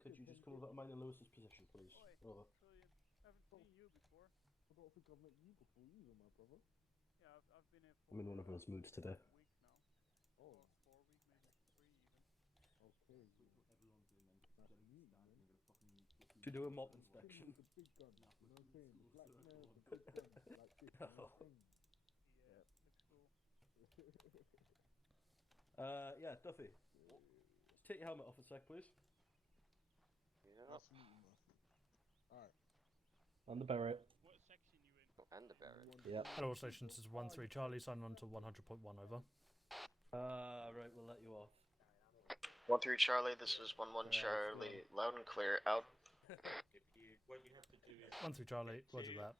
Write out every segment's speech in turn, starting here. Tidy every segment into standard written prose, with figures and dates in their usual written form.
could you just come over to mine and Lewis's position, please? Over. Trillion, haven't seen you before. I don't think I've met you before either, my brother. Yeah, I've been here for I'm in one of those moods today. weeks now. Oh. Or 4 weeks, maybe 3 even. Okay. That's me, man. To do a mop inspection. The big gun, you know what I'm saying? The black man with the big gun, like this, you know what I'm saying? Yeah, looks cool. Yeah, Duffy. Just take your helmet off a sec, please. Yeah. Nice to meet you, man. Alright. And the beret. What section you in? Oh, and the Barrett. Yeah. Hello, stations. This is 1-3 Charlie. Signing on to 100.1 over. Right, we'll let you off. 1-3 Charlie, this is 1-1 Charlie. Loud and clear, out. What you have to do is 1-3 Charlie. Roger that.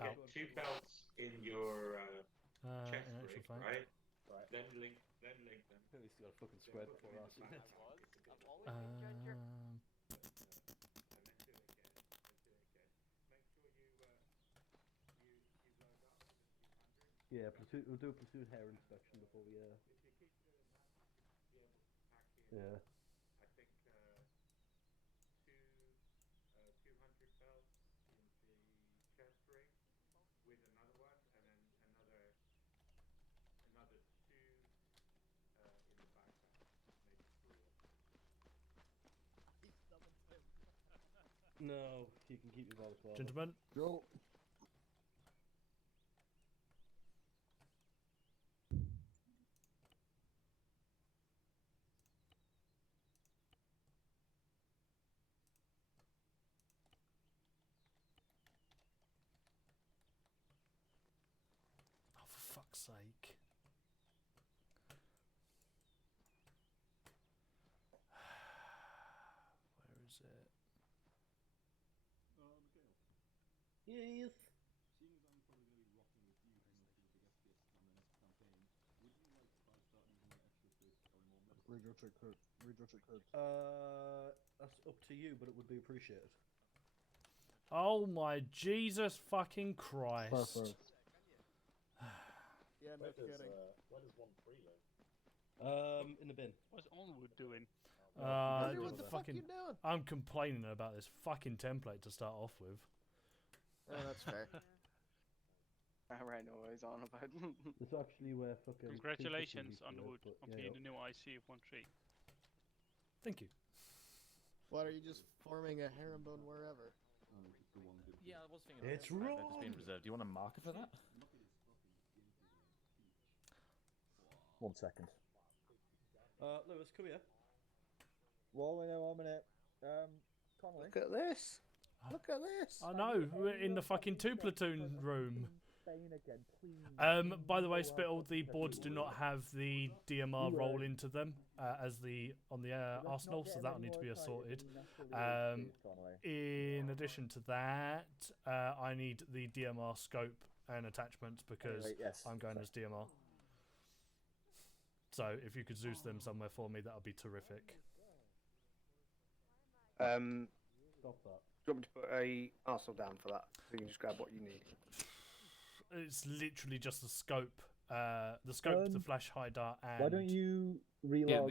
Out. get 2 belts in your chest In actual rig, fact. right? Right. Then link them. At least you got a fucking square before us. And then do Um, it again. And then do it again. Make sure you load up with the 200. Yeah, platoon, we'll do a platoon hair inspection before we, If you keep doing that, you should be able to pack in. yeah. I think 200 belts in the chest ring with another one, and then another 2 in the backpack, maybe 3. No, you can keep your balaclava. Gentlemen, Yo. oh, for fuck's sake. Where is it? Mikhail, Yes. seeing as I'm probably going to be rocking with you in the FPS on the next campaign, would you like if I start using my extra space to carry more medical? Radio check code. Radio check code. That's up to you, but it would be appreciated. Oh my Jesus fucking Christ. Perfect. Yeah, no kidding. Where does 1-3 live? In the bin. What's Onwood doing? Andrew, what over the there. fuck you doing? I'm complaining about this fucking template to start off with. Oh, that's fair. Alright, know what he's on about. It's actually where fucking... Congratulations, Peter Underwood, but, on yeah, being the new IC of 1-3. Thank you. What, are you just forming a herringbone wherever? Just the one good. Yeah, I was thinking It's about that just being wrong! reserved. Do you want a marker for that? Look at his fucking skin peach. 1 second. Lewis, come here. 1 minute. Connolly. Look at this! Look at this! I know, we're in the fucking 2 platoon room. Spain again, please. By the way, Spittle, the boards do not have the DMR roll into them as on the Arsenal, so that will need to be assorted. In addition to that, I need the DMR scope and attachments because Anyway, yes. I'm going as DMR. So if you could Zeus them somewhere for me, that would be terrific. Stop that. Do you want me to put a Arsenal down for that? So you can just grab what you need. It's literally just the scope, the flash hider, and Why don't you relog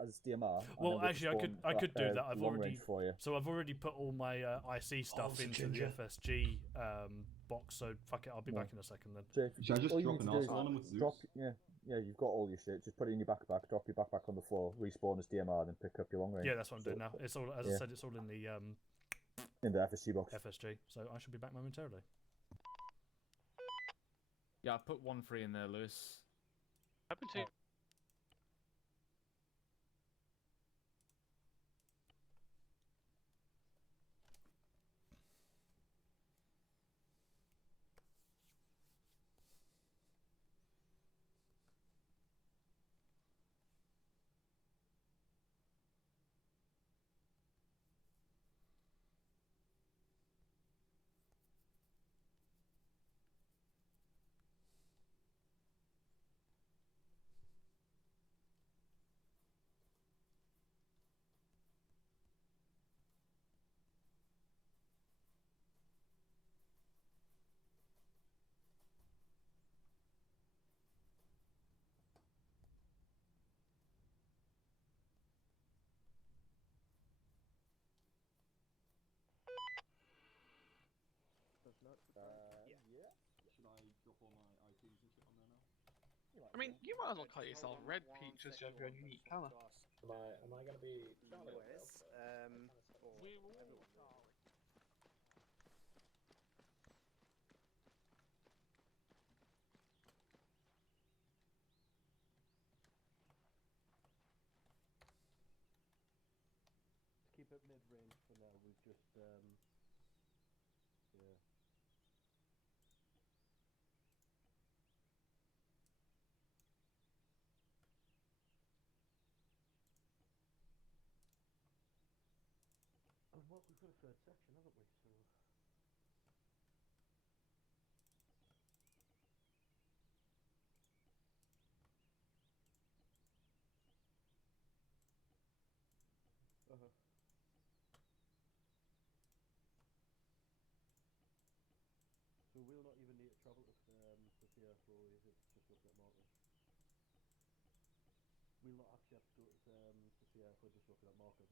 as DMR? and Well, then actually, I could do that. I've long already range for you. So I've already put all my IC stuff some into ginger. the FSG box. So fuck it, I'll be back in a second then. So Should I just all you drop need an to do is Arsenal on him with Zeus? drop, yeah, you've got all your shit. Just put it in your backpack. Drop your backpack on the floor. Respawn as DMR, then pick up your long range. Yeah, that's what I'm doing now. It's all, as I Yeah. said, it's all in the In the FSG box. FSG. So I should be back momentarily. Yeah, I put 1-3 in there, Lewis. Happened to Yeah. Should I drop all my IPs and shit on there now? I mean, you might as well call yourself Red Peach just to have your own unique colour. Am I gonna be Charlie? Anyways, To keep it mid-range for now, we've just yeah. And what, we've got a third section, haven't we? So. So we'll not even need to travel to Sophia for it's just looking at Marcus. We'll not actually have to go to Sophia if we're just looking at Marcus.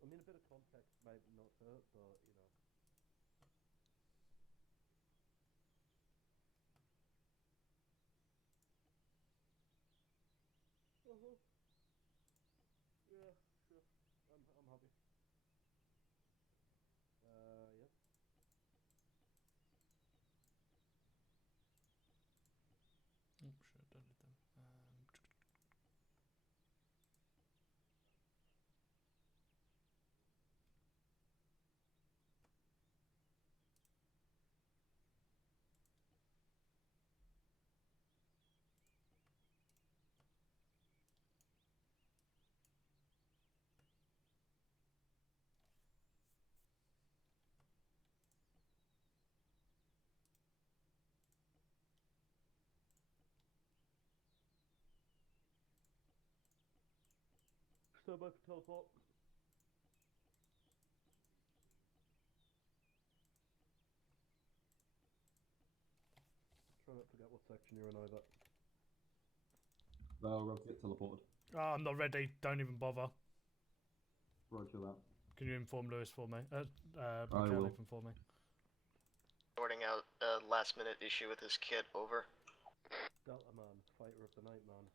I mean, a bit of context might not hurt, but you know. Yeah, sure. I'm happy. Yep. Oh, should have done it then. So back to teleport. Try not to forget what section you're in either. Well, Rob, get teleported. Oh, I'm not ready. Don't even bother. Roger that. Can you inform Lewis for me? I Kelly will. for me. Sorting out a last minute issue with his kit, over. Delta man, fighter of the night man.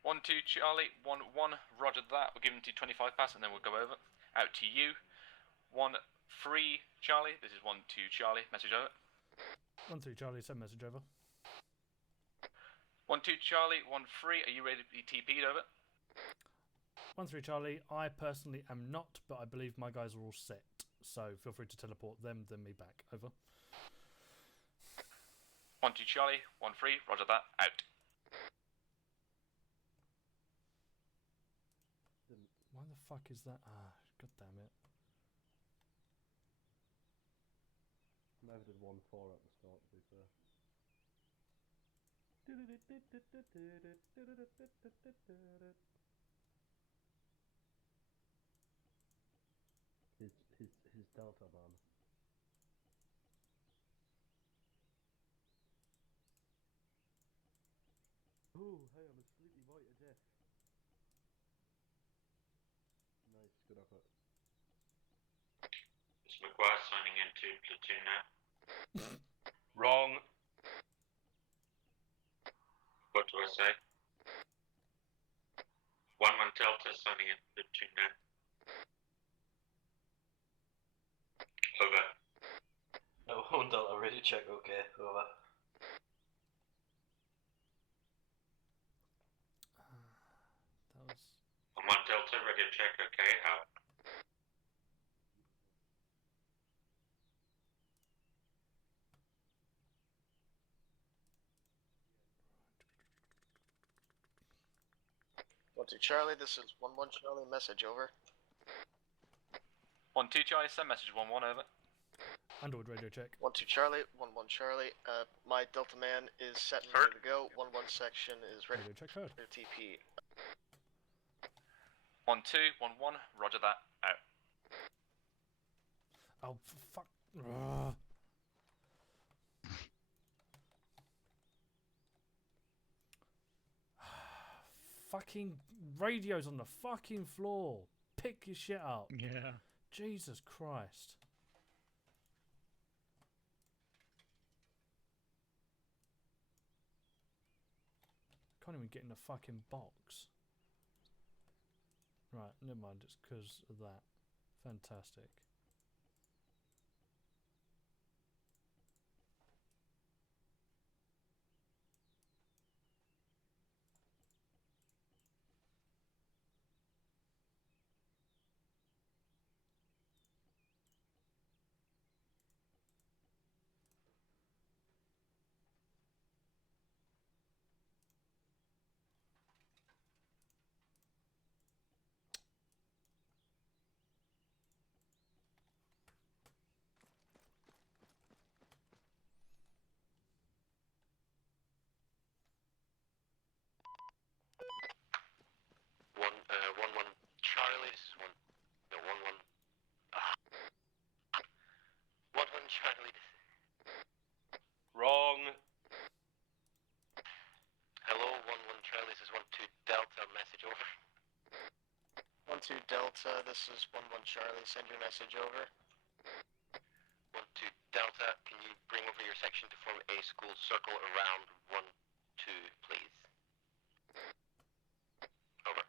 1-2 Charlie, 1-1, roger that. We'll give him to 25 pass and then we'll go over. Out to you. 1-3 Charlie, this is 1-2 Charlie, message over. 1-3 Charlie, send message over. 1-2 Charlie, 1-3, are you ready to be TP'd over? 1-3 Charlie, I personally am not, but I believe my guys are all set. So feel free to teleport them, then me back. Over. 1-2 Charlie, 1-3, roger that, out. Why the fuck is that? Ah, god damn it. Never did 1-4 at the start, to be fair. His Delta man. Oh, hey, I'm a sleepy white of death. Nice, good effort. It's McGuire signing into platoon now. Wrong. What do I say? 1-1 Delta signing into platoon now. Over. No, 1 Delta, radio check, okay, over. That was... 1-1 Delta, radio check, okay, out. To Charlie, this is 1-1 Charlie, message over. 1-2 Charlie, send message 1-1 over. Android radio check. 1-2 Charlie, 1-1 Charlie. My Delta man is set and ready to go. 1-1 section is ready Radio check heard. for TP. 1-2, 1-1, roger that, out. Oh, fuck. Ugh. Fucking radios on the fucking floor. Pick your shit up. Yeah. Jesus Christ. Can't even get in the fucking box. Right, never mind, it's because of that. Fantastic. One Charlie. This is one. No, 1-1. 1-1 Charlie. Wrong. Hello, 1-1 Charlie. This is 1-2 Delta. Message over. 1-2 Delta, this is 1-1 Charlie. Send your message over. 1-2 Delta. Can you bring over your section to form a school circle around 1-2, please? Over.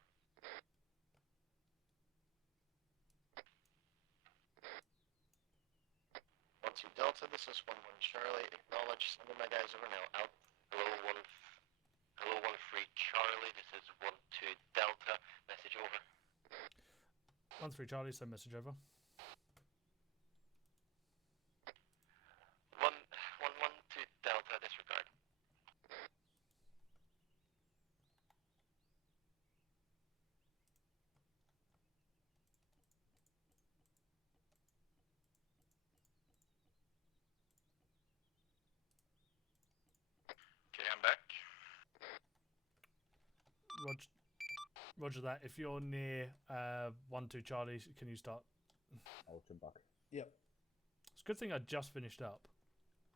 1-2 Delta, this is 1-1 Charlie. Acknowledge. Sending my guys over now. Out. Hello, 1-3 Charlie. This is 1-2 Delta. Message over. 1-3 Charlie, send message over. 1-1 to Delta. Disregard. Okay, I'm back. Roger that. If you're near 1-2 Charlie, can you start? I'll come back. Yep. It's a good thing I just finished up.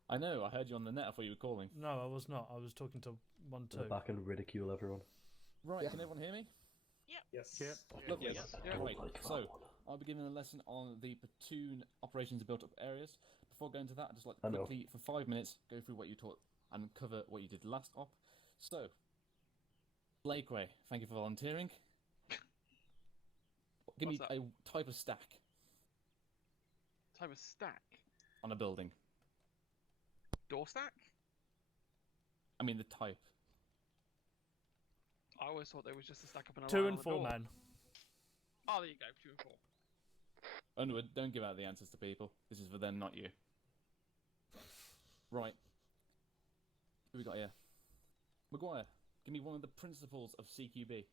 I know, I heard you on the net, I thought you were calling. No, I was not. I was talking to 1-2. Go back and ridicule everyone. Right, can everyone hear me? Yes. Lovely. Yes. Great. So, I'll be giving a lesson on the platoon operations of built-up areas. Before going to that, I'd just like to quickly, for 5 minutes, go through what you taught and cover what you did last op. So, Blake Ray, thank you for volunteering. Give me a type of stack Type of stack. on a building. Door stack? I mean the type. I always thought there was just a stack up and 2 and 4 man. Oh, there you go, 2 and 4. Underwood, don't give out the answers to people. This is for them, not you. Right. Who we got here? Maguire, give me one of the principles of CQB.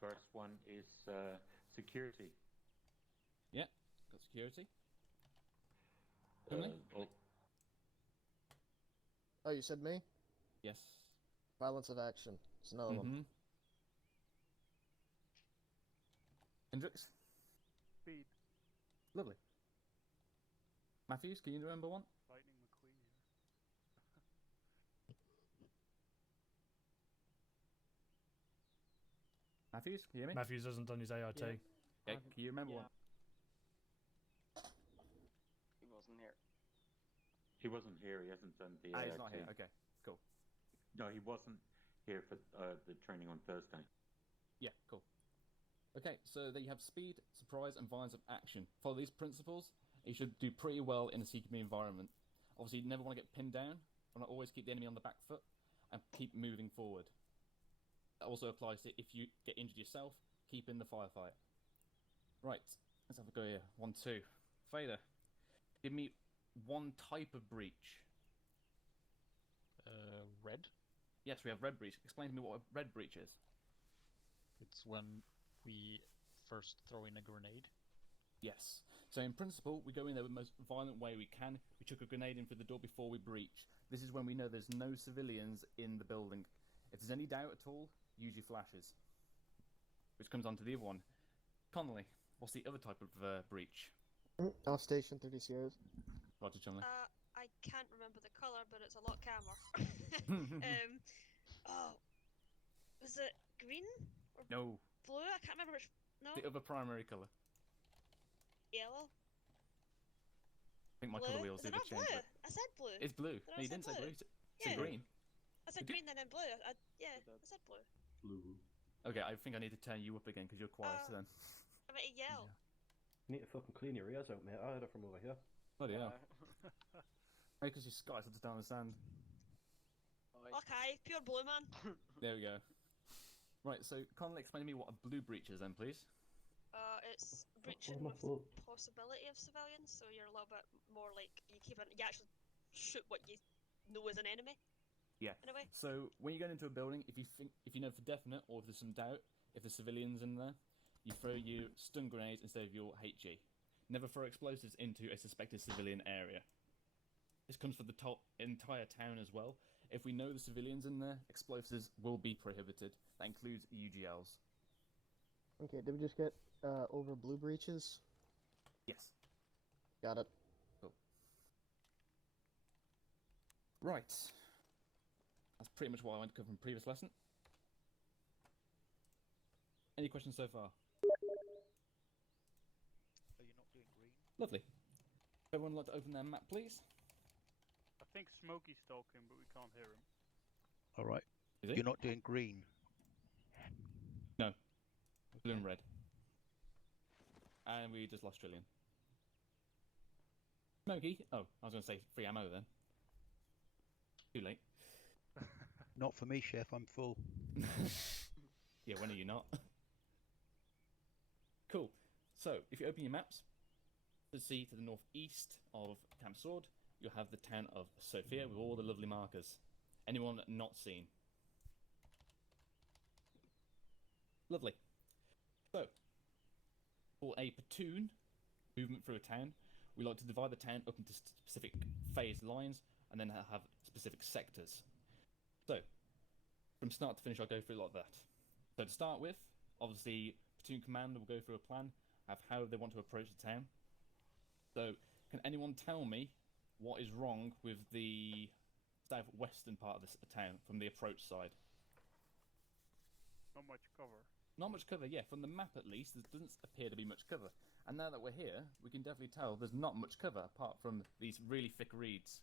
First one is security. Yeah, got security. Emily? Oh, you said me? Yes. Violence of action. It's another one. Hendrix? Speed. Lovely. Matthews, can you remember one? Lightning McQueen. Matthews, can you hear me? Matthews hasn't done his AIT. Yeah. Okay, can you remember one? He wasn't here. He wasn't here. He hasn't done the. He's not here. Okay, cool. No, he wasn't here for the training on Thursday. Yeah, cool. Okay, so there you have speed, surprise, and violence of action. Follow these principles, you should do pretty well in a CQB environment. Obviously, you never want to get pinned down. Want to always keep the enemy on the back foot and keep moving forward. That also applies to if you get injured yourself, keep in the firefight. Right, let's have a go here. 1-2. Fader, give me one type of breach. Red? Yes, we have red breach. Explain to me what a red breach is. It's when we first throw in a grenade. Yes. So in principle, we go in there the most violent way we can. We chuck a grenade in through the door before we breach. This is when we know there's no civilians in the building. If there's any doubt at all, use your flashes. Which comes on to the other one. Connolly, what's the other type of breach? Off station 30 Sierras. Roger, Connolly. I can't remember the colour, but it's a lot calmer. Was it green? Or No. blue? I can't remember which. No? The other primary colour. Yellow. I think my Blue? colour wheels Is it either not change. blue? But I said blue. it's blue. Did I No, you say didn't say blue? blue. It's Yeah. green. I said green then blue. Yeah, I said blue. Blue. Okay, I think I need to turn you up again because you're quiet then. I meant yellow. You need to fucking clean your ears out, mate. I heard it from over here. Bloody hell. Because you skies to understand. Okay, pure blue man. There we go. Right, so kindly explain to me what a blue breach is then, please. It's breaching my with fault? possibility of civilians, so you're a little bit more like you actually shoot what you know is an enemy. Yeah. In a way. So when you're going into a building, if you know for definite, or if there's some doubt, if there's civilians in there, you throw your stun grenades instead of your HE. Never throw explosives into a suspected civilian area. This comes for the entire town as well. If we know the civilians in there, explosives will be prohibited. That includes UGLs. Okay, did we just get over blue breaches? Yes. Got it. Cool. Right. That's pretty much what I want to cover in the previous lesson. Any questions so far? Are you not doing green? Lovely. Everyone like to open their map, please? I think Smokey's talking, but we can't hear him. All right. Is it? You're not doing green. No. Blue and red. And we just lost Trillion. Smokey? Oh, I was going to say free ammo then. Too late. Not for me, Chef. I'm full. Yeah, when are you not? Cool. So, if you open your maps, to see to the northeast of Camp Sword, you'll have the town of Sophia with all the lovely markers. Anyone not seen? Lovely. So, for a platoon movement through a town, we like to divide the town up into specific phase lines and then have specific sectors. So, from start to finish, I'll go through it like that. So to start with, obviously, platoon commander will go through a plan of how they want to approach the town. So, can anyone tell me what is wrong with the southwestern part of this town from the approach side? Not much cover. Not much cover, yeah. From the map at least, there doesn't appear to be much cover. And now that we're here, we can definitely tell there's not much cover apart from these really thick reeds.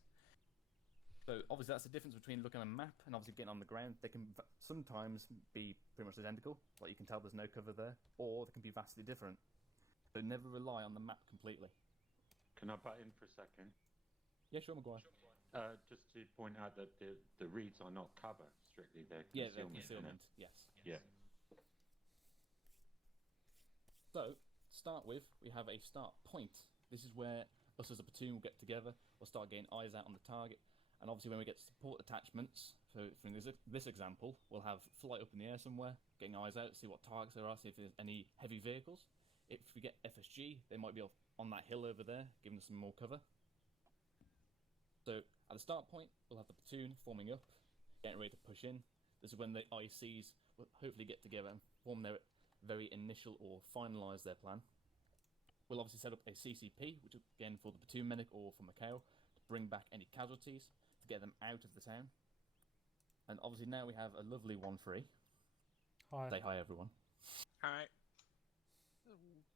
So obviously that's the difference between looking at a map and obviously getting on the ground. They can sometimes be pretty much identical, like you can tell there's no cover there, or they can be vastly different. So never rely on the map completely. Can I butt in for a second? Yeah, sure, Maguire. Just to point out that the reeds are not cover, strictly they're Yeah, concealment. they're concealment, yes. Yeah. So, to start with, we have a start point. This is where us as a platoon will get together, we'll start getting eyes out on the target, and obviously when we get support attachments, so from this example, we'll have flight up in the air somewhere, getting eyes out, see what targets there are, see if there's any heavy vehicles. If we get FSG, they might be on that hill over there, giving us some more cover. So, at the start point, we'll have the platoon forming up, getting ready to push in. This is when the ICs will hopefully get together and form their very initial or finalise their plan. We'll obviously set up a CCP, which again for the platoon medic or for Macau, to bring back any casualties, to get them out of the town. And obviously now we have a lovely 1-3. Hi. Say hi, everyone. Hi.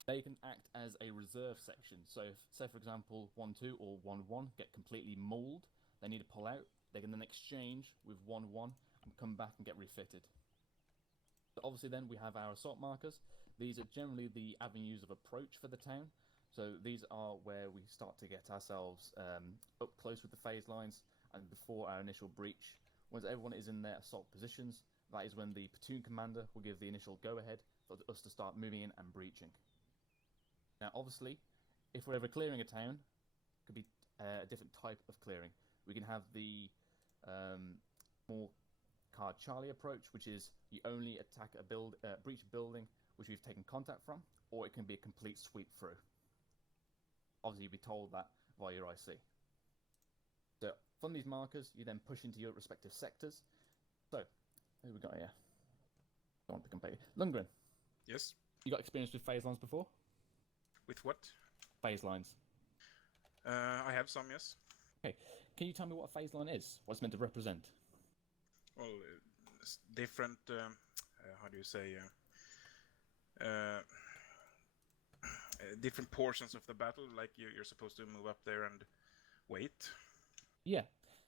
They can act as a reserve section. So if, say for example, 1-2 or 1-1 get completely mauled, they need to pull out, they can then exchange with 1-1 and come back and get refitted. So obviously then we have our assault markers. These are generally the avenues of approach for the town. So these are where we start to get ourselves up close with the phase lines and before our initial breach. Once everyone is in their assault positions, that is when the platoon commander will give the initial go-ahead for us to start moving in and breaching. Now obviously, if we're ever clearing a town, it could be a different type of clearing. We can have the more card Charlie approach, which is you only attack a breach building which we've taken contact from, or it can be a complete sweep through. Obviously you'll be told that via your IC. So from these markers, you then push into your respective sectors. So, who we got here? Don't want to compare. Lundgren. Yes. You got experience with phase lines before? With what? Phase lines. I have some, yes. Okay. Can you tell me what a phase line is? What it's meant to represent? Well, it's different. How do you say? different portions of the battle, like you're supposed to move up there and wait? Yeah.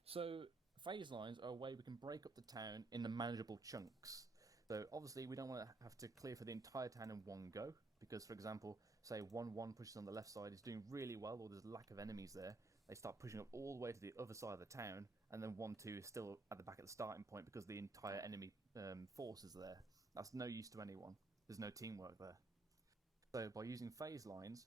So phase lines are a way we can break up the town into manageable chunks. So obviously we don't want to have to clear for the entire town in one go, because for example, say 1-1 pushes on the left side is doing really well, or there's lack of enemies there. They start pushing up all the way to the other side of the town, and then 1-2 is still at the back at the starting point because the entire enemy force is there. That's no use to anyone. There's no teamwork there. So by using phase lines,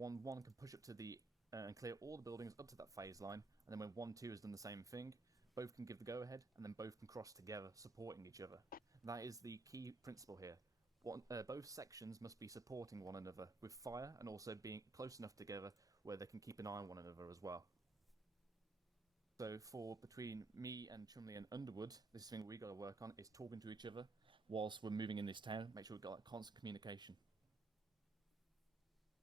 1-1 can push up to the and clear all the buildings up to that phase line, and then when 1-2 has done the same thing, both can give the go-ahead, and then both can cross together, supporting each other. That is the key principle here. Both sections must be supporting one another with fire, and also being close enough together where they can keep an eye on one another as well. So for between me and Chumley and Underwood, this thing we got to work on is talking to each other whilst we're moving in this town. Make sure we've got constant communication.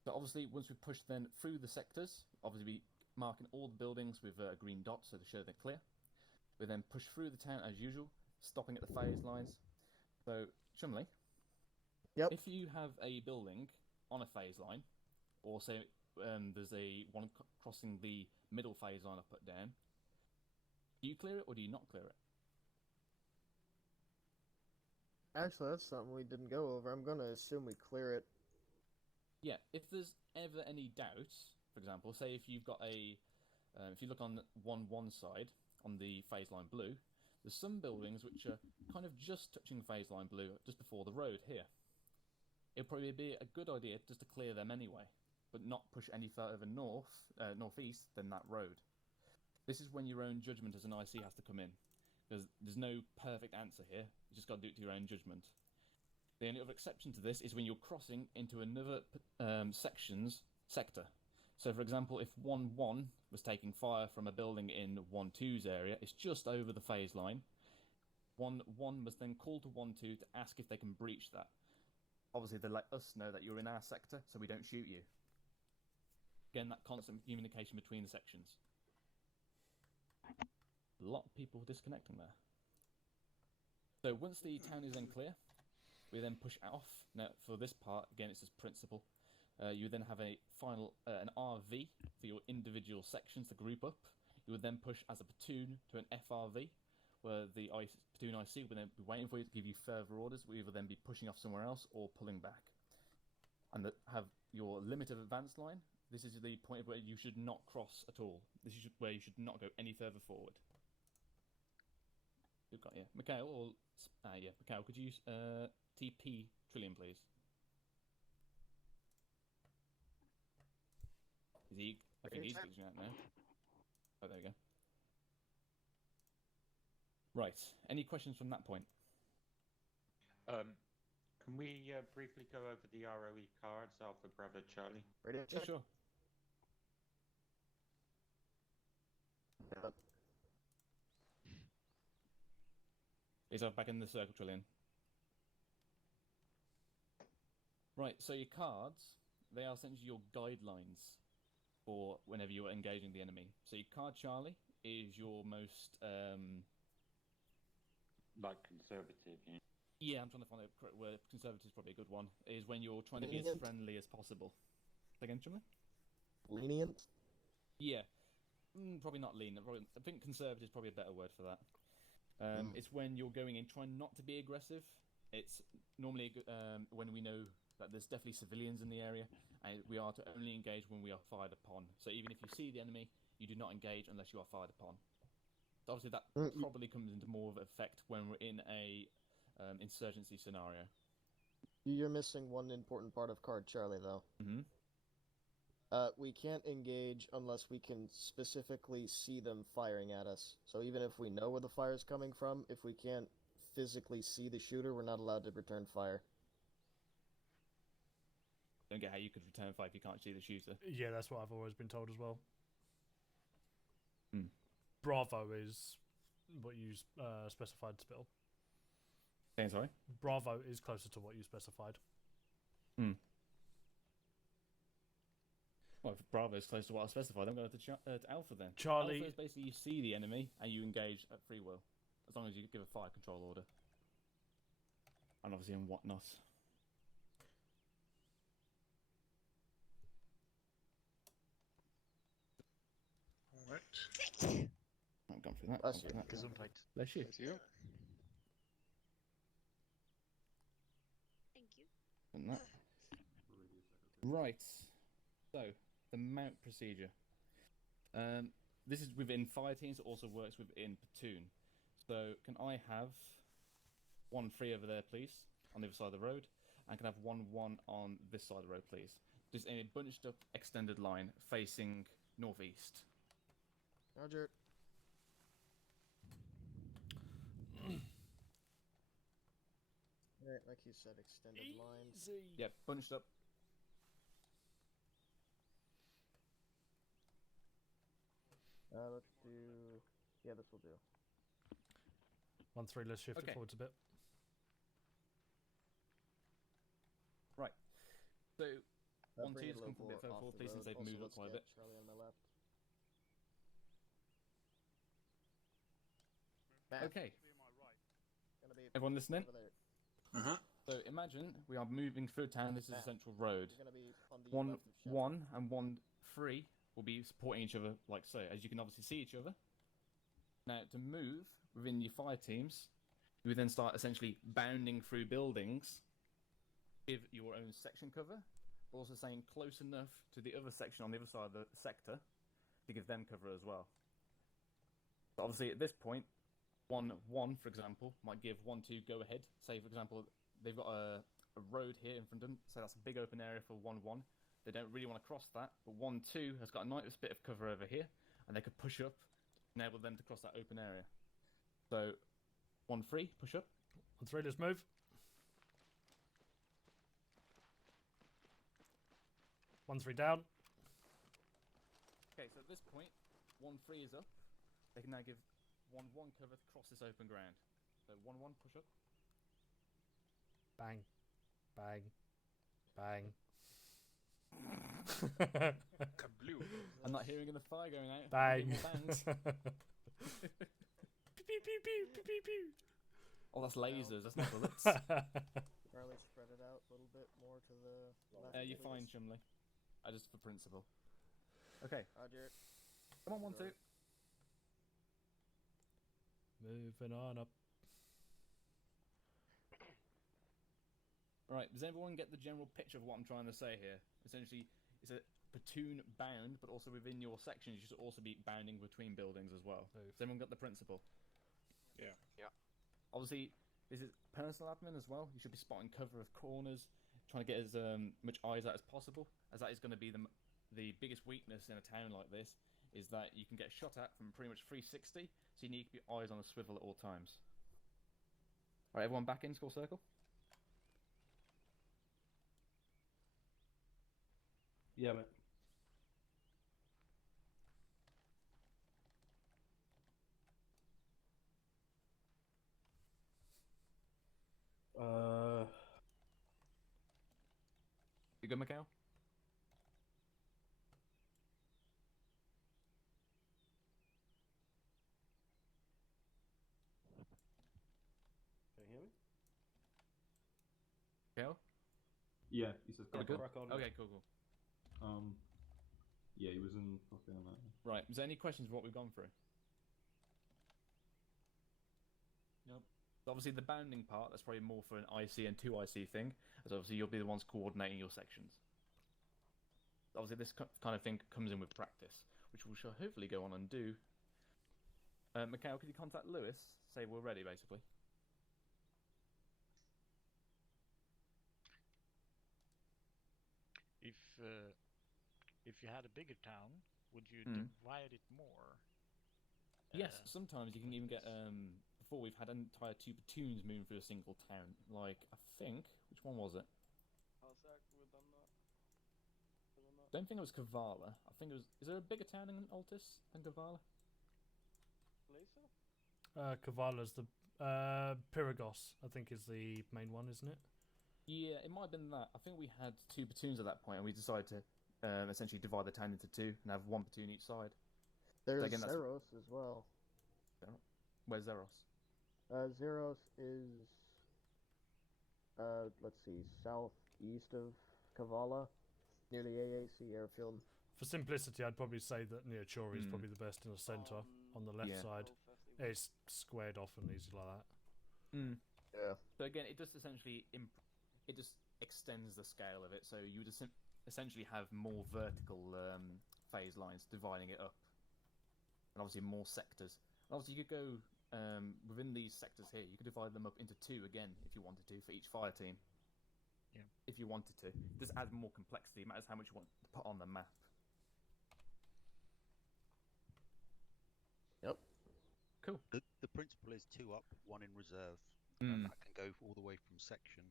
So obviously, once we've pushed then through the sectors, obviously we marking all the buildings with a green dot so to show they're clear. We then push through the town as usual, stopping at the phase lines. So Chumley, yep. If you have a building on a phase line, or say there's a one crossing the middle phase line up and down, do you clear it or do you not clear it? Actually, that's something we didn't go over. I'm gonna assume we clear it. Yeah, if there's ever any doubts, for example, say if you've got a, if you look on one side, on the phase line blue, there's some buildings which are kind of just touching phase line blue, just before the road here. It'd probably be a good idea just to clear them anyway, but not push any further northeast than that road. This is when your own judgment as an IC has to come in, because there's no perfect answer here. You just got to do it to your own judgment. The only other exception to this is when you're crossing into another sector. So, for example, if 1-1 was taking fire from a building in 1-2's area, it's just over the phase line. 1-1 must then call to 1-2 to ask if they can breach that. Obviously, they let us know that you're in our sector, so we don't shoot you. Again, that constant communication between the sections. A lot of people disconnecting there. So once the town is then clear, we then push off. Now, for this part, again, it's this principle. You would then have a final an RV for your individual sections to group up. You would then push as a platoon to an FRV, where the platoon IC would then be waiting for you to give you further orders. We will then be pushing off somewhere else or pulling back. And have your limit of advance line. This is the point where you should not cross at all. This is where you should not go any further forward. You've got, yeah. Mikhail, or... yeah, Mikhail, could you use TP Trillium, please? Is he... I think he's figuring out now. Oh, there we go. Right. Any questions from that point? Can we briefly go over the ROE cards, Alpha, Bravo, Charlie? Radio Yeah, check. sure. Yeah. Is that back in the circle, Trillion? Right, so your cards, they are essentially your guidelines for whenever you are engaging the enemy. So your card, Charlie, is your most... Like conservative, yeah. Yeah, I'm trying to find a correct word. Conservative is probably a good one. Is when you're trying to be as friendly as possible. Again, Chumley? Lenient? Yeah. Probably not lenient. I think conservative is probably a better word for that. It's when you're going in trying not to be aggressive. It's normally when we know that there's definitely civilians in the area, and we are to only engage when we are fired upon. So even if you see the enemy, you do not engage unless you are fired upon. So obviously that probably comes into more of effect when we're in a insurgency scenario. You're missing one important part of card Charlie, though. Mm-hmm. We can't engage unless we can specifically see them firing at us. So even if we know where the fire is coming from, if we can't physically see the shooter, we're not allowed to return fire. Don't get how you could return fire if you can't see the shooter. Yeah, that's what I've always been told as well. Hmm. Bravo is what you specified, Spill. Saying sorry? Bravo is closer to what you specified. Hmm. Well, if Bravo is close to what I specified, I'm going to Alpha then. Charlie... Alpha is basically you see the enemy and you engage at free will, as long as you give a fire control order. And obviously in whatnot. Alright. I've gone through that. Bless gone through that. Gesundheit. Bless you. Bless you. Thank you. Done that. Right. So, the mount procedure. This is within fire teams. It also works within platoon. So, can I have 1 free over there, please, on the other side of the road, and can I have 1 on this side of the road, please? Just in a bunched up, extended line facing northeast. Roger. Right, like you said, extended lines. Yep, bunched up. Let's do. Yeah, this will do. 1-3, let's shift Okay. it forwards a bit. Right. So, Bring 1-2 it a just little come a bit more further off forward, the please, since road. they've Also, moved up let's quite a get bit. Charlie on my left. Okay. Gonna be Everyone listening? over there. Uh-huh. So imagine we are moving through town. This is a Back. central road. You're gonna be on the 1 left of Shepard. 1 and 1 3 will be supporting each other like so. As you can obviously see each other. Now to move within your fire teams, you would then start essentially bounding through buildings, give your own section cover, but also staying close enough to the other section on the other side of the sector to give them cover as well. So obviously at this point, 1-1, for example, might give 1-2 go ahead. Say, for example, they've got a road here in front of them, so that's a big open area for 1-1. They don't really want to cross that, but 1-2 has got a nice bit of cover over here, and they could push up, enable them to cross that open area. So, 1-3, push up. 1-3, let's move. 1-3 down. Okay, so at this point, 1-3 is up. They can now give 1-1 cover to cross this open ground. So 1-1, push up. Bang. Bang. Bang. Kabloo. I'm not hearing the fire going out. Bang. Bangs. Pew, pew, pew, pew, pew, pew, pew. Oh, that's lasers. That's not bullets. Charlie, spread it out a little bit more to the left. You're fine, please. Chumley. Just for principle. Okay. Roger. Come on, 1-2. Moving on up. Right, does everyone get the general picture of what I'm trying to say here? Essentially, it's a platoon bound, but also within your sections, you should also be bounding between buildings as well. Move. Has everyone got the principle? Yeah. Yeah. Obviously, this is personal admin as well. You should be spotting cover of corners, trying to get as much eyes out as possible, as that is going to be the biggest weakness in a town like this, is that you can get shot at from pretty much 360, so you need to keep your eyes on a swivel at all times. Alright, everyone back in school circle? Yeah, mate. You good, Mikhail? Can you hear me? Mikhail? Yeah, he says Good, crack good. on. Crack on. Okay, cool, cool. Yeah, he was in fucking on that. Right, is there any questions of what we've gone through? Nope. So obviously the bounding part, that's probably more for an IC and 2IC thing, as obviously you'll be the ones coordinating your sections. Obviously this kind of thing comes in with practice, which we shall hopefully go on and do. Mikhail, could you contact Lewis? Say we're ready, basically. If you had a bigger town, would you Hmm. divide it more? Yes, sometimes you can even get, before we've had entire 2 platoons moving through a single town. Like, I think, which one was it? Don't think it was Kavala. I think it was, is there a bigger town in Altus than Kavala? Kavala's the Pyrgos, I think, is the main one, isn't it? Yeah, it might have been that. I think we had 2 platoons at that point, and we decided to essentially divide the town into 2 and have 1 platoon each side. There's again, that's- Zeros as well. Where's Zeros? Zeros is, let's see, southeast of Kavala, near the AAC airfield. For simplicity, I'd probably say that Neochori is probably the best in the centre on the left Yeah. side. It's squared off and easy like that. Yeah. So again, it just essentially it just extends the scale of it. So you just essentially have more vertical phase lines dividing it up, and obviously more sectors. And obviously, you could go within these sectors here. You could divide them up into 2 again if you wanted to for each fire team. Yeah. If you wanted to, just add more complexity. It matters how much you want to put on the map. Yep. Cool. The principle is 2 up, 1 in reserve, Mm. and that can go all the way from section,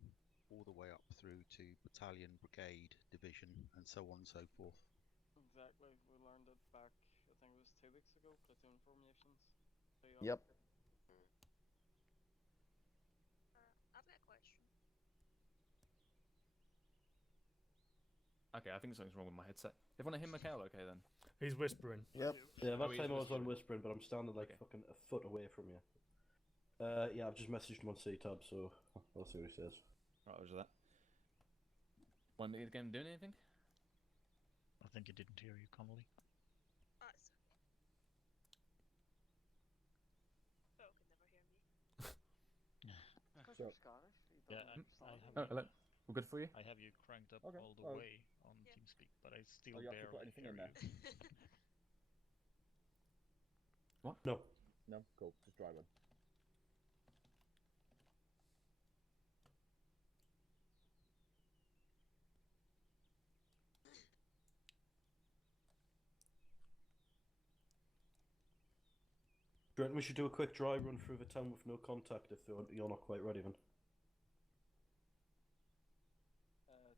all the way up through to battalion, brigade, division, and so on and so forth. Exactly. We learned it back, I think it was 2 weeks ago, platoon formations. Yep. I've got a question. Okay, I think something's wrong with my headset. If I want to hear Mikhail, okay then. He's whispering. Yep. Yeah, that Oh, he time I is was on whispering. whispering, but I'm standing like fucking a foot away from you. Yeah, I've just messaged him on C-Tab, so I'll see what he says. Right, was that. Want me again doing anything? I think he didn't hear you, Connolly. Phil can never hear me. Because So- you're Scottish. You Yeah, don't I understand. have. Oh, hello. We're good for you? I have you cranked up Okay, all the oh. way on TeamSpeak, but I still Oh, you barely actually put anything hear in there? you. What? No. No? Cool. Just dry run. Do you reckon we should do a quick dry run through the town with no contact if you're not quite ready then?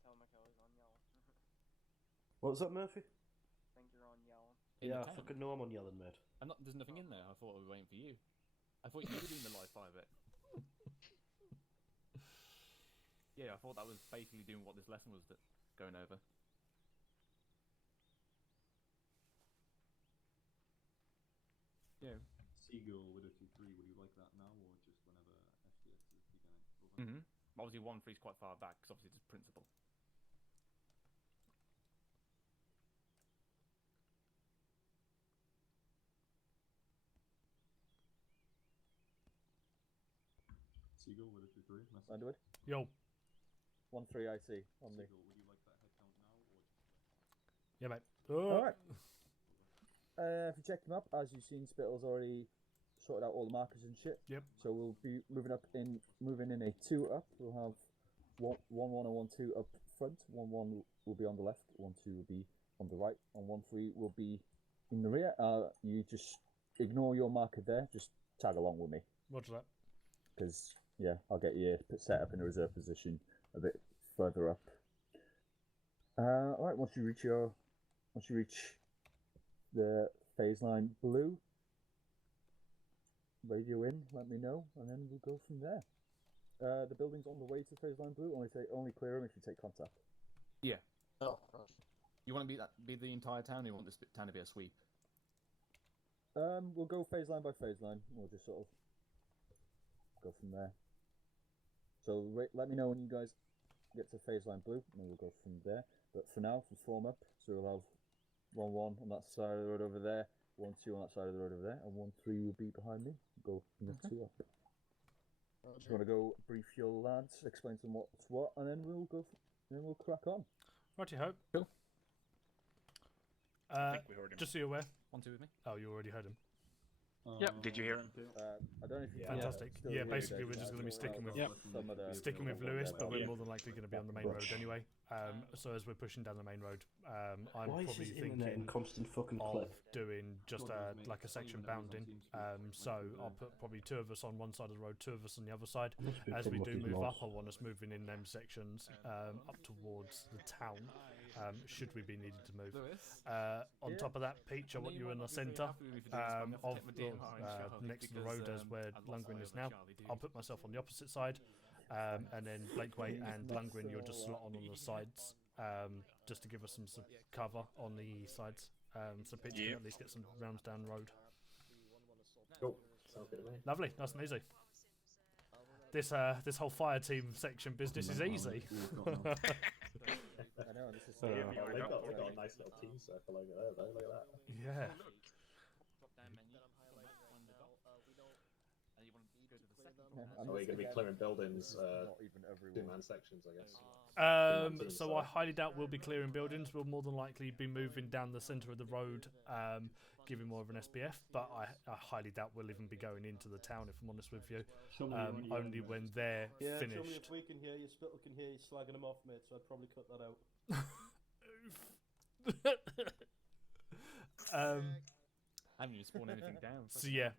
Tell Michael he's on yelling. What was that, Murphy? I think you're on yelling. In the Yeah, I town? fucking know I'm on yelling, mate. There's nothing in there. I thought we were waiting for you. I thought you were doing the live fire bit. Yeah, I thought that was basically doing what this lesson was going over. Yeah. Seagull with a 2-3, would you like that now or just whenever FDX is beginning? Over. Obviously, 1-3 is quite far back because obviously it's principle. Seagull with a 2-3, message. Underwood? Yo. 1-3 IC on the. Seagull, would you like that head count now or just Yeah, mate. Alright. If you check them up, as you've seen, Spittle's already sorted out all the markers and shit. Yep. So we'll be moving in a 2 up. We'll have 1-1 and 1-2 up front. 1-1 will be on the left. 1-2 will be on the right. And 1-3 will be in the rear. You just ignore your marker there. Just tag along with me. Roger that. Because yeah, I'll get you set up in a reserve position a bit further up. All right. Once you reach the phase line blue, radio in, let me know, and then we'll go from there. The building's on the way to phase line blue. Only clear them if you take contact. Yeah. Oh. You want to be the entire town, or you want this town to be a sweep? We'll go phase line by phase line. We'll just sort of go from there. So let me know when you guys get to phase line blue, and we'll go from there. But for now, for form up, so we'll have 1-1 on that side of the road over there, 1-2 on that side of the road over there, and 1-3 will be behind me. Go from the 2 up. Just want to go brief your lads, explain to them what's what, and then we'll go. Then we'll crack on. Righty ho. Cool. I think we heard him. Just so you're aware. 1-2 with me. Oh, you already heard him. Yep. Did you hear him? I don't know if you Fantastic. Yeah, basically we're just going to be sticking with Lewis, but we're more than likely going to be on the main road anyway. So as we're pushing down the main road, I'm Why is probably his internet in thinking constant fucking of clip? doing just like a section bounding. So I'll put probably 2 of us on one side of the road, 2 of us on the other side. As we do move up, I want us moving in them sections up towards the town. Should we be needed to move? On top of that, Peach, I want you in the centre of next to the road as where Lundgren is now. I'll put myself on the opposite side, and then Blakeway and Lundgren, you'll just slot on the sides, just to give us some cover on the sides. So Peach can at least get some rounds down the road. Cool. Sounds good to me. Lovely, nice and easy. This whole fire team section business is easy. And then No, this is Oh, yeah, they've got a nice little team circle over there, though. Look at that. Yeah. Drop down menu. Find the dock. And you want to go to the second Yeah, floor. and Are we going to be again, clearing buildings, not even everyone. two-man sections, I guess? So I highly doubt we'll be clearing buildings. We'll more than likely be moving down the centre of the road, giving more of an SBF. But I highly doubt we'll even be going into the town, if I'm honest with you. Only when they're Yeah, tell me finished. if we can hear you, Spittle can hear you slagging them off, mate, so I'd probably cut that out. I haven't even spawned anything down. So yeah,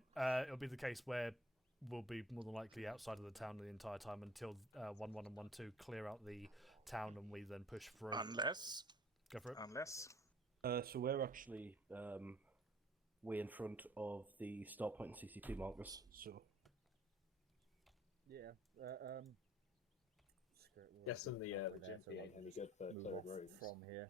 it'll be the case where we'll be more than likely outside of the town the entire time until 1-1 and 1-2 clear out the town, and we then push through. Unless. Go for it. Unless. So we're actually way in front of the start point and CCP markers. So Yeah. Guessing the GMP ain't any good for clearing roads. From here.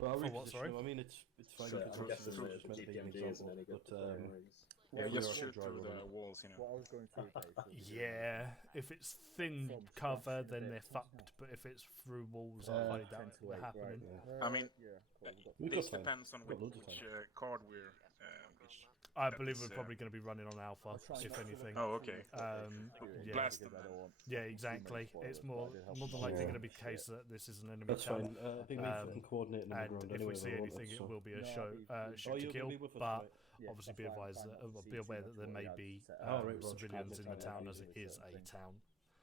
well, I'll For what, reposition sorry? them. I mean, it's fine. So if it's I'm just guessing just the meant to be an GPMG isn't example, any good but, for clearing roads. Yeah, Well, just we're shoot dry through the run. walls, you know. What I was going through, Dave, Yeah, if it's thin From cover, scratch, then yeah, they're fucked. But if it's through walls, I highly doubt it will right, happening. I mean, We've this got time. depends on We've got which, loads of which time. card we're. Which I that believe is, we're probably going to be running on Alpha, if anything. Oh, okay. Yeah. Blast them. Yeah, exactly. It's more than likely going to be the case that this is an enemy That's town. fine. I think we've fucking coordinated on the And ground if anyway. we see with all anything, that, it so. will be a No, show, we- shoot Oh, to you're kill. gonna be with us, But right? Yeah, obviously that's be why advised, I'm not be aware that seeing there much may what be we had set up. right, Roger. civilians in the Advertising town as it easily is certain a things. town.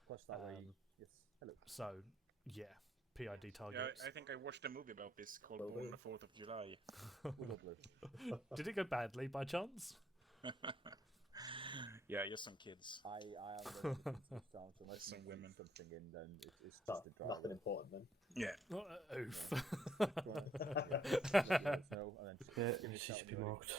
Plus that way, yes. Hello. So, yeah, PID Yeah, targets. I think I watched a movie about this called Well, Born we- the 4th of July. Did it go badly by chance? Yeah, just some kids. I am going to keep this down, so unless Some you women. put something in, then it's just a driver. Nothing important then. Yeah. Oof. Yeah, CCP marked.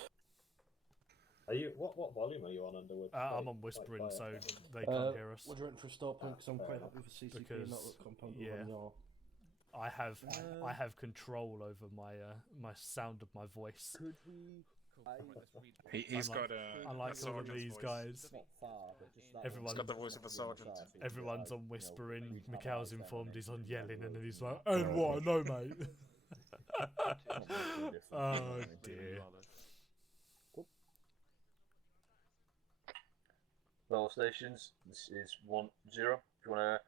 Are you what volume are you on Underwood? I'm on whispering, so they can't hear us. What do you reckon for a start point? Because I'm quite fair happy for CCP Because, and not with compound yeah. on I have control over my my sound of my voice. Could we? He's got a Unlike all of sergeant's these voice. guys. Not far, but just that Everyone's He's got the voice of a sergeant. Everyone's on whispering. Mikhail's informed he's on yelling, and then he's like, Oh, "And what? No, mate." Oh dear. Battle stations, this is 1-0. If you want to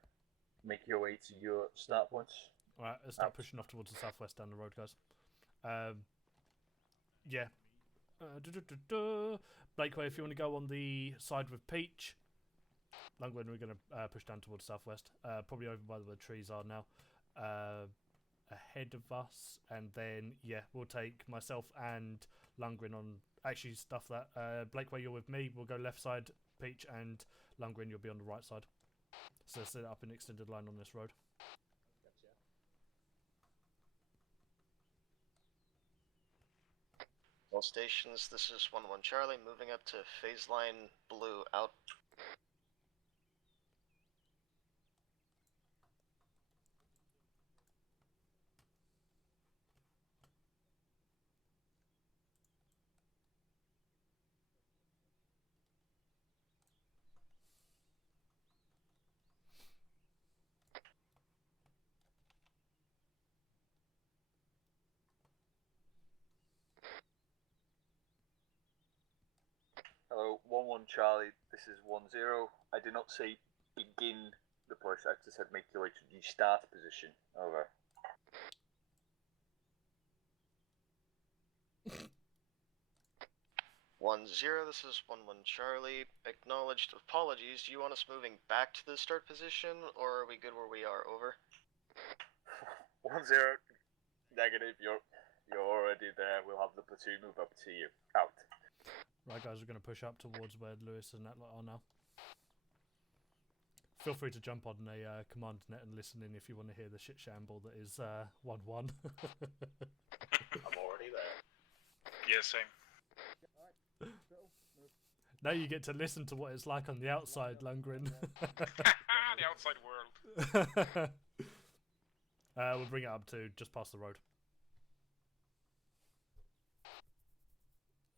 make your way to your start points. Right, let's start pushing off towards the southwest down the road, guys. Yeah. Blakeway, if you want to go on the side with Peach. Lungren, we're going to push down towards southwest. Probably over by where the trees are now. Ahead of us. And then, yeah, we'll take myself and Lungren on... Actually, stuff that. Blakeway, you're with me. We'll go left side, Peach, and Lungren, you'll be on the right side. So set up an extended line on this road. All stations, this is 1-1 Charlie, moving up to phase line blue out. Hello, 1-1 Charlie, this is 1-0. I did not say begin the push, I just said make your way to the start position. Over. This is 1-1 Charlie. Acknowledged. Apologies. Do you want us moving back to the start position, or are we good where we are? Over. 1-0. Negative. You're already there. We'll have the platoon move up to you. Out. Right, guys, we're going to push up towards where Lewis and that lot are now. Feel free to jump on a command net and listen in if you want to hear the shit shamble that is 1-1. I'm already there. Yeah, same. Now you get to listen to what it's like on the outside, Lundgren. The outside world. We'll bring it up to just past the road.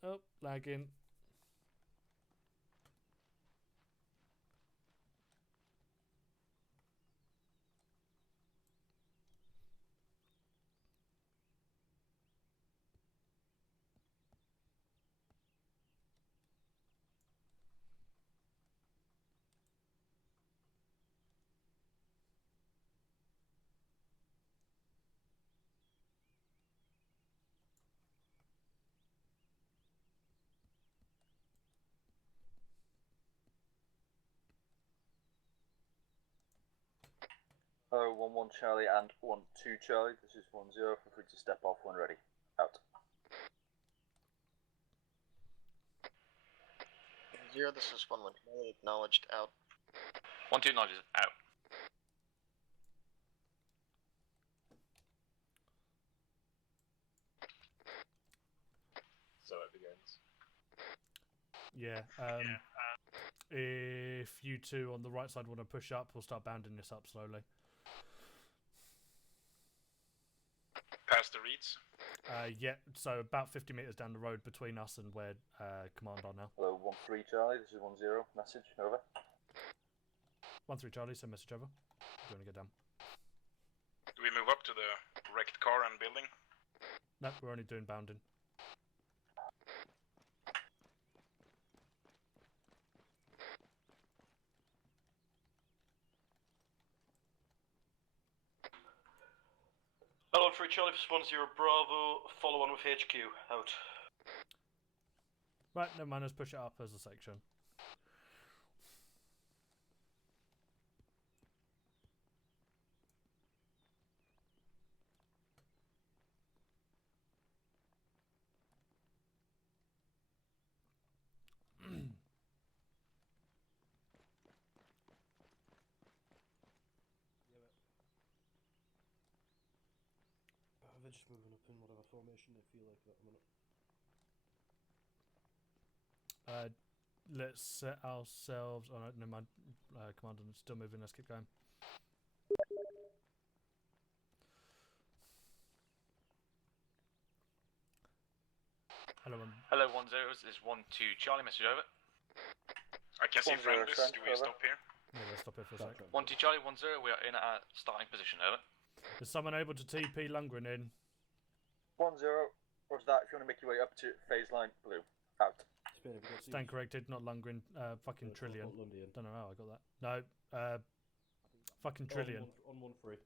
Oh, lagging. Hello, 1-1 Charlie and 1-2 Charlie. This is 1-0. Feel free to step off when ready. Out. 0, this is 1-1 Charlie, acknowledged, out. 1-2 acknowledges, out. So it begins. Yeah. If you two on the right side want to push up, we'll start bounding this up slowly. Past the reeds. Yeah, so about 50 meters down the road between us and where command are now. Hello, 1-3 Charlie. This is 1-0. Message, over. 1-3 Charlie, send message over. Do you want to get down? Do we move up to the wrecked car and building? No, we're only doing bounding. Hello, 3 Charlie, this is 1-0 Bravo, follow on with HQ, out. Right, never mind, let's push it up as a section. They're just moving up in whatever formation they feel like at the minute. Let's set ourselves. Oh no, never mind. Commander, still moving. Let's keep going. Hello, Hello, 1-0. This is 1-2 Charlie. Message over. I can see friendlies. Do we stop here? Yeah, let's stop here for a sec. 1-2 Charlie, 1-0. We are in our starting position. Over. Is someone able to TP Lundgren in? 1-0. What's that? If you want to make your way up to phase line blue. Out. Stand corrected, not Lundgren. Fucking Trillion. Don't know how I got that. No. Fucking Trillion. On 1-3.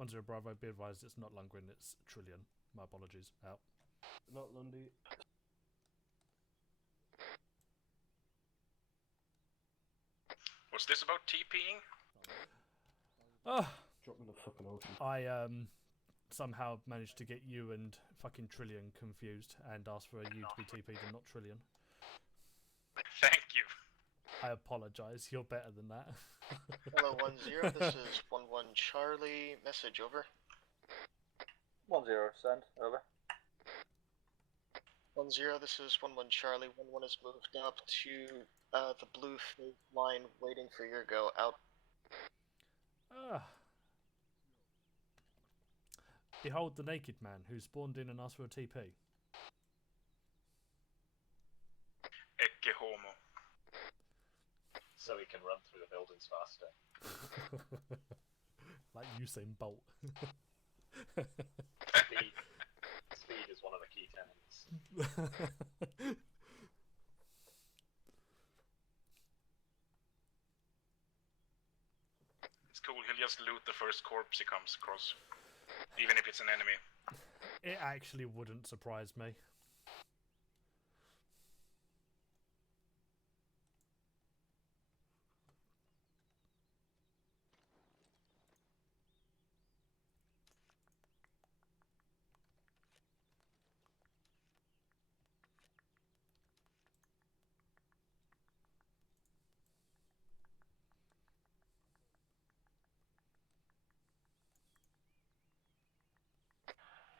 1-0 Bravo, be advised it's not Lundgren, it's Trillion. My apologies. Out. Not Lundy. What's this about TPing? Oh. Drop me in the fucking ocean. I somehow managed to get you and fucking Trillion confused and asked for you to be TP'd and not Trillion. Thank you. I apologise, you're better than that. Hello, 1-0, this is 1-1 Charlie, message over. 1-0, send, over. 1-0, this is 1-1 Charlie, 1-1 is moved up to the blue phase line, waiting for your go, out. Behold the naked man who spawned in and asked for a TP. Ecce homo. So he can run through the buildings faster. Like Usain Bolt. Speed is one of the key tenets. It's cool, he'll just loot the first corpse he comes across. Even if it's an enemy. It actually wouldn't surprise me.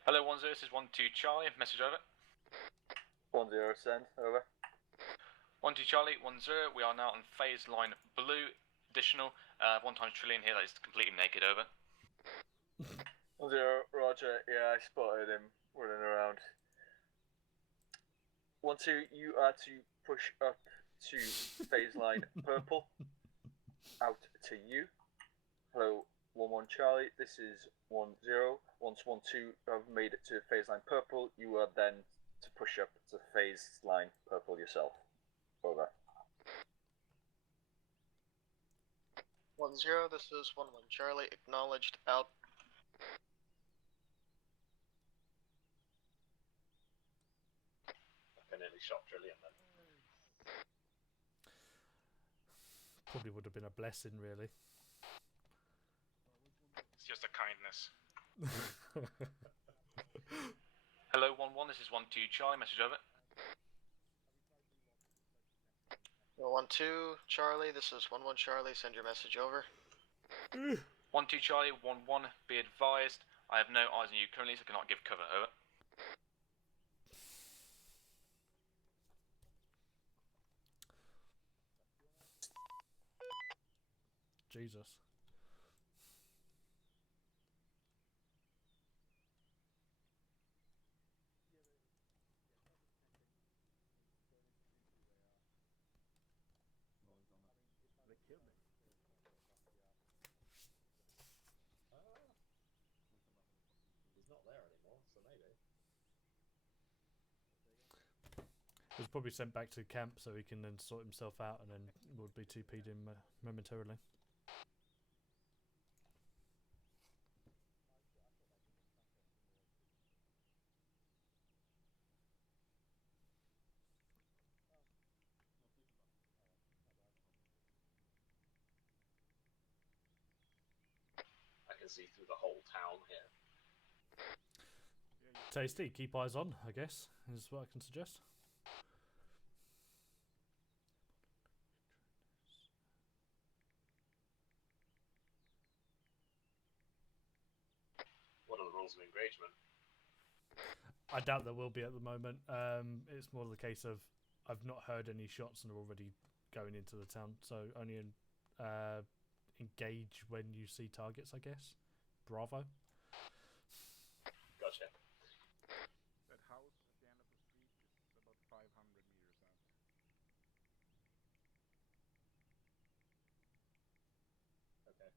Hello, 1-0. This is 1-2 Charlie. Message over. 1-0, send, over. 1-2 Charlie, 1-0. We are now on phase line blue. Additional. 1 times Trillion here. That is completely naked. Over. 1-0, Roger. Yeah, I spotted him running around. 1-2, you are to push up to phase line purple. Out to you. Hello, 1-1 Charlie. This is 1-0. Once 1-2 have made it to phase line purple, you are then to push up to phase line purple yourself. Over. 1-0, this is 1-1 Charlie, acknowledged, out. Definitely actually shot Trillian then. Probably would have been a blessing, really. It's just a kindness. Hello, 1-1. This is 1-2 Charlie. Message over. 1-2 Charlie. This is 1-1 Charlie. Send your message over. 1-2 Charlie. 1-1. Be advised, I have no eyes on you currently, so cannot give cover. Over. Jesus. They killed me. He's not there anymore, so maybe. He was probably sent back to camp so he can then sort himself out, and then would be TP'd him momentarily. I can see through the whole town here. Tasty. Keep eyes on, I guess, is what I can suggest. What are the rules of engagement? I doubt there will be at the moment. It's more the case of I've not heard any shots and are already going into the town, so only engage when you see targets, I guess. Bravo. Gotcha. That house at the end of the street is about 500 meters out. Okay.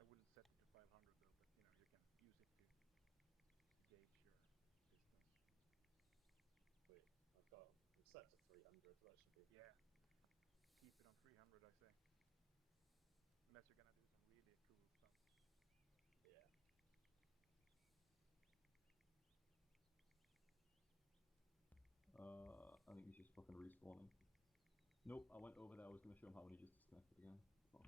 I wouldn't set it to 500 though, but you know, you can use it to gauge your distance. Wait, I'm set to 300, so that should be... Yeah. Keep it on 300, I say. Unless you're gonna do some really cool stuff. Yeah. I think he's just fucking respawning. Nope, I went over there, I was going to show him how he just disconnected again. Fuck.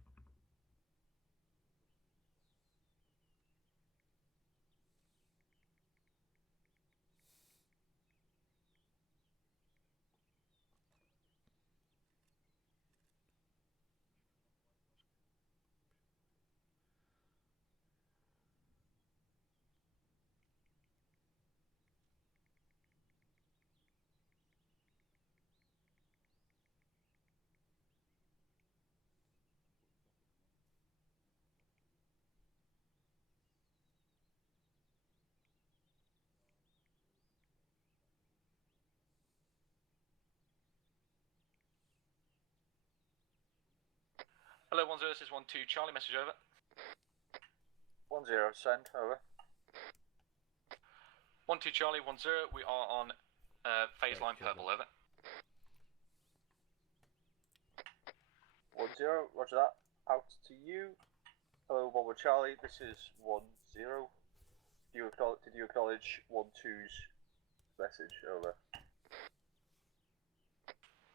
Hello, 1-0. This is 1-2 Charlie. Message over. 1-0, send, over. 1-2 Charlie. 1-0. We are on phase line purple. Over. 1-0, roger that. Out to you. Hello, 1-1 Charlie. This is 1-0. Did you acknowledge 1-2's message? Over.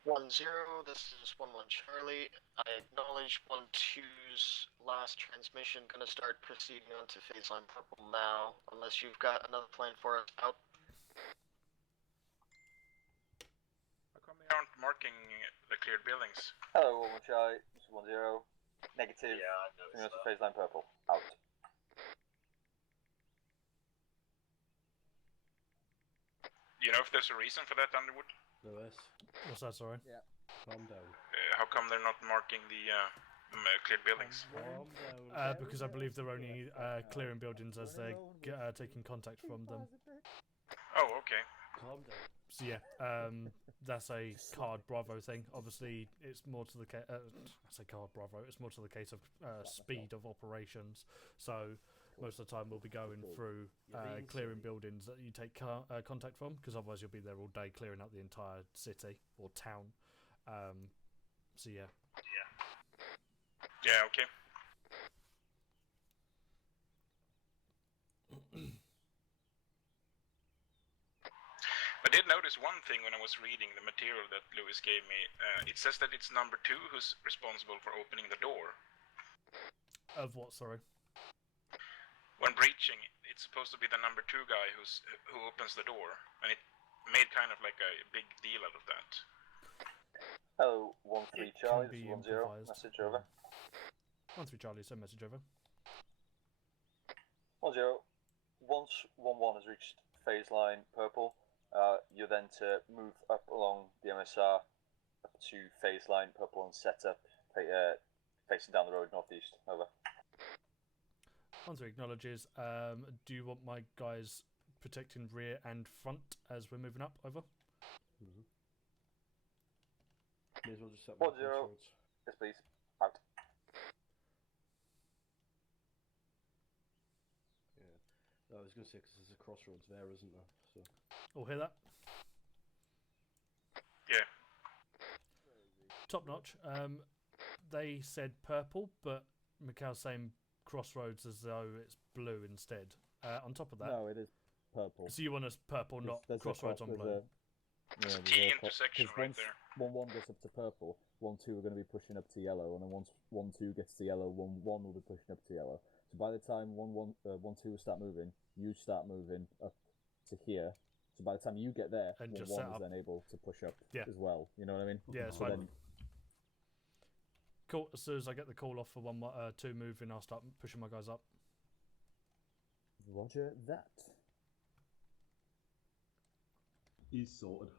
1-0, this is 1-1 Charlie. I acknowledge 1-2's last transmission. Gonna start proceeding on to phase line purple now, unless you've got another plan for us out. How come they aren't marking the cleared buildings? Hello, 1-1 Charlie. This is 1-0. Negative. Yeah, I Moving on noticed to that. phase line purple. Out. Do you know if there's a reason for that, Underwood? Lewis, What's that, sorry? Yeah. calm down. How come they're not marking the cleared buildings? Calm down. Because I believe they're only clearing buildings as they're taking contact from them. Oh, okay. Calm down. So yeah, that's a card Bravo thing. Obviously, it's more to the case. I say card Bravo. It's more to the case of speed of operations. So most of the time we'll be going through clearing buildings that you take contact from, because otherwise you'll be there all day clearing out the entire city or town. So yeah. Yeah, okay. I did notice one thing when I was reading the material that Lewis gave me. It says that it's number 2 who's responsible for opening the door. Of what, sorry? When breaching, it's supposed to be the number 2 guy who opens the door, and it made kind of like a big deal out of that. Hello, 1-3 Charlie, this is 1-0, message over. 1-3 Charlie, send message over. 1-0, once 1-1 has reached phase line purple, you're then to move up along the MSR up to phase line purple and set up, facing down the road northeast, over. 1-3 acknowledges. Do you want my guys protecting rear and front as we're moving up, over? May as well just set 1-0, yes please, out. Yeah, I was going to say, because there's a crossroads there, isn't there? So. All hear that? Yeah. Top notch. They said purple, but Mikhail's saying crossroads as though it's blue instead. On top of that... No, it is purple. So you want us purple, not there's crossroads on blue? There's a T intersection right there. 1-1 gets up to purple, 1-2 are going to be pushing up to yellow, and then once 1-2 gets to yellow, 1-1 will be pushing up to yellow. So by the time 1-2 will start moving, you start moving up to here. So by the time you get there, 1-1 is then able to push up as well. You know what I mean? Yeah, it's fine. Cool. As soon as I get the call off for 2 moving, I'll start pushing my guys up. Roger that. He's sorted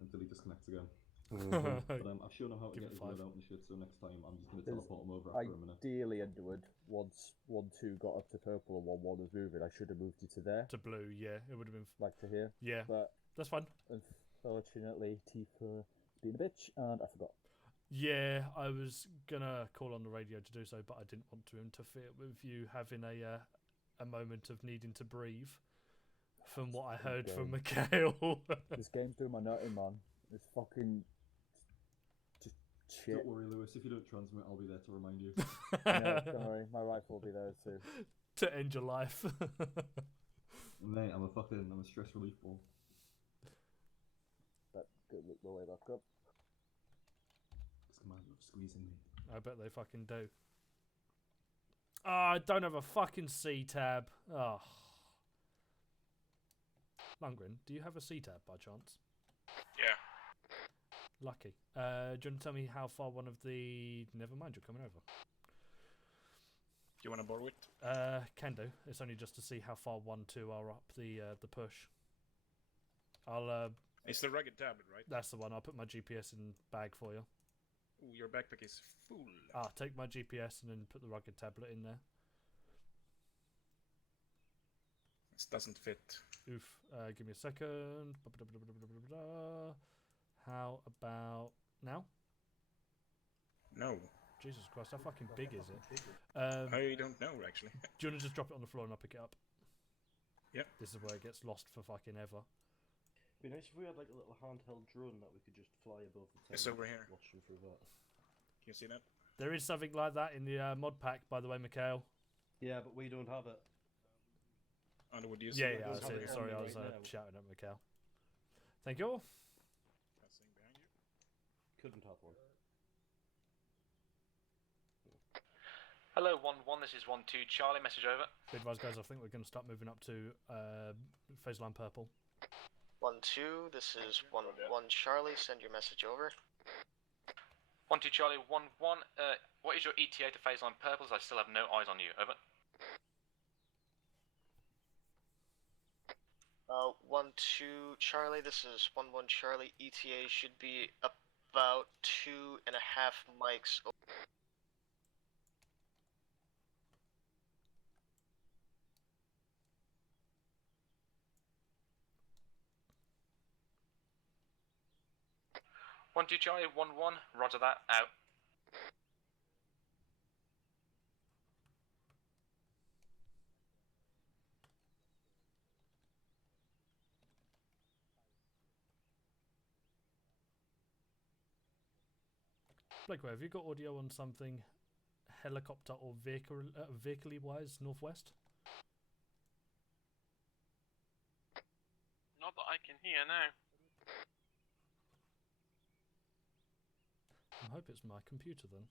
until he disconnects again. But I've shown him how to get his load out and shit, so next time I'm just going to teleport him over after a minute. Ideally, Underwood, once 1-2 got up to purple and 1-1 was moving, I should have moved you to there. To blue, yeah, it would have been... Like to here. Yeah, but that's fine. Unfortunately, Tifa being a bitch, and I forgot. Yeah, I was going to call on the radio to do so, but I didn't want to interfere with you having a moment of needing to breathe. From what I heard from Mikhail. This game's doing my nutting, man. It's fucking just shit. Don't worry, Lewis. If you don't transmit, I'll be there to remind you. No, don't worry. My rifle will be there too. To end your life. Mate, I'm a stress relief ball. But good look my way back up. This command of squeezing me. I bet they fucking do. Oh, I don't have a fucking C-tab. Oh. Lundgren, do you have a C-tab by chance? Yeah. Lucky. Do you want to tell me how far one of the... Never mind, you're coming over. Do you want to borrow it? Can do. It's only just to see how far 1-2 are up the push. I'll... It's the rugged tablet, right? That's the one. I'll put my GPS in bag for you. Ooh, your backpack is full. Take my GPS and then put the rugged tablet in there. This doesn't fit. Oof. Give me a second. How about now? No. Jesus Christ, how fucking big is it? I don't know, actually. Do you want to just drop it on the floor and I'll pick it up? Yep. This is where it gets lost for fucking ever. It'd be nice if we had like a little handheld drone that we could just fly above the It's over here. Watch them through that. Can you see that? There is something like that in the mod pack, by the way, Mikhail. Yeah, but we don't have it. Underwood, you yeah, I see it. Sorry, I was shouting at Mikhail. Thank you. Passing behind you. Couldn't have one. Hello, 1-1. This is 1-2 Charlie. Message over. Be advised, guys. I think we're going to start moving up to phase line purple. 1-2. This is 1-1 Charlie. Send your message over. 1-2 Charlie. 1-1. What is your ETA to phase line purple? I still have no eyes on you. Over. 1-2 Charlie, this is 1-1 Charlie. ETA should be about 2.5 mics. 1-2 Charlie, 1-1. Roger that. Out. Blakeway, have you got audio on something helicopter or vehicle-wise northwest? Not that I can hear now. I hope it's my computer then.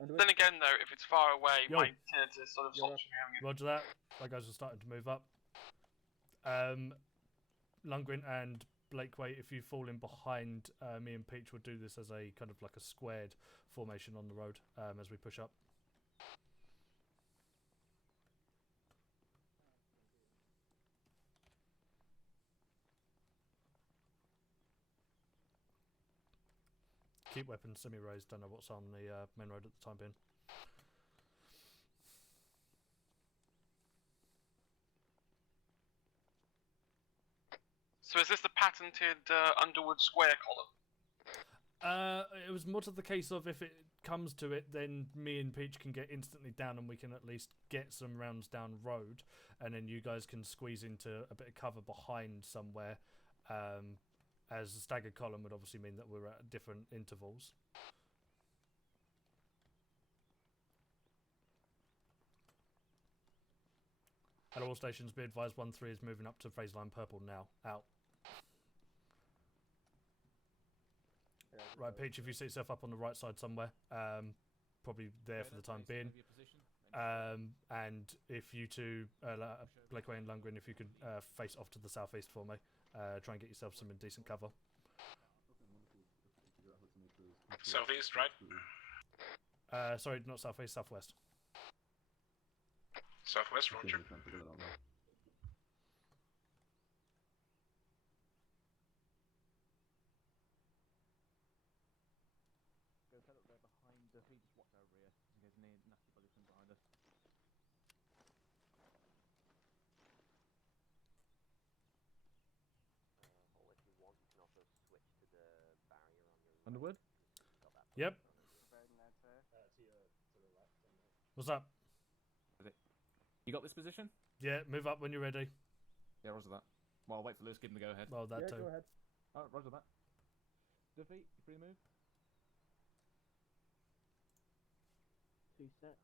Then again, though, if it's far away, Yo. my tinnitus sort of stops me having it. Roger that. My guys are starting to move up. Lundgren and Blakeway, if you fall in behind me and Peach, will do this as a kind of like a squared formation on the road as we push up. Keep weapons semi-raised. Don't know what's on the main road at the time being. So is this the patented Underwood Square column? It was more to the case of if it comes to it, then me and Peach can get instantly down and we can at least get some rounds down road, and then you guys can squeeze into a bit of cover behind somewhere. As a staggered column would obviously mean that we're at different intervals. At all stations, be advised 1-3 is moving up to phase line purple now. Out. Right, Peach, if you see yourself up on the right side somewhere, probably there for the time being. And if you two, Blakeway and Lundgren, if you could face off to the southeast for me, try and get yourself some decent cover. Southeast, right? Sorry, not southeast, southwest. Southwest, roger. Go set up there behind the feet, just watch over here, in case any nasty buddies come behind us. Or if you want, you can also switch to the barrier on your Underwood? Yep. To the left. What's up? You got this position? Yeah, move up when you're ready. Yeah, roger that. Well, I'll wait for Lewis, give him the go ahead. Well, that too. Go ahead. Alright, roger that. Defeat, you free to move? 2 set.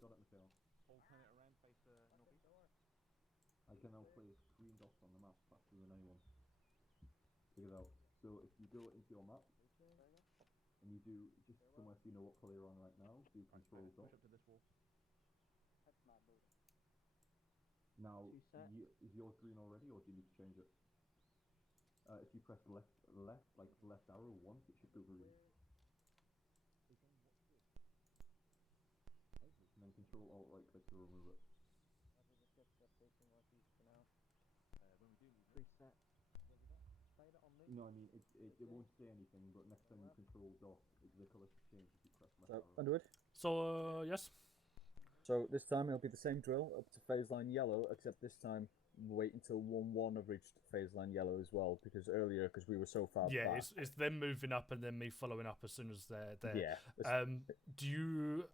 Got it, Michael. All turn it around, face northeast. I can now place green dots on the map faster than anyone. Figure it out. So if you go into your map, and you do just somewhere so you know what colour you're on right now, do control dot. Push up to this wall. Now, is yours green already, or do you need to change it? If you press left, like left arrow once, it should go green. And then control alt right click to remove it. No, I mean, it won't say anything, but next time you control dot, the colour should change if you press left arrow. Underwood? So, yes? So this time it'll be the same drill up to phase line yellow, except this time wait until 1-1 have reached phase line yellow as well, because earlier, because we were so far back. It's them moving up and then me following up as soon as they're there. Yeah. Do you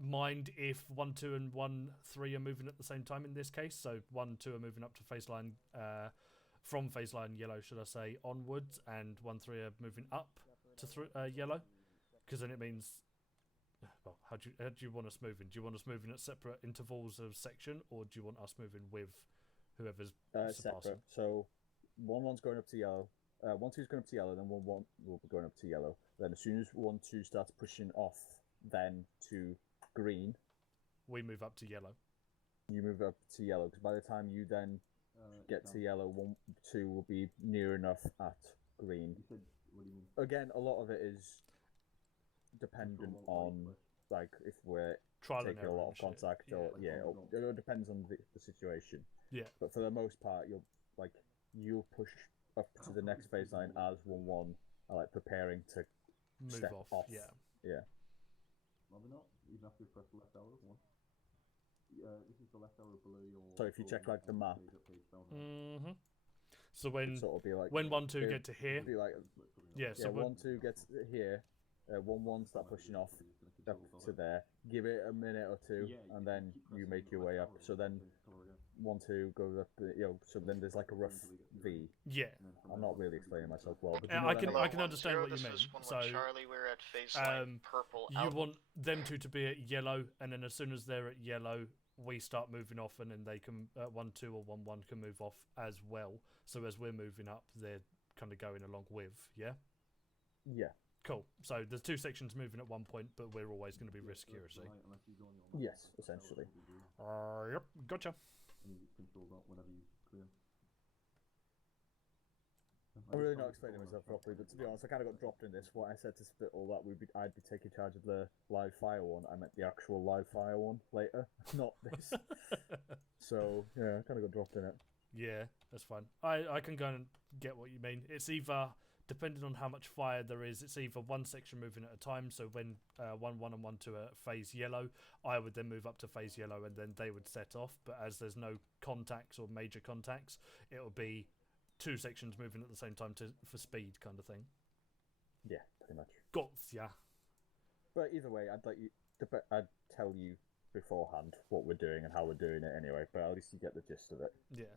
mind if 1-2 and 1-3 are moving at the same time in this case? So 1-2 are moving up to phase line, from phase line yellow, should I say, onwards, and 1-3 are moving up to yellow? Because then it means... Well, how do you want us moving? Do you want us moving at separate intervals of section, or do you want us moving with whoever's surpassing? Separate. So 1-1's going up to yellow. 1-2's going up to yellow, then 1-1 will be going up to yellow. Then as soon as 1-2 starts pushing off, then to green, we move up to yellow. You move up to yellow, because by the time you then get to yellow, 1-2 will be near enough at green. What do you mean? Again, a lot of it is dependent on, like, if we're taking a lot of contact, or it depends on the situation. Yeah. But for the most part, you'll push up to the next phase line as 1-1, like preparing to move step off. Yeah. Yeah. Maybe not. Even after you press the left arrow once. This is the left arrow below your. So if you check like the map. So when sort of be like, when 1-2 get to here, be like, so 1-2 gets here, 1-1 start pushing off up to there. Give it a minute or two, and then you make your way up. So then 1-2 goes up. So then there's like a rough V. Yeah. I'm not really explaining myself well, but I can understand what you mean. So Charlie, we're at phase line purple. You want them two to be at yellow, and then as soon as they're at yellow, we start moving off, and then they can 1-2 or 1-1 can move off as well. So as we're moving up, they're kind of going along with. Yeah. Yeah. Cool. So there's two sections moving at one point, but we're always going to be risk security. Yes, essentially. Yep. Gotcha. And you control that whenever you clear. I'm really not explaining myself properly, but to be honest, I kind of got dropped in this. What I said to Spittle that I'd be taking charge of the live fire one. I meant the actual live fire one later, not this. So yeah, I kind of got dropped in it. Yeah, that's fine. I can go and get what you mean. It's either, depending on how much fire there is, it's either one section moving at a time. So when 1-1 and 1-2 are phase yellow, I would then move up to phase yellow, and then they would set off. But as there's no contacts or major contacts, it'll be two sections moving at the same time for speed, kind of thing. Yeah, pretty much. Gotcha. But either way, I'd tell you beforehand what we're doing and how we're doing it anyway. But at least you get the gist of it. Yeah.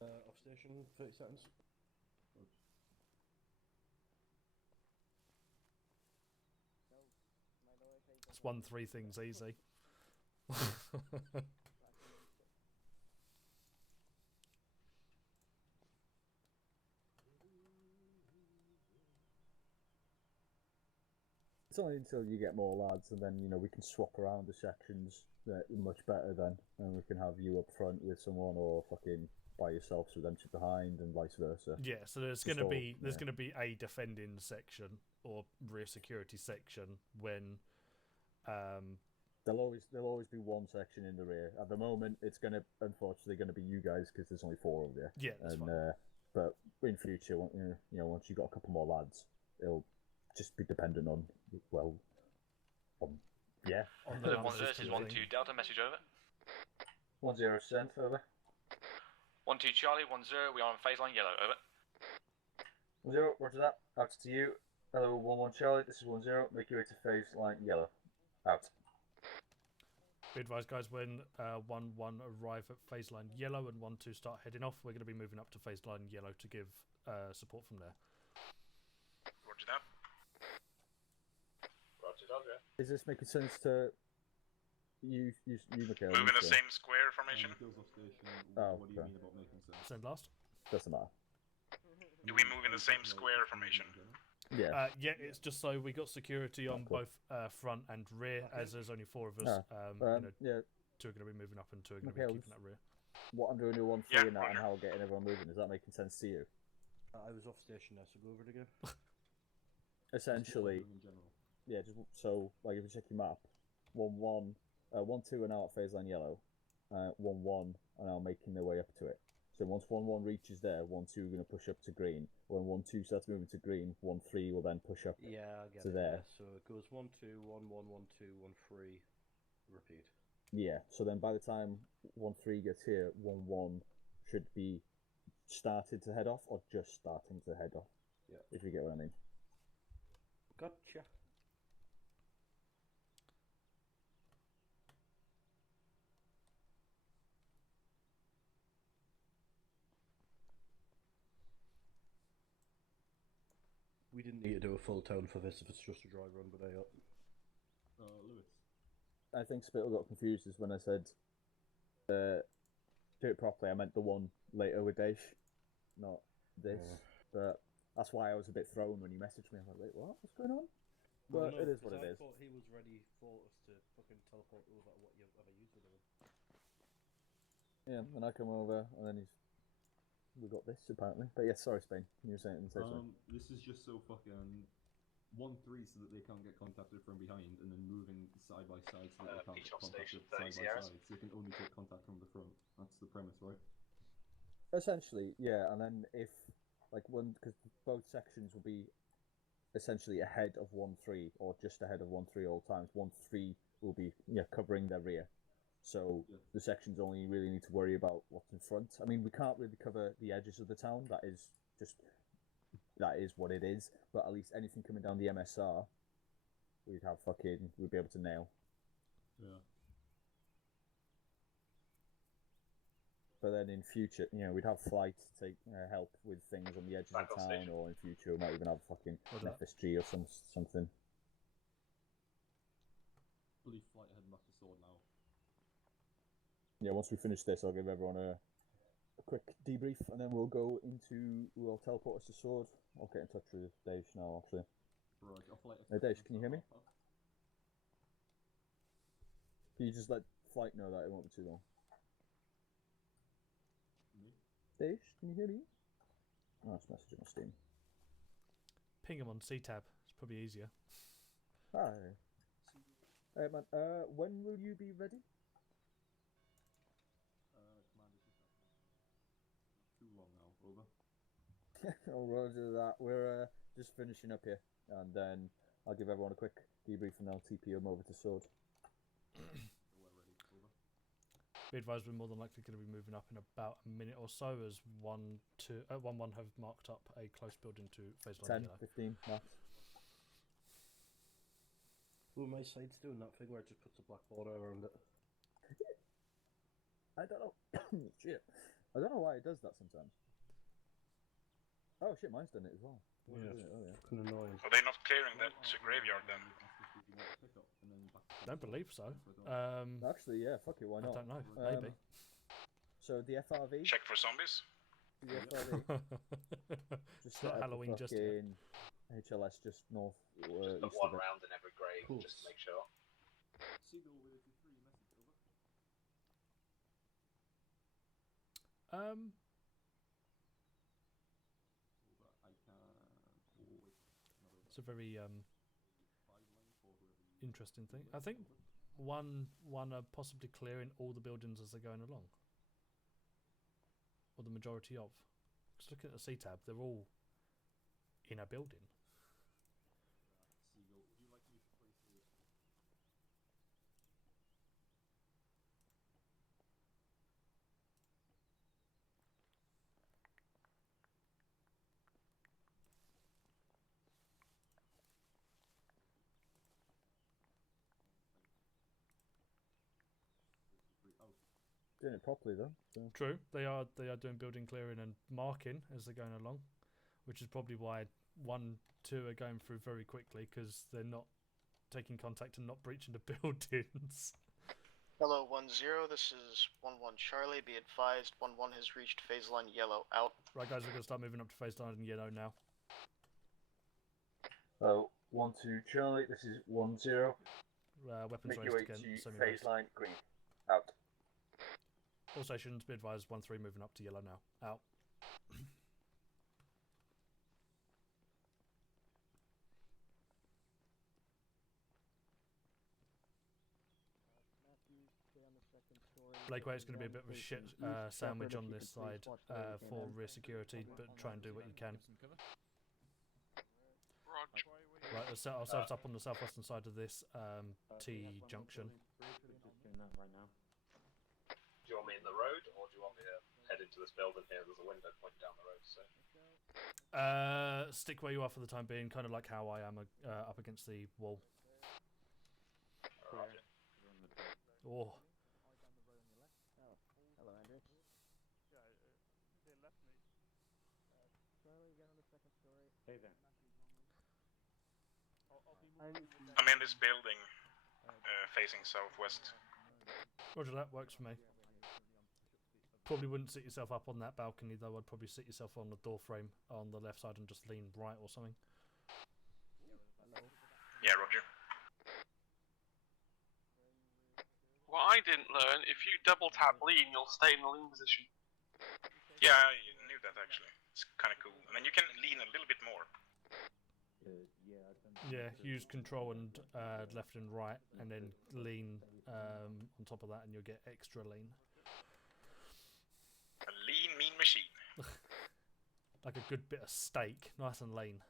Off station, 30 seconds. It's 1-3 things easy. It's only until you get more lads, and then we can swap around the sections much better then, and we can have you up front with someone, or fucking by yourself, so them two behind, and vice versa. Yeah, so there's going to be a defending section or rear security section when. There'll always be one section in the rear. At the moment, it's unfortunately going to be you guys because there's only 4 of you. Yeah, that's fine. But in future, once you've got a couple more lads, it'll just be dependent on On the 1-0 is 1-2 Delta, message over. 1-0 sent, over. 1-2 Charlie, 1-0, we are on phase line yellow, over. 1-0, roger that. Out to you. Hello, 1-1 Charlie, this is 1-0, make your way to phase line yellow. Out. Be advised, guys, when 1-1 arrive at phase line yellow and 1-2 start heading off, we're going to be moving up to phase line yellow to give support from there. Roger that. Roger that, yeah. Is this making sense to you Mikhail? Move in the same square formation? Oh, what do you mean about making sense? Send last. Doesn't matter. Do we move in the same square formation? Yeah. Yeah, it's just so we got security on both front and rear, as there's only 4 of us. Yeah. 2 are going to be moving up and 2 are going to be keeping that rear. What I'm doing to 1-3 and that, and how I'm getting everyone moving, is that making sense to you? I was off station there, so go over it again. Essentially, yeah. Just so like if you check your map, 1-1, 1-2 are now at phase line yellow. 1-1 are now making their way up to it. So once 1-1 reaches there, 1-2 are going to push up to green. When 1-2 starts moving to green, 1-3 will then push up Yeah, I get to it. there. Yeah. So it goes 1-2, 1-1, 1-2, 1-3, repeat. Yeah, so then by the time 1-3 gets here, 1-1 should be started to head off, or just starting to head off. Yeah. If you get what I mean. Gotcha. We didn't need to do a full tone for this if it's just a dry run, but Lewis. I think Spittle got confused is when I said do it properly. I meant the one later with Daesh, not this. But that's why I was a bit thrown when he messaged me. I was like, wait, what? What's going on? But it is what it is. I thought he was ready for us to fucking teleport over what you ever used with him. Yeah, and I come over, and then we got this apparently. But yeah, sorry, Spain. You were saying something. This is just so fucking 1-3 so that they can't get contacted from behind, and then moving side by side so that they can't get contacted side by side. So they can only take contact from the front. That's the premise, right? Essentially, yeah. And then if because both sections will be essentially ahead of 1-3 or just ahead of 1-3 all times. 1-3 will be covering their rear. So the sections only really need to worry about what's in front. I mean, we can't really cover the edges of the town. That is what it is. But at least anything coming down the MSR, we'd be able to nail. Yeah. But then in future, we'd have flight to take help with things on the edges of town, or in future we might even have fucking an FSG or something. believe flight heading back to sword now. Yeah, once we finish this, I'll give everyone a quick debrief, and then we'll teleport us to sword. I'll get in touch with Dave now, actually. Right, I'll flight Dave, can you hear me? Can you just let flight know that it won't be too long? Dave, can you hear me? Oh, it's messaging on Steam. Ping him on C-Tab. It's probably easier. Hi. Hey man, when will you be ready? Commander, too long now. Over. I'll roger that. We're just finishing up here, and then I'll give everyone a quick debrief, and I'll TP them over to sword. Be advised we're more than likely going to be moving up in about a minute or so, as 1-1 have marked up a close building to phase line 10, 15 max. Who my side's doing that thing where it just puts a black border around it? I don't know. Shit. I don't know why it does that sometimes. Oh shit, mine's done it as well. Yeah, Oh, yeah. fucking annoying. Are they not clearing that graveyard then? Don't believe so. Actually, yeah, fuck it, why not? I don't know. Maybe. So the FRV. Check for zombies. The FRV. It's not Halloween just yet. HLS just north. Just east the of one it. round in every grave, just to make sure. Seagull with a 3 message over. It's a very interesting thing. I think one are possibly clearing all the buildings as they're going along, or the majority of. Because looking at the C-Tab, they're all in a building. Seagull, would you like me to place this? Doing it properly though. So. True, they are doing building clearing and marking as they're going along, which is probably why 1, 2 are going through very quickly, because they're not taking contact and not breaching the buildings. Hello, 1-0. This is 1-1 Charlie. Be advised, 1-1 has reached phase line yellow. Out. Right, guys, we're going to start moving up to phase line yellow now. Oh, 1-2 Charlie. This is 1-0. Weapons Make your way raised again. to phase line green. Out. All stations, be advised, 1-3 moving up to yellow now. Out. Blakeway, it's going to be a bit of a shit sandwich on this side for rear security, but try and do what you can. Right, ourselves up on the southwestern side of this T junction. Do you want me in the road, or do you want me to head into this building here? There's a window pointing down the road, so. Stick where you are for the time being, kind of like how I am up against the wall. Roger. Oh. Hello, Andrew. They left me. Charlie, get on the second story. Hey there. I'm in this building, facing southwest. Roger, that works for me. Probably wouldn't sit yourself up on that balcony though. I'd probably sit yourself on the door frame on the left side and just lean right or something. Yeah, Roger. What I didn't learn, if you double tap lean, you'll stay in the lean position. Yeah, I knew that actually. It's kind of cool. And then you can lean a little bit more. Yeah, use control and left and right, and then lean on top of that, and you'll get extra lean. A lean, mean machine. Like a good bit of steak, nice and lean.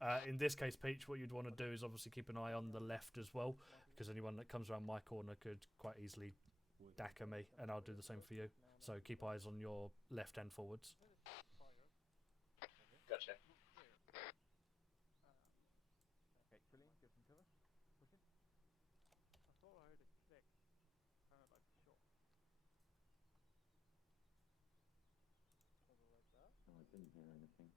Yeah. In this case, Peach, what you'd want to do is obviously keep an eye on the left as well, because anyone that comes around my corner could quite easily dacker me, and I'll do the same for you. So keep eyes on your left and forwards. Gotcha. Okay, brilliant. Give some cover. Pushing. I thought I heard a click. Sounded like a shot. Something like that? I didn't hear anything.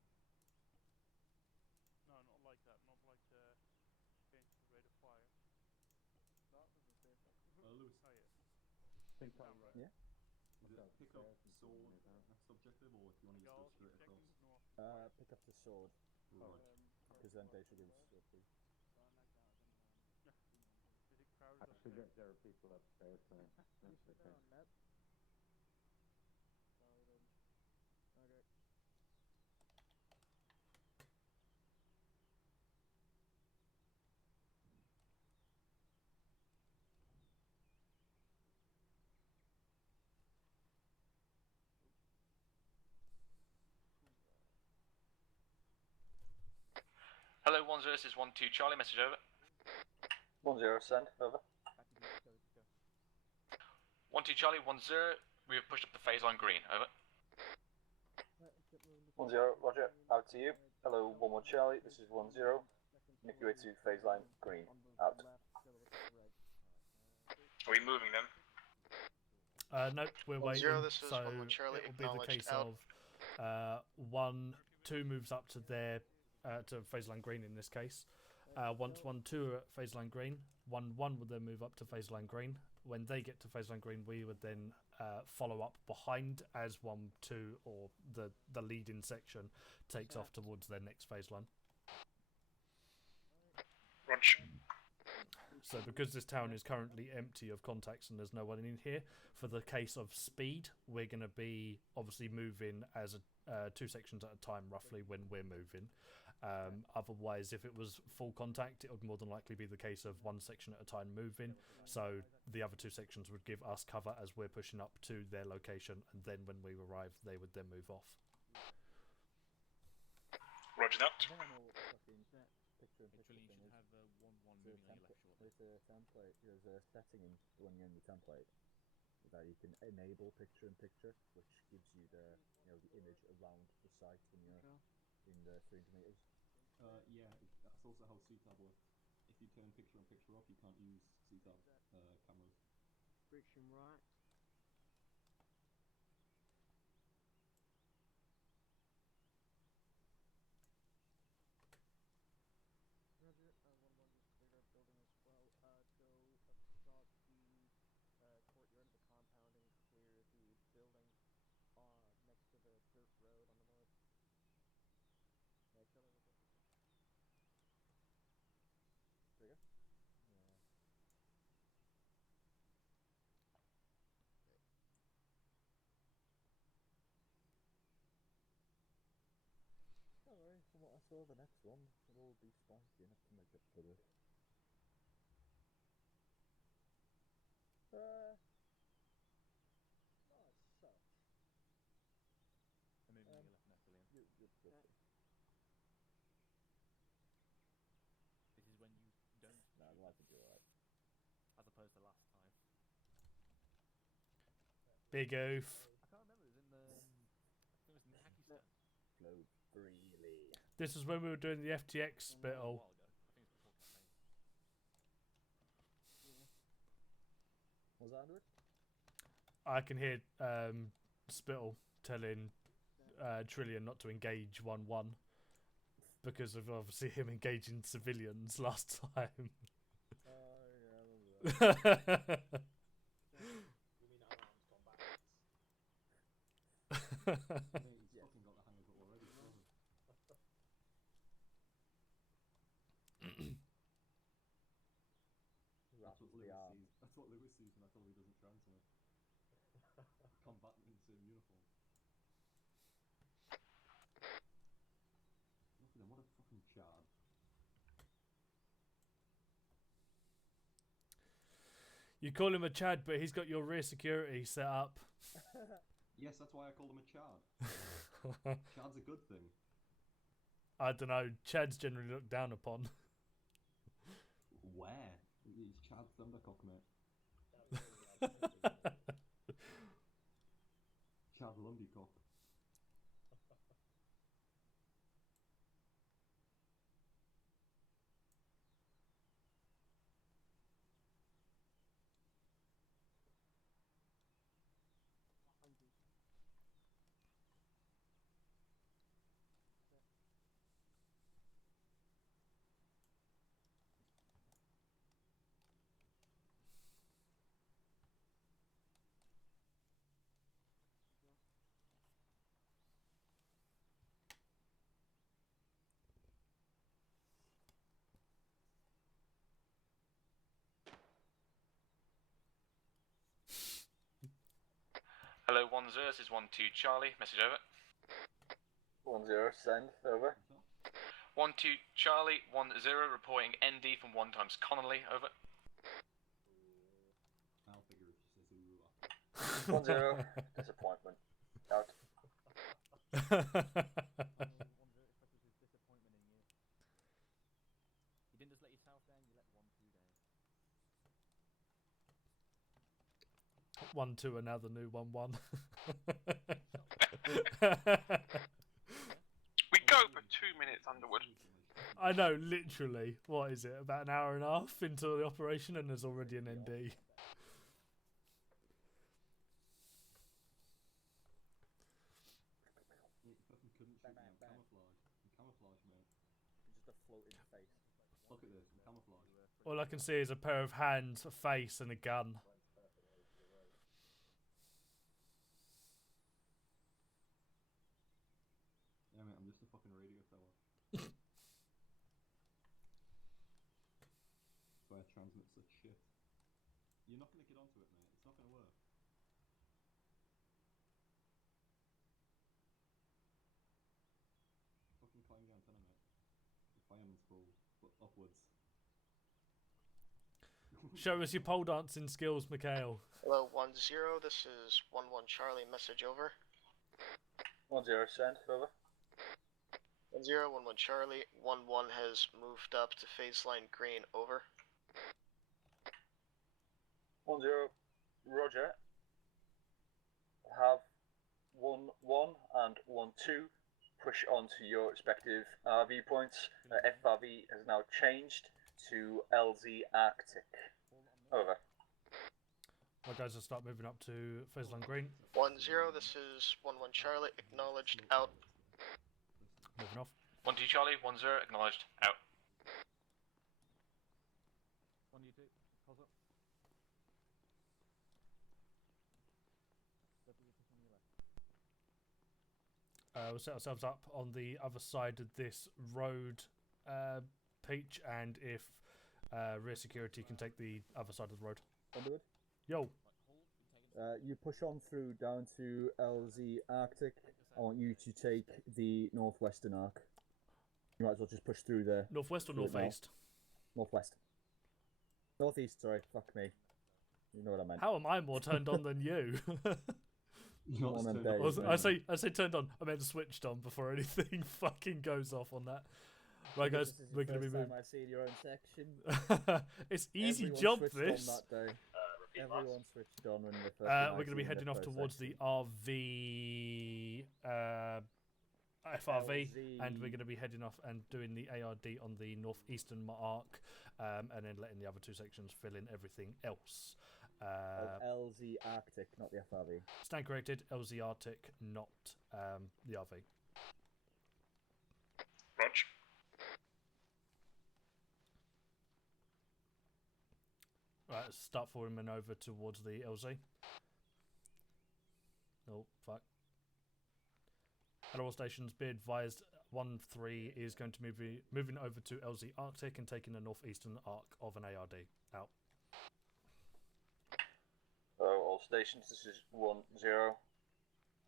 No, not like that. Not like think I'm right. Yeah. Is it pick up sword next objective, or do you want to just go straight across? Pick up the sword. Right. Because then they should give us the free. I forget there are people upstairs, so that's okay. Okay. Hello, 10, this is 12 Charlie, message over. 10, send, over. 12 Charlie, 10, we have pushed up the phase line green, over. 10, roger, out to you. Hello, 11 Charlie, this is 10. Make your way to phase line green, out. Are we moving then? No, we're 10, waiting. this is So 11 Charlie, it will be the acknowledged, case out. of 1, 2 moves up to their to phase line green in this case. Once 1, 2 are at phase line green, 1, 1 would then move up to phase line green. When they get to phase line green, we would then follow up behind as 1, 2, or the lead-in section takes off towards their next phase line. Roger. So because this town is currently empty of contacts and there's no one in here, for the case of speed, we're going to be obviously moving as 2 sections at a time roughly when we're moving. Otherwise, if it was full contact, it would more than likely be the case of 1 section at a time moving. So the other 2 sections would give us cover as we're pushing up to their location, and then when we arrive, they would then move off. Roger that. Literally, you should have 1-1 moving on your left short. There's a template, there's a setting when you're in the template that you can enable picture-in-picture, which gives you the the image around the site when you're in the 300 meters. Yeah, that's also how CTAB works. If you turn picture-in-picture off, you can't use CTAB cameras. Friction right. Roger, 1-1 just cleared our building as well. Go across the courtyard of the compound and clear the building next to the dirt road on the north. Yeah, Charlie, we're good. Trigger? Yeah. Don't worry, from what I saw, the next one will all be spicy enough to make up for this. Not as such. I'm moving to your left now, Billion. You're This is when you don't. No, the life will be alright. As opposed to last time. Big oof. I can't remember, it was in the. I think it was in Pakistan. Flow freely. This is when we were doing the FTX spittle. Was that under it? I can hear Spittle telling Trillian not to engage 1-1 because of obviously him engaging civilians last time. Yeah, I remember that. He's fucking got the hang of it already. That's what Lewis sees when I tell him he doesn't transfer. Combatant in the same uniform. Look at him, what a fucking chard. You call him a Chad, but he's got your rear security set up. Yes, that's why I called him a chard. Chard's a good thing. I don't know. Chad's generally looked down upon. Where? He's Chad Thundercock, mate. Chad Lundycock. Hello, 10, this is 12 Charlie, message over. 10, send, over. 12 Charlie, 10, reporting ND from 1 times Connolly, over. I'll figure if she says ooh. 10, disappointment. Out. You didn't just let yourself down, you let 1-2 down. 1-2 and now the new 1-1. We go for 2 minutes, Underwood. I know, literally. What is it? About an hour and a half into the operation and there's already an ND. You fucking couldn't shoot me. I'm camouflage. I'm camouflage, mate. Just a floating face. Look at this. I'm camouflage. All I can see is a pair of hands, a face, and a gun. Yeah, mate, I'm just a fucking radio tower. That's why I transmit such shit. You're not gonna get onto it, mate. It's not gonna work. Fucking climb the antenna, mate. The fireman's pole, but upwards. Show us your pole dancing skills, Mikhail. Hello, 10, this is 11 Charlie, message over. 10, send, over. 10, 11 Charlie, 11 has moved up to phase line green, over. 10, Roger. Have 11 and 12 push on to your respective RV points. FRV has now changed to LZ Arctic. Over. My guys will start moving up to phase line green. 10, this is 11 Charlie, acknowledged, out. Moving off. 12 Charlie, 10, acknowledged, out. 1-2, pause up. We'll set ourselves up on the other side of this road, Peach, and if rear security can take the other side of the road. Underwood? Yo. You push on through down to LZ Arctic. I want you to take the northwestern arc. You might as well just push through there. Northwest or northeast? Northwest. Northeast, sorry. Fuck me. You know what I meant. How am I more turned on than you? I say turned on. I meant switched on before anything fucking goes off on that. Right, guys, we're going to be moving. I've seen your own section. It's easy Everyone jump switched this. On that day. Everyone switched on when the first. We're going to be heading off towards the RV, FRV, and we're going to be heading off and doing the ARD on the northeastern arc, and then letting the other two sections fill in everything else. LZ Arctic, not the FRV. Stand corrected, LZ Arctic, not the RV. Roger. Right, let's start forming over towards the LZ. Oh, fuck. At all stations, be advised, 1-3 is going to moving over to LZ Arctic and taking the northeastern arc of an ARD. Out. All stations, this is 10.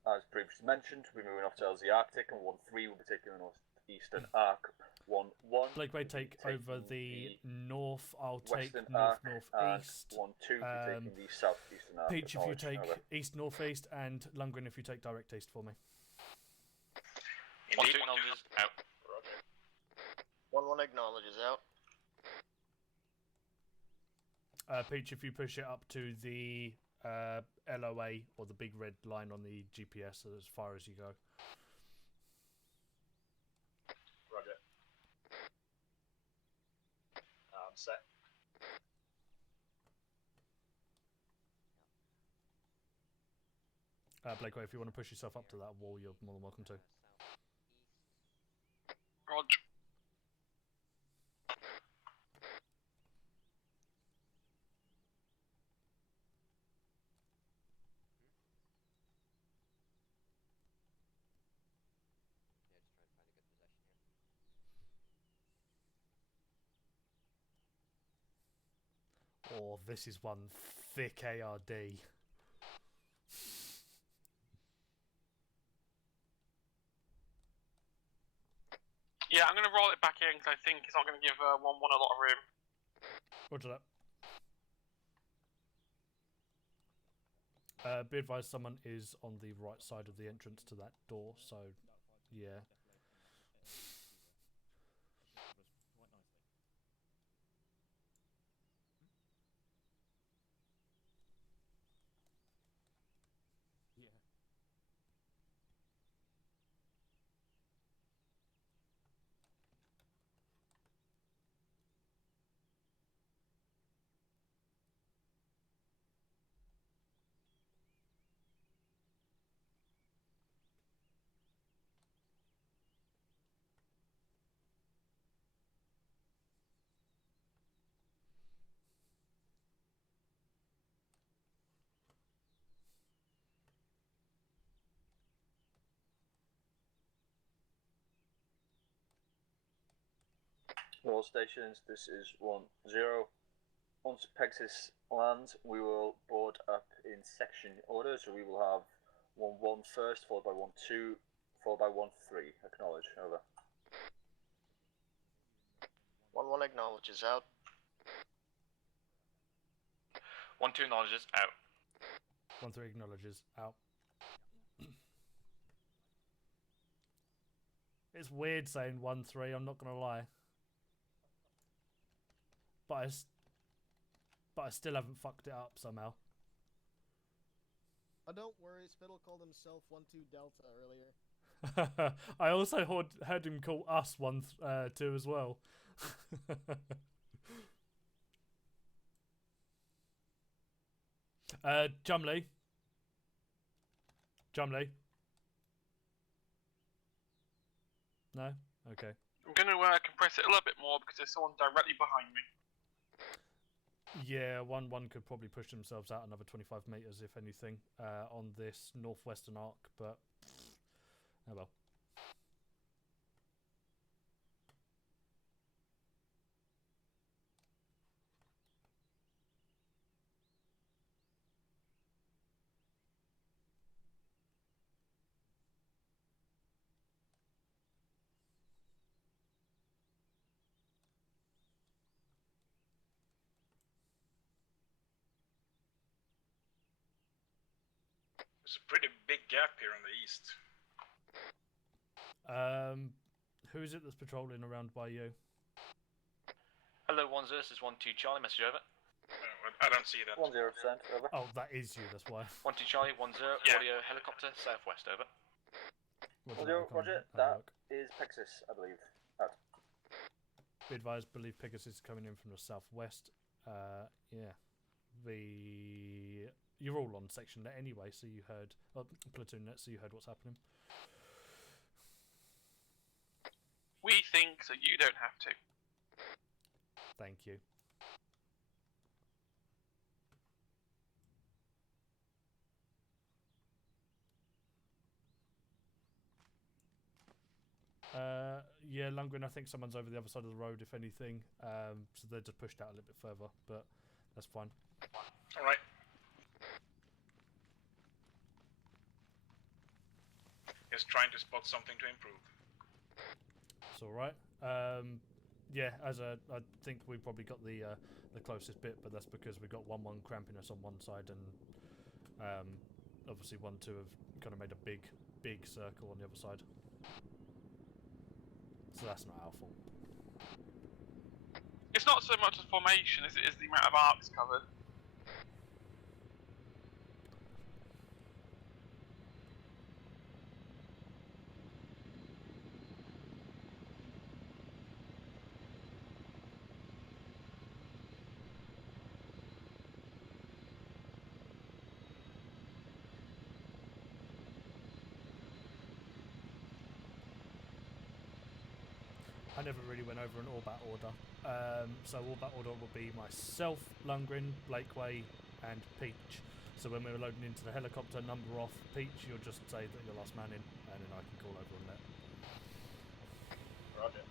As previously mentioned, we're moving off to LZ Arctic, and 1-3 will be taking the northeastern arc. 1-1. Blake Way take over the north. I'll take arc, northeast. 1-2 taking the southeastern arc. Peach, if you take east northeast, and Lundgren, if you take direct east for me. 12 acknowledges, out. 11 acknowledges, out. Peach, if you push it up to the LOA or the big red line on the GPS as far as you go. Roger. Set. Blakeway, if you want to push yourself up to that wall, you're more than welcome to. Roger. Oh, this is one thick ARD. roll it back in because I think it's not going to give 1-1 a lot of room. Roger that. Be advised, someone is on the right side of the entrance to that door, so yeah. All stations, this is 1-0. Once Pegasus lands, we will board up in section order, so we will have 1-1 first, followed by 1-2, followed by 1-3. Acknowledge, over. 1-1 acknowledges, out. 1-2 acknowledges, out. 1-3 acknowledges, out. It's weird saying 1-3, I'm not gonna lie. But I still haven't fucked it up somehow. Oh, don't worry, Spittle called himself 1-2 Delta earlier. I also heard him call us 1-2 as well. Jumley. No? Okay. I'm going to compress it a little bit more because there's someone directly behind me. Yeah, 1-1 could probably push themselves out another 25 metres, if anything, on this northwestern arc, but oh well. There's a pretty big gap here on the east. Who is it that's patrolling around by you? Hello, 1-0, this is 1-2 Charlie, message over. I don't see that. 1-0%, over. Oh, that is you, that's why. 1-2 Charlie, 1-0, Yeah. audio helicopter, southwest, over. Roger, that is Pegasus, I believe. Out. Be advised, believe Pegasus is coming in from the southwest. Yeah. You're all on section net anyway, so you heard... platoon net, so you heard what's happening. We think so you don't have to. Thank you. Yeah, Lundgren, I think someone's over the other side of the road, if anything. So they're just pushed out a little bit further, but that's fine. Alright. Just trying to spot something to improve. It's alright. Yeah, I think we probably got the closest bit, but that's because we got 1-1 cramping us on one side, and obviously 1-2 have kind of made a big circle on the other side. So that's not our fault. It's not so much the formation as it is the amount of arcs covered. I never really went over an all-bat order. So all-bat order will be myself, Lundgren, Blakeway, and Peach. So when we're loading into the helicopter, number off Peach, you'll just say that you're last man in, and then I can call over on that. Roger.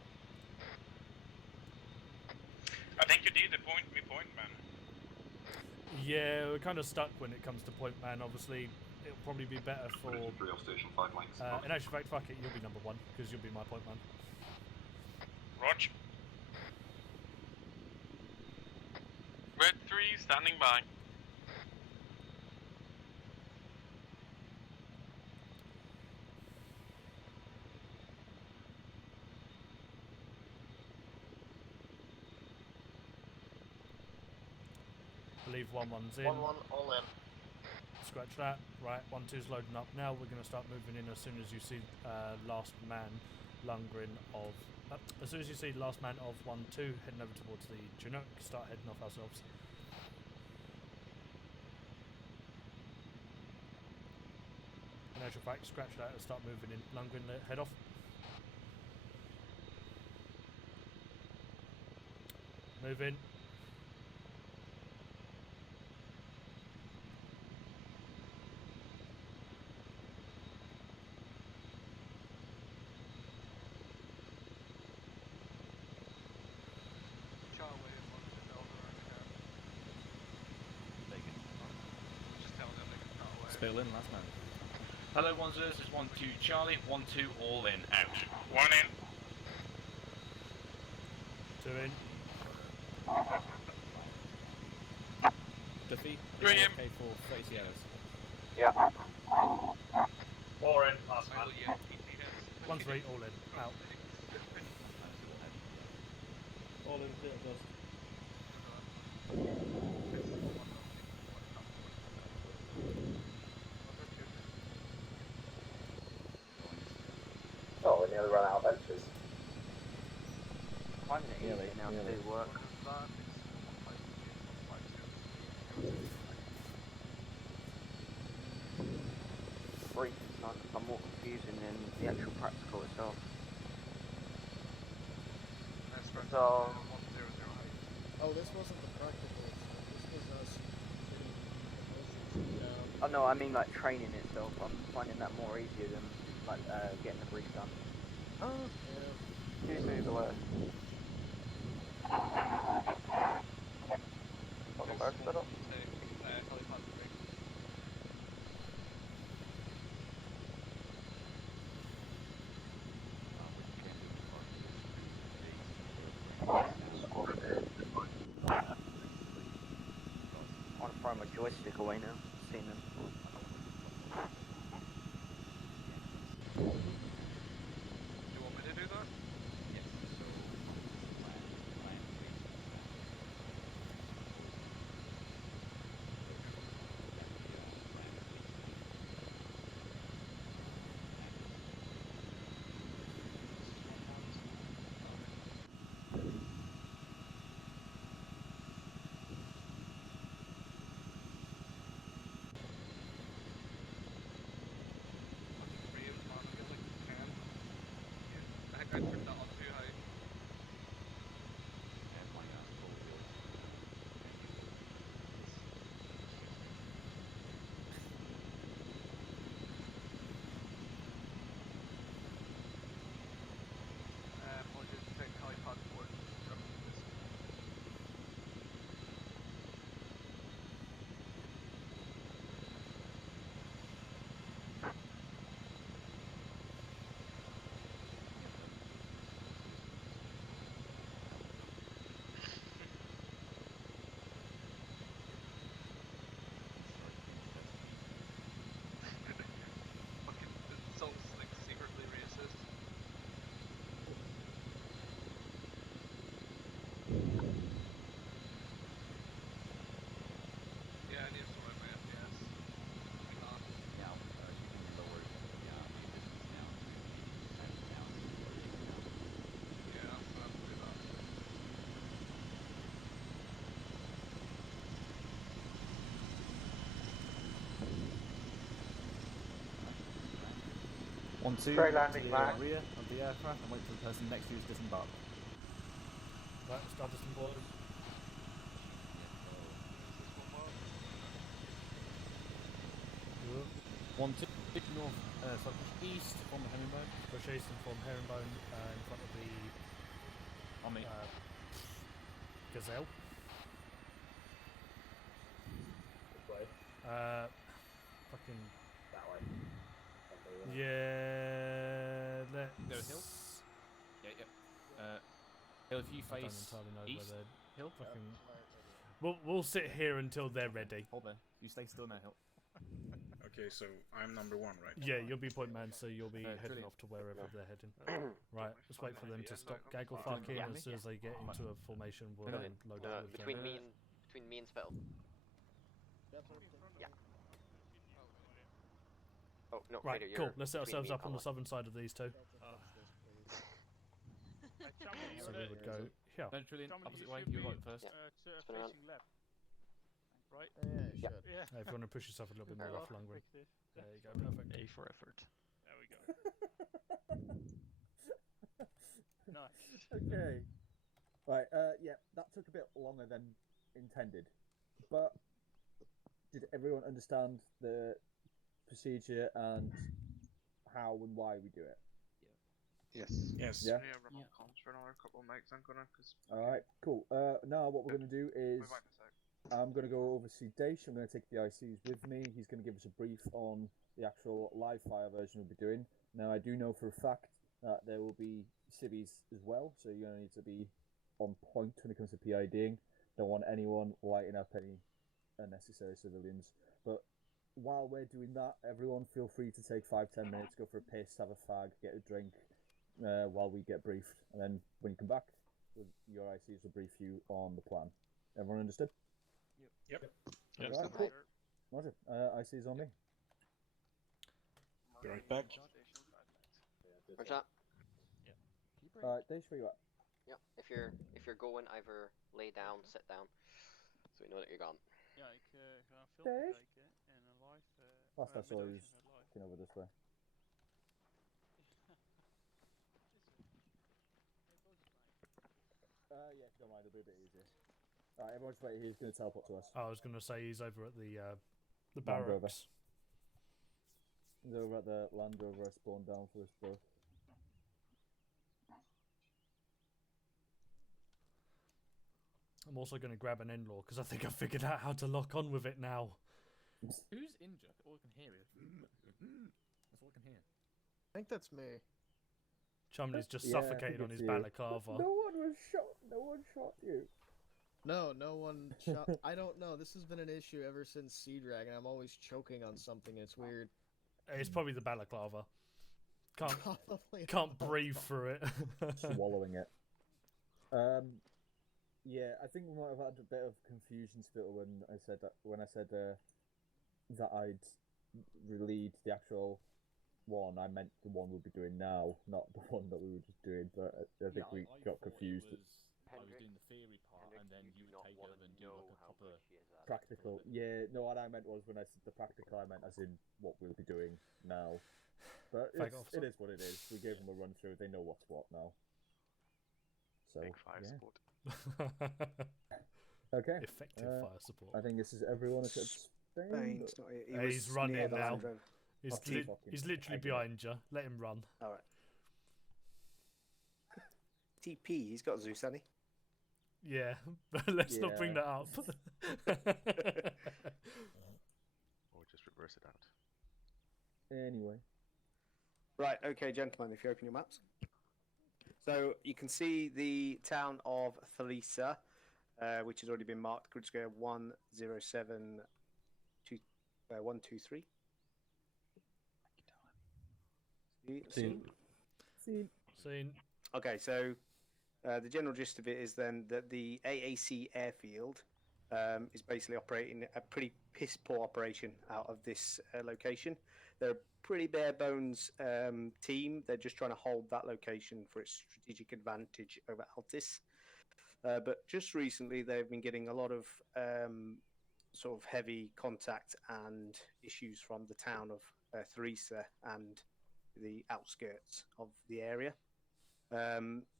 I think you did the point man. Yeah, we're kind of stuck when it comes to point man. Obviously, it'll probably be better for... Station 5 mics. in actual fact, fuck it, you'll be number one, because you'll be my point man. Roger. Red 3 standing by. Believe 1-1's in. 1-1, all in. Scratch that. Right, 1-2's loading up now. We're going to start moving in as soon as you see last man Lundgren of... as soon as you see last man of 1-2 heading over towards the Chinook, start heading off ourselves. In actual fact, scratch that and start moving in. Lundgren, head off. Move in. Spill in, last man. Hello, 1-0, this is 1-2 Charlie, 1-2 all in, out. 1 in. 2 in. Duffy, Doing him. okay for 30 hours. Yeah. 4 in, last man. 1-3, all in, out. All in, clear of dust. Oh, we nearly ran out of benches. Finding it easier now to do work. Brief, it's like I'm more confusing than the actual practical itself. So, Oh, this wasn't the practical. This was us getting the motions down. oh no, I mean like training itself. I'm finding that more easier than like getting the brief done. Oh, yeah. Usually the worst. I want to throw my joystick away now. Seen them. You want me to do that? I turned that on too high. We'll just take helipad forward. Fucking souls like secretly racist. Yeah, I need to lower my FPS. Yeah, so I have to do that. One, two, Straight landing to the back. rear of the aircraft and wait for the person next to you to disembark. Right, start disembarking. 1, 2, north, sorry, push east from the herringbone. Push east and form herringbone in front of the On me. Gazelle. This way. Fucking. That way. Yeah. Go hill. Yeah, yeah. Hill, if you I don't face entirely know east, where they're Hill. fucking... We'll sit here until they're ready. Hold there. You stay still now, Hill. Okay, so I'm number 1, right? Yeah, you'll be point man, so you'll be No, heading Trillian. off to wherever they're heading. Right, let's wait for them to stop gaggle fucking. As soon as they get into a formation, we'll Trillian, load out with between them. me and Spell. Yeah. Oh no, Right, Vader, cool. you're Let's set between ourselves me up and on the Paula. southern side of these two. So we would go here. No, Trillian, opposite way. should You're be, right first. Spin around. facing left. Right? Yeah, Yeah. If you want to push yourself a little bit more Fair off enough. Lundgren. Fix it. There you go, perfect. A for effort. There we go. Nice. Okay. Right, yeah, that took a bit longer than intended. But did everyone understand the procedure and how and why we do it? Yes. Yes. Yeah? remote comms for another couple of mics. I'm gonna. Alright, cool. Now what we're going to do is I'm going to go over see Daesh. I'm going to take the ICs with me. He's going to give us a brief on the actual live fire version we'll be doing. Now, I do know for a fact that there will be civvies as well, so you're going to need to be on point when it comes to PIDing. Don't want anyone lighting up any unnecessary civilians. But while we're doing that, everyone feel free to take 5-10 minutes, go for a piss, have a fag, get a drink while we get briefed. And then when you come back, your ICs will brief you on the plan. Everyone understood? Yep. Alright, cool. Roger. ICs on me. Be right back. Where's that? Alright, Daesh, where you at? Yep. If you're going, either lay down, sit down, so we know that you're gone. Ja, ik ga een film Dave? kijken en een live. Last I saw he was Midden-Ocean live. looking over this way. Yeah, if you don't mind, it'll be a bit easier. Alright, everyone's wait. He's going to teleport to us. I was going to say he's over at the Land Rover. barracks. He's over at the Land Rover I spawned down for us both. I'm also going to grab an in-law because I think I figured out how to lock on with it now. Who's injured? All I can hear is. That's all I can hear. I think that's me. Chumley's just Yeah, I suffocated think on it's his you. balaclava. No one was shot. No one shot you. No, no one shot. I don't know. This has been an issue ever since Sea Dragon. I'm always choking on something. It's weird. It's probably the balaclava. Can't Probably can't breathe through it. Swallowing it. Yeah, I think we might have had a bit of confusion still when I said that I'd relied the actual one. I meant the one we'll be doing now, not the one that we were just doing. But I think we got confused. I was doing the theory part, and then you would take over and do like a proper. Practical, yeah. No, what I meant was when I said the practical, I meant as in what we'll be doing now. But it is what it is. We gave them a run through. They know what's what now. So Big fire yeah. support. Okay. Effective fire support. I think this is everyone except Spain. Spain's but- not here. He He's was running near the now. Land Rover. He's literally behind you. Let him run. Alright. TP, he's got Zeus, hasn't he? Yeah, let's not bring that up. Or just reverse it out. Anyway. Right, okay, gentlemen, if you open your maps. So you can see the town of Thalissa, which has already been marked, grid square 107-123. Seen. Seen. Okay, so the general gist of it is then that the AAC airfield is basically operating a pretty piss poor operation out of this location. They're a pretty bare bones team. They're just trying to hold that location for its strategic advantage over Altis. But just recently, they've been getting a lot of sort of heavy contact and issues from the town of Theresa and the outskirts of the area.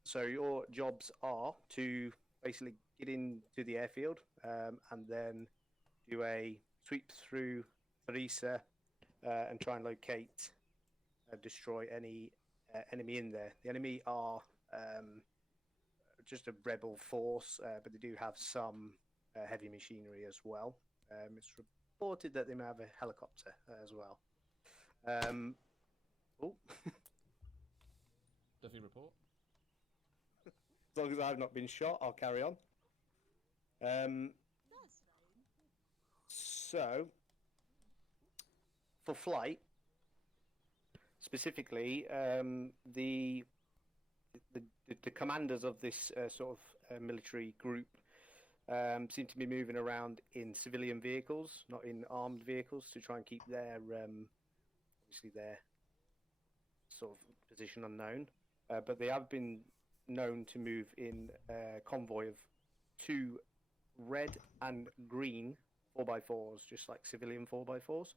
So your jobs are to basically get into the airfield and then do a sweep through Theresa and try and locate, destroy any enemy in there. The enemy are just a rebel force, but they do have some heavy machinery as well. It's reported that they may have a helicopter as well. Oh. Duffy report. As long as I've not been shot, I'll carry on. So, for flight, specifically, the commanders of this sort of military group seem to be moving around in civilian vehicles, not in armed vehicles, to try and keep their obviously their sort of position unknown. But they have been known to move in a convoy of 2 red and green 4x4s, just like civilian 4x4s.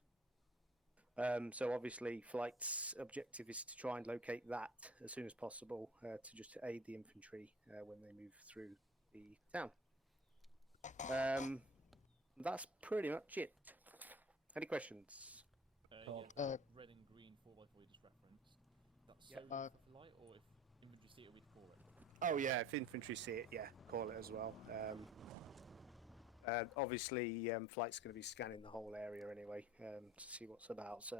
So obviously, flight's objective is to try and locate that as soon as possible to just aid the infantry when they move through the town. That's pretty much it. Any questions? Red and green 4x4 you just referenced. That's solely for flight, or if infantry see it, we'd call it? Oh yeah, if infantry see it, yeah, call it as well. Obviously, flight's going to be scanning the whole area anyway to see what's about, so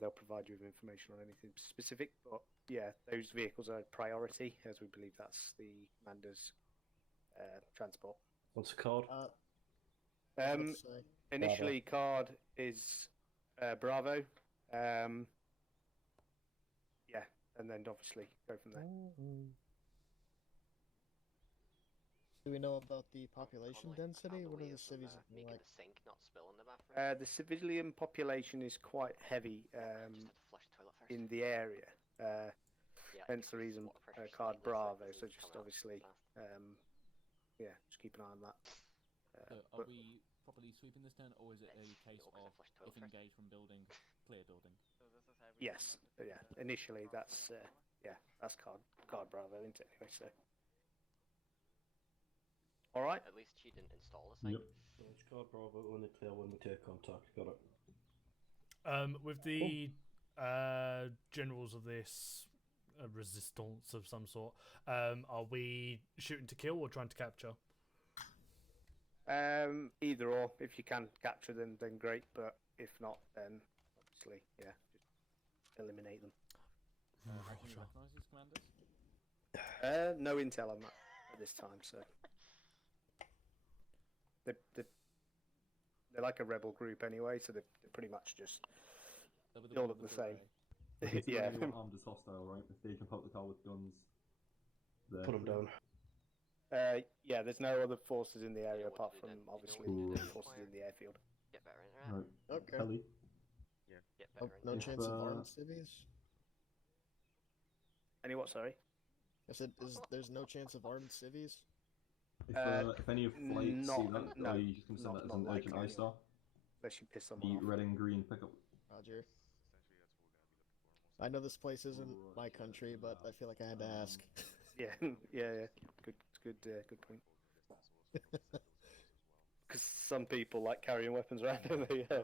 they'll provide you with information on anything specific. But yeah, those vehicles are priority, as we believe that's the commander's transport. What's the card? Initially, card is Bravo. Yeah, and then obviously go from there. Do we know about the population density? What are the cities like? Sink, not spill in the bathroom. The civilian population is quite heavy in the area. Hence the reason card Bravo. So just obviously, yeah, just keep an eye on that. Are we properly sweeping this down, or is it a case of if engaged from building, clear building? Yes, yeah. Initially, that's yeah, that's card Bravo, isn't it? Anyway, so. All right. At least she didn't install a site. Yep. So it's card Bravo, only clear when we take contact. Got it. With the generals of this resistance of some sort, are we shooting to kill or trying to capture? Either or. If you can capture them, then great. But if not, then obviously, yeah, just eliminate them. Can you recognise these commanders? No intel on that at this time. So they're like a rebel group anyway. So they're pretty much just all look the same. Yeah. Armed as hostile, right? If they jump out the car with guns, put them down. Yeah, there's no other forces in the area apart from obviously the forces in the airfield. Get better in Right. Okay. Kelly. Yeah. Get better No in chance of armed civvies? Any what? Sorry. I said, there's no chance of armed civvies? If any of flight see that, no, are you just going to send that as an urgent ISTAR? Unless you piss them The off. red and green pickup. Roger. I know this place isn't my country, but I feel like I had to ask. Yeah, yeah. Good point. Because some people like carrying weapons around, don't they? Yeah.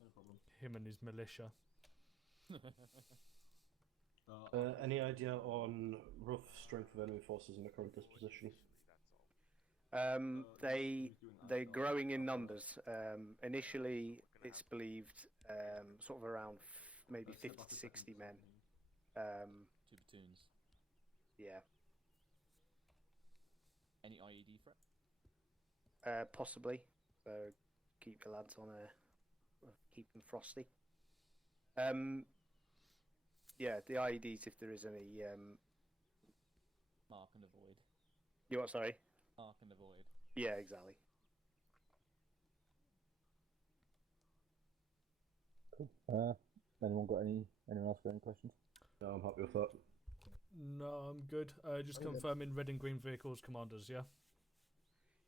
No problem. Him and his militia. Any idea on rough strength of enemy forces in the current disposition? They're growing in numbers. Initially, it's believed sort of around maybe 50 to 60 men. 2 platoons. Yeah. Any IED threat? Possibly. So keep your lads on keep them frosty. Yeah, the IEDs if there is any. Mark and avoid. You what? Sorry. Mark and avoid. Yeah, exactly. Cool. Anyone else got any questions? No, I'm happy with that. No, I'm good. Just confirming red and green vehicles, commanders, yeah?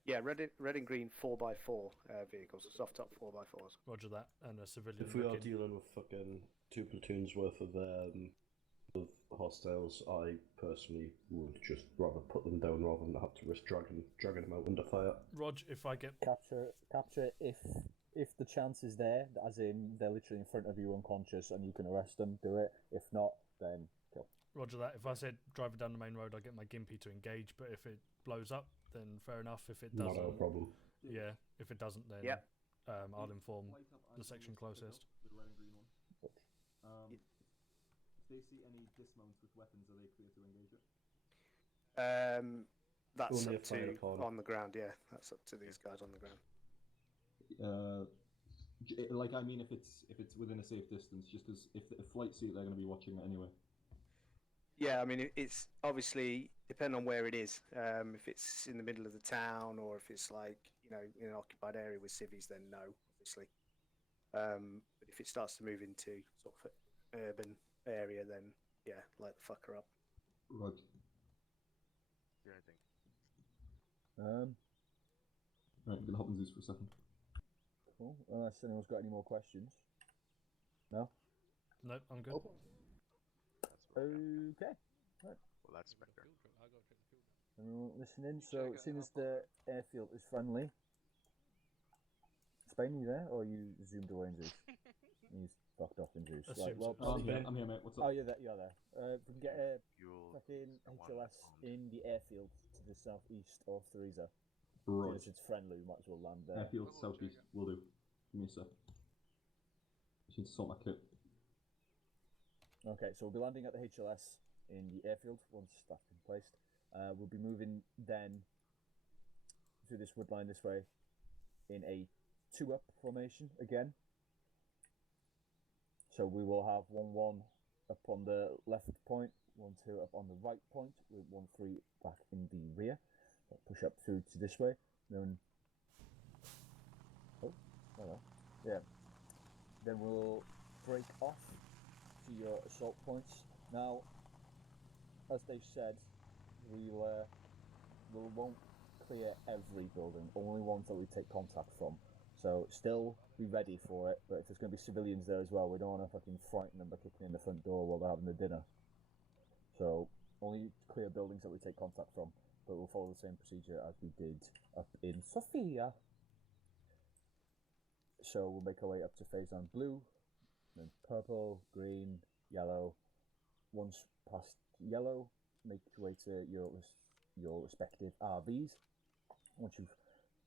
Yeah, red and green 4x4 vehicles, soft top 4x4s. Roger that, and a civilian. If we are dealing with fucking 2 platoons worth of hostiles, I personally would just rather put them down rather than have to risk dragging them out under fire. Rog, if I get Capture if the chance is there, as in they're literally in front of you unconscious and you can arrest them, do it. If not, then kill. Roger that. If I said driving down the main road, I get my Gimpy to engage, but if it blows up, then fair enough. If it doesn't, not a problem. Yeah, if it doesn't, then yep. I'll inform the section closest. The red and green one. they see any dismounts with weapons, are they clear to engage it? That's Only up a fire to upon. on the ground. Yeah, that's up to these guys on the ground. Like, I mean, if it's within a safe distance, just because if flight see it, they're going to be watching it anyway. Yeah, I mean, it's obviously depending on where it is. If it's in the middle of the town, or if it's like in an occupied area with civvies, then no, obviously. But if it starts to move into sort of urban area, then yeah, light the fucker up. Right. Yeah, I think. Right, I'm gonna hop on Zeus for a second. Cool. Unless anyone's got any more questions. No? Nope, I'm good. Okay. Right. Well, that's better. Everyone listening? So, as soon as the airfield is friendly. Spain, you there? Or you zoomed away in Zeus? You fucked off in Zeus. Right, well, I'm here, mate. What's up? Oh, you're there. If we can get a fucking HLS in the airfield to the southeast of Theresa. Right. Since it's friendly, we might as well land there. Airfield southeast, will do. Give me a sec. Just need to sort my kit. Okay, so we'll be landing at the HLS in the airfield once that's been placed. We'll be moving then through this wood line this way in a 2-up formation again. So we will have 1-1 up on the left point, 1-2 up on the right point, with 1-3 back in the rear. We'll push up through to this way. Then, then we'll break off to your assault points. Now, as they said, we won't clear every building, only ones that we take contact from. So still be ready for it, but if there's going to be civilians there as well, we don't want to fucking frighten them by kicking in the front door while they're having their dinner. So only clear buildings that we take contact from, but we'll follow the same procedure as we did up in Sofia. So we'll make our way up to phase line blue, then purple, green, yellow. Once past yellow, make your way to your respective RVs. Once you've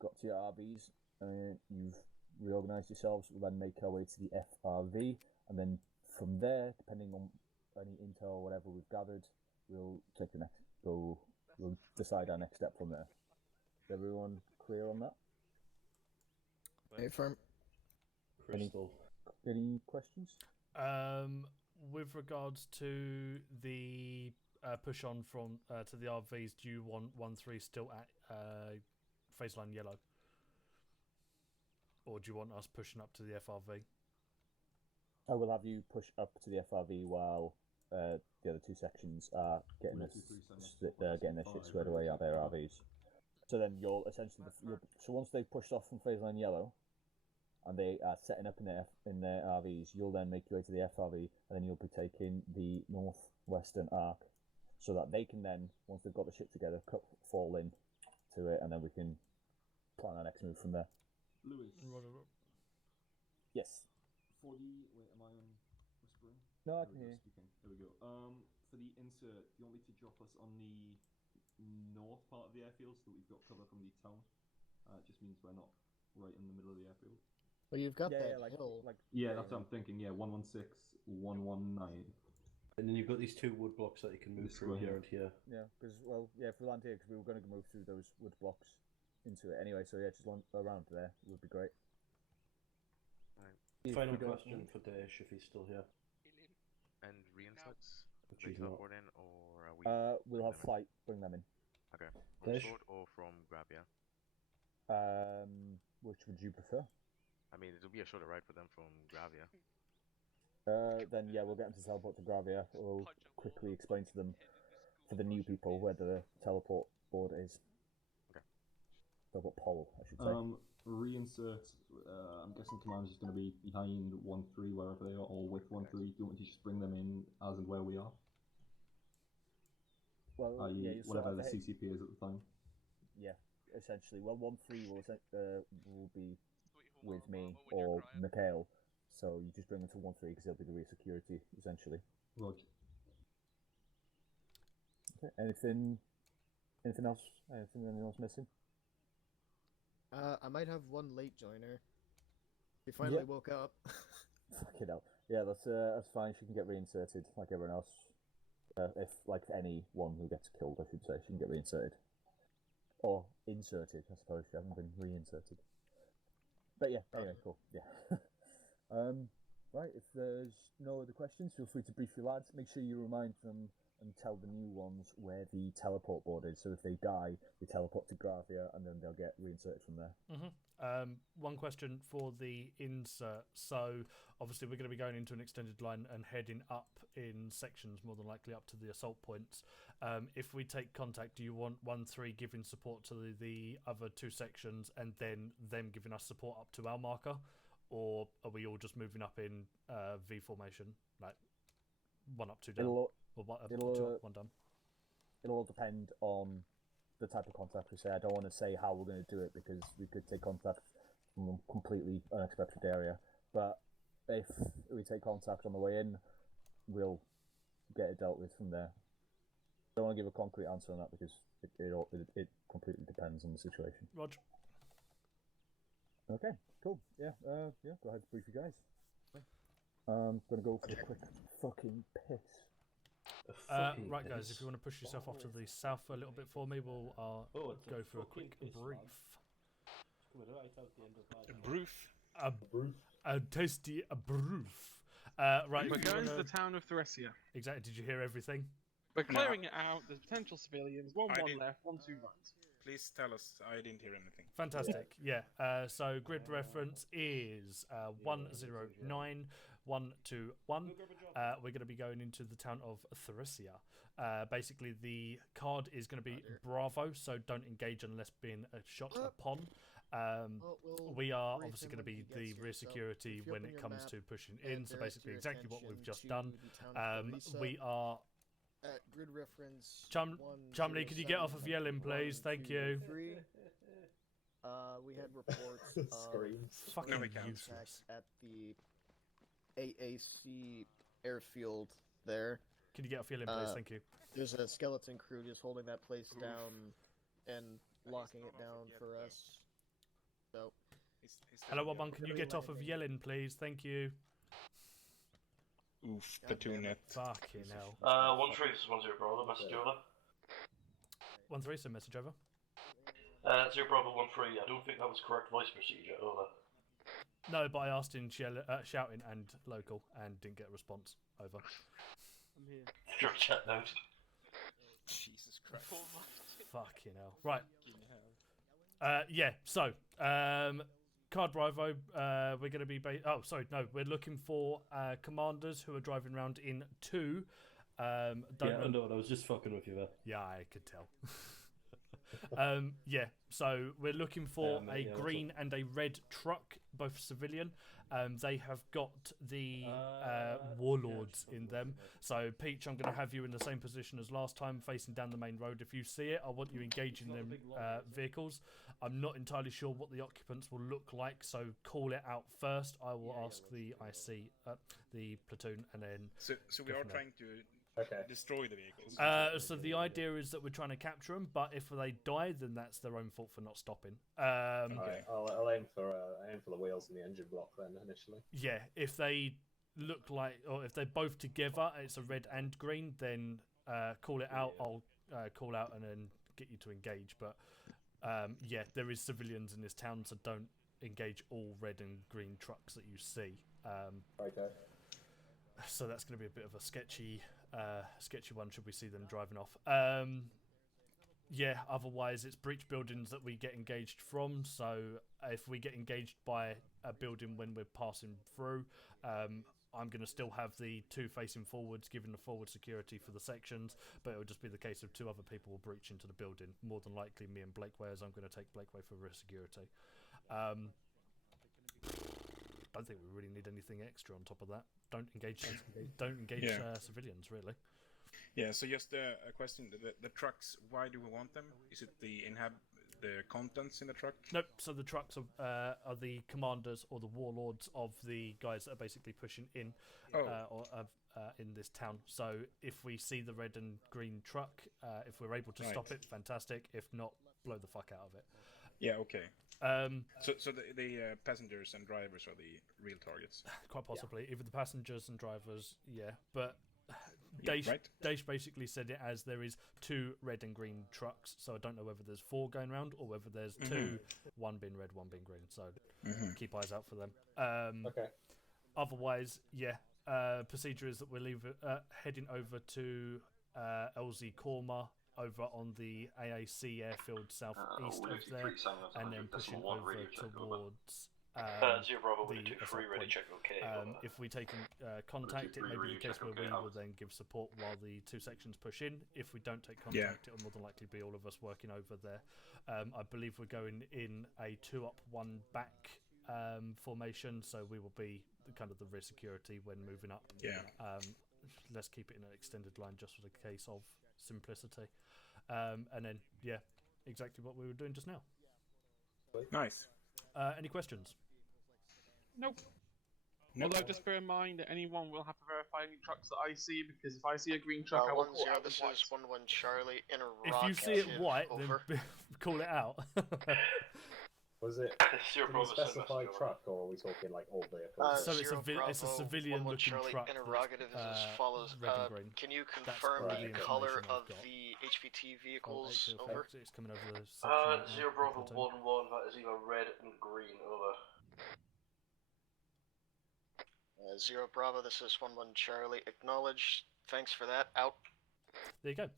got to your RVs and you've reorganised yourselves, we'll then make our way to the FRV, and then from there, depending on any intel or whatever we've gathered, we'll take the next we'll decide our next step from there. Is everyone clear on that? Hey, firm. Crystal. Any questions? With regards to the push on from to the RVs, do you want 1-3 still at phase line yellow, or do you want us pushing up to the FRV? I will have you push up to the FRV while the other two sections are getting their shit squared away at their RVs. So then you'll essentially so once they've pushed off from phase line yellow, and they are setting up in their RVs, you'll then make your way to the FRV, and then you'll be taking the northwestern arc, so that they can then, once they've got the shit together, fall in to it, and then we can plan our next move from there. Lewis. Yes. For the wait, am I on whispering? No, I can hear you. Speaking. There we go. For the insert, do you want me to drop us on the north part of the airfield so that we've got cover from the town? It just means we're not right in the middle of the airfield. Well, you've got that hill. That's what I'm thinking. Yeah, 116, 119. And then you've got these two wood blocks that you can move through here and here. Yeah, because if we land here, because we were going to move through those wood blocks into it anyway. So yeah, just land around there would be great. Final question for Daesh if he's still here. And reinserts? Which They he's not. teleport in, or are we? We'll have flight. Bring them in. Okay. From Daesh? Sword or from Gravia? Which would you prefer? I mean, it'll be a shorter ride for them from Gravia. Then yeah, we'll get them to teleport to Gravia. We'll quickly explain to them, for the new people, where the teleport board is. Okay. Teleport pole, I should say. Reinsert. I'm guessing command is going to be behind 1-3 wherever they are, or with 1-3. Do you want me to just bring them in as and where we are? Well, i.e., whatever the CCP is at the time. Yeah, essentially. Well, 1-3 will be with me or Mikhail. So you just bring them to 1-3 because they'll be the rear security, essentially. Roger. Okay. Anything else? Anything anyone's missing? I might have one late joiner. He finally woke up. Fucking hell. Yeah, that's fine. She can get reinserted like everyone else. If like anyone who gets killed, I should say, she can get reinserted or inserted. I suppose she hasn't been reinserted. But yeah, anyway, cool. Yeah. Right. If there's no other questions, feel free to brief your lads. Make sure you remind them and tell the new ones where the teleport board is. So if they die, they teleport to Gravia, and then they'll get reinserted from there. One question for the insert. So obviously we're going to be going into an extended line and heading up in sections, more than likely up to the assault points. If we take contact, do you want 1-3 giving support to the other two sections and then them giving us support up to our marker? Or are we all just moving up in V formation, like 1 up, 2 down? Or 1 up, 2 up, 1 down? It'll all depend on the type of contact we say. I don't want to say how we're going to do it because we could take contact from a completely unexpected area. But if we take contact on the way in, we'll get it dealt with from there. I don't want to give a concrete answer on that because it completely depends on the situation. Roger. Okay, cool. Yeah, go ahead, brief you guys. I'm gonna go for a quick fucking piss. Right, guys, if you want to push yourself off to the south a little bit for me, we'll go for a quick brief. A tasty brief. Right, we're going to the town of Thresia. Exactly. Did you hear everything? We're clearing it out. There's potential civilians. One left, 1 2 right. Please tell us. I didn't hear anything. Fantastic. Yeah. So grid reference is 109 121. We're going to be going into the town of Thresia. Basically, the card is going to be Bravo, so don't engage unless being shot upon. We are obviously going to be the rear security when it comes to pushing in. So basically, exactly what we've just done. We are. Grid reference. Chumley, could you get off of yelling, please? Thank you. We had reports of fucking useless at the AAC airfield there. Can you get off yelling, please? Thank you. There's a skeleton crew just holding that place down and locking it down for us. So. Hello, Wabban, can you get off of yelling, please? Thank you. Oof, platoonette. Fucking hell. 1-3, this is 1-0 Bravo, message over. 1-3, so message over. 0 Bravo 1-3, I don't think that was correct voice procedure, over. No, but I asked in shouting and local and didn't get a response, over. I'm here. Drop chat note. Jesus Christ. Fucking hell. Right. Yeah, so, Card Bravo, we're going to be... we're looking for commanders who are driving around in 2. I was just fucking with you there. Yeah, I could tell. So we're looking for a green and a red truck, both civilian. They have got the warlords in them. So, Peach, I'm going to have you in the same position as last time, facing down the main road. If you see it, I want you engaging them vehicles. I'm not entirely sure what the occupants will look like, so call it out first. I will ask the IC, the platoon, and then... So we are trying to destroy the vehicles? So the idea is that we're trying to capture them, but if they die, then that's their own fault for not stopping. I'll aim for the wheels and the engine block then initially. Yeah, if they look like, or if they're both together, it's a red and green, then call it out. I'll call out and then get you to engage. But there is civilians in this town, so don't engage all red and green trucks that you see. So that's going to be a bit of a sketchy one should we see them driving off. Otherwise it's breach buildings that we get engaged from, so if we get engaged by a building when we're passing through, I'm going to still have the 2 facing forwards, giving the forward security for the sections, but it'll just be the case of 2 other people will breach into the building, more than likely me and Blakeway, as I'm going to take Blakeway for rear security. Don't think we really need anything extra on top of that. Don't engage civilians, really. Yeah, so just a question, the trucks, why do we want them? Is it the contents in the truck? Nope, so the trucks are the commanders or the warlords of the guys that are basically pushing in in this town. So if we see the red and green truck, if we're able to stop it, fantastic. If not, blow the fuck out of it. Yeah, okay. Um, so the passengers and drivers are the real targets. Quite possibly, either the passengers and drivers, yeah. But Yeah, Daesh, right. Daesh basically said it as there is 2 red and green trucks, so I don't know whether there's 4 going around or whether there's 2, one being red, one being green. So keep eyes out for them. Okay. Otherwise, yeah. Procedure is that we're heading over to LZ Korma over on the AAC airfield southeast of there, and then pushing over towards Zero Bravo, the 123, ready, point. check, okay. over. If we take contact, it may be the case where we will then give support while the 2 sections push in. If we don't take contact, it will more than likely be all of us working over there. I believe we're going in a 2 up, 1 back formation, so we will be kind of the rear security when moving up. Yeah. Let's keep it in an extended line just for the case of simplicity. And then, yeah, exactly what we were doing just now. Nice. Any questions? Nope. Although just bear in mind that anyone will have to verify any trucks that I see, because if I see a green truck, I will call 1-0, out this the white. is 1-1 Charlie in a If rocket. you see it white, over. then call it out. Was it? Zero Did Bravo, you specify Sylvester, truck, or are we talking like all vehicles? So it's a 0 it's a Bravo, civilian-looking 1-1 Charlie truck. interrogative is as follows. Red and green. Can you That's confirm all the the color information I've of got. the HVT Oh, vehicles? actually, Over. it's coming over the section right now. Zero Bravo, Platoon. 1-1, that is either red and green, over. 0 Bravo, this is 1-1 Charlie. Acknowledged. Thanks for that. Out. There you go.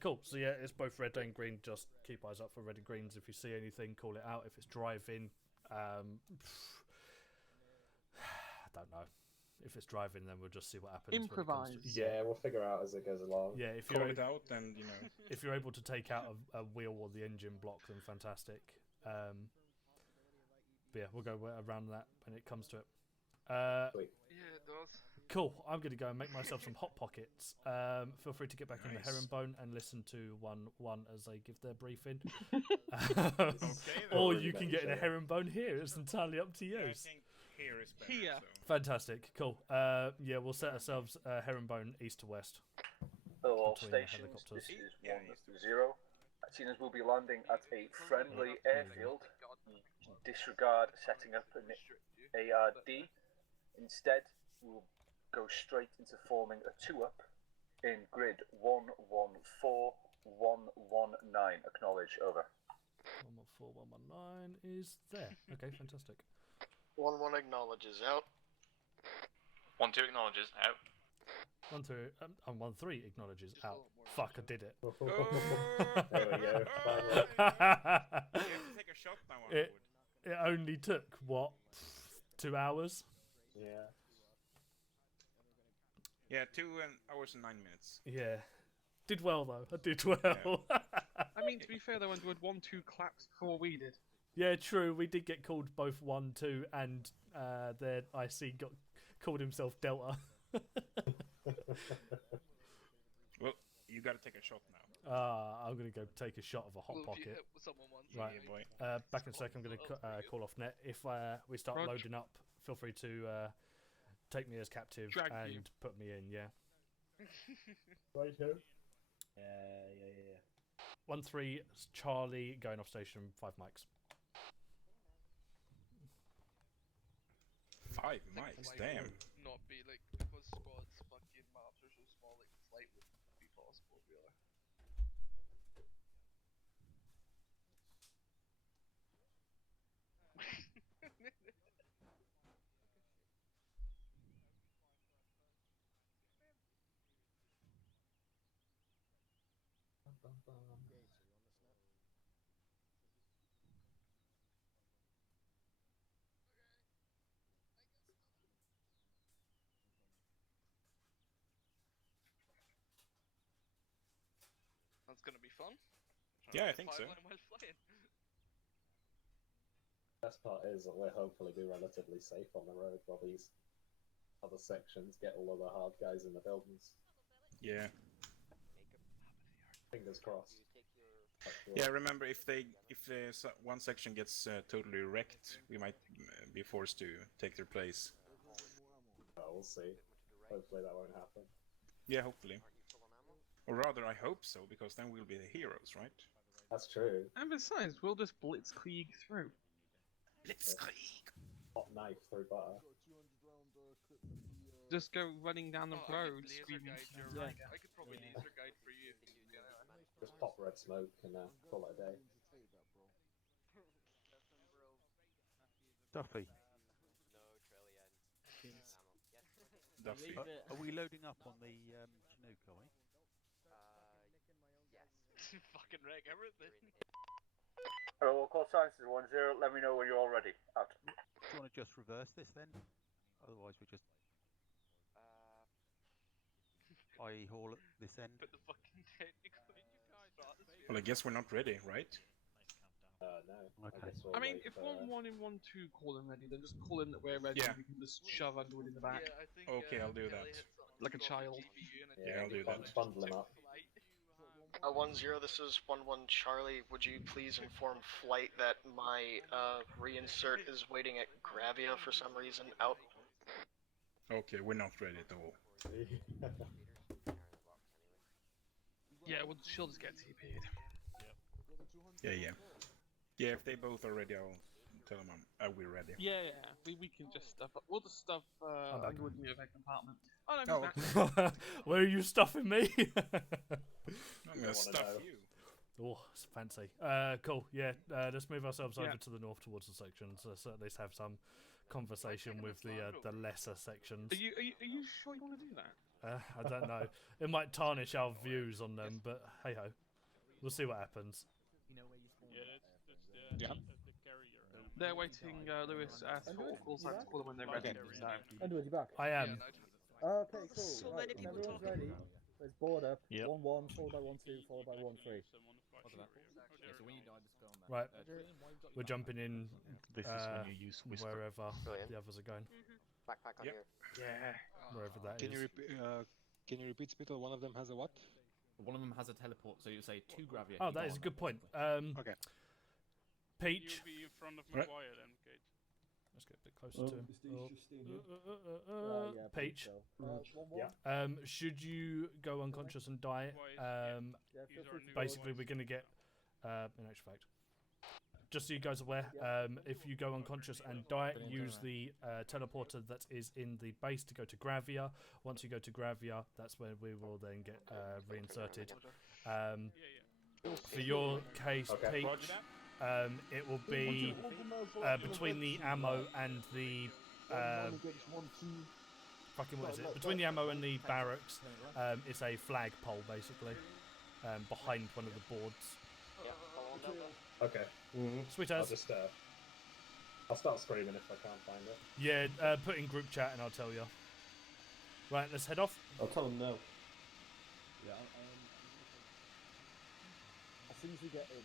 Cool. So yeah, it's both red and green. Just keep eyes up for red and greens. If you see anything, call it out. If it's driving, I don't know. If it's driving, then we'll just see what happens. when it comes to- Improvise. Yeah, we'll figure out as it goes along. Yeah, if Call you're it out, and you know. if you're able to take out a wheel or the engine block, then fantastic. But yeah, we'll go around that when it comes to it. Yeah, it does. Cool. I'm going to go and make myself some hot pockets. Feel free to get back in the herringbone and listen to 1-1 as they give their briefing. Or you can get in a herringbone here. It's entirely up to you. I think here is better. Here. So. Fantastic. Cool. Yeah, we'll set ourselves herringbone east to west. All between the stations, helicopters. this is 1-0. As soon as we'll be landing at a friendly airfield, disregard setting up an ARD. Instead, we'll go straight into forming a 2-up in grid 114-119. Acknowledge, over. 114-119 is there. Okay, fantastic. 1-1 acknowledges. Out. 1-2 acknowledges. Out. 1-2 and 1-3 acknowledges out. Fuck, I did it. There we go. Finally. You have to take a shot now, Underwood. It only took what 2 hours. Yeah. Yeah, 2 hours and 9 minutes. Yeah, did well though. I did well. I mean, to be fair, though, Underwood 1-2 claps before we did. Yeah, true. We did get called both 1-2, and their IC called himself Delta. Well, you got to take a shot now. I'm gonna go take a shot of a hot pocket. Right, Yeah, boy. back in a sec. I'm gonna call off net. If we start Roger. loading up, feel free to take me as captive Drag and you. put me in. Yeah. Right here. Yeah. 1-3 Charlie going off station. 5 mics. 5 mics, damn. Not be like, because squads fucking maps are so small, like flight wouldn't be possible, really. That's gonna be fun. Yeah, I think so. While flying. Best part is that we'll hopefully be relatively safe on the road while these other sections get all of the hard guys in the buildings. Yeah. Fingers crossed. Yeah, remember if one section gets totally wrecked, we might be forced to take their place. Well, we'll see. Hopefully that won't happen. Yeah, hopefully. Or rather, I hope so, because then we'll be the heroes, right? That's true. And besides, we'll just blitzkrieg through. Blitzkrieg. Hot knife through butter. Just go running down the Oh, road, I could laser screaming. guide your Yeah. rank. I could probably laser guide for you. Just pop red smoke and call it a day. Duffy, Duffy. are we loading up on the Chinook, are we? Fucking wreck everything. Hello, we'll call science 10. Let me know when you're all ready. Out. Do you want to just reverse this then? Otherwise, we just i.e. haul at this end. But the fucking technical you guys are. Well, I guess we're not ready, right? No. Okay. We'll I mean, wait if for- 1-1 and 1-2 call them ready, then just call in that we're ready. Yeah. And we can just shove Underwood in the back. Yeah, I think, Okay, I'll do that. Like a child. Yeah, I'll do that. Bundle them up. 1-0, this is 1-1 Charlie. Would you please inform Flight that my reinsert is waiting at Gravia for some reason out? Okay, we're not ready at all. Yeah, well, she'll just get TP'd. Yeah. Yeah, if they both are ready, I'll tell them we're ready. Yeah, we can just stuff up. We'll just stuff back. Underwood in the event compartment. Oh, no, he's Oh, back. Where are you stuffing me? I'm gonna stuff you. Oh, it's fancy. Cool. Yeah, let's move ourselves Yeah. over to the north towards the sections. So at least have some conversation with the lesser sections. Are you sure you want to do that? I don't know. It might tarnish our views on them, but hey ho, we'll see what happens. Yeah. They're waiting, Lewis, for call signs to call them when they're ready. So. Underwood, you back? I am. Okay, cool. So right, many people everyone's talking. ready. Let's board up. Yep. 1-1, followed by 1-2, followed by 1-3. What's that? Yeah, so when you die, just go on that. Right, we're jumping in. This is when you use whisper. Wherever Brilliant. the others are going, Backpack on Yep. you. Yeah. wherever that Can is. you repeat, Spittle? One of them has a what? One of them has a teleport, so you say to Gravia. Oh, you that go is a on good point. Okay. Peach. You'll be in front of Right. Maguire then, Kate. Let's get a bit closer to him. Yeah, Peach. so. 1-1. Should you go unconscious and die? Yeah, feel free to go. Basically, we're going to get, in actual fact, just so you guys are aware, if you go unconscious and die, use the teleporter that is in the base to go to Gravia. Once you go to Gravia, that's where we will then get reinserted. For your case, Okay. Peach, it will be between the ammo and the fucking what is it? Between the ammo and the barracks, it's a flagpole basically, behind one of the boards. Okay. Sweet I'll as. just I'll start screaming if I can't find it. Yeah, put in group chat and I'll tell you. Right, let's head off. I'll tell them no. Yeah, as soon as we get in.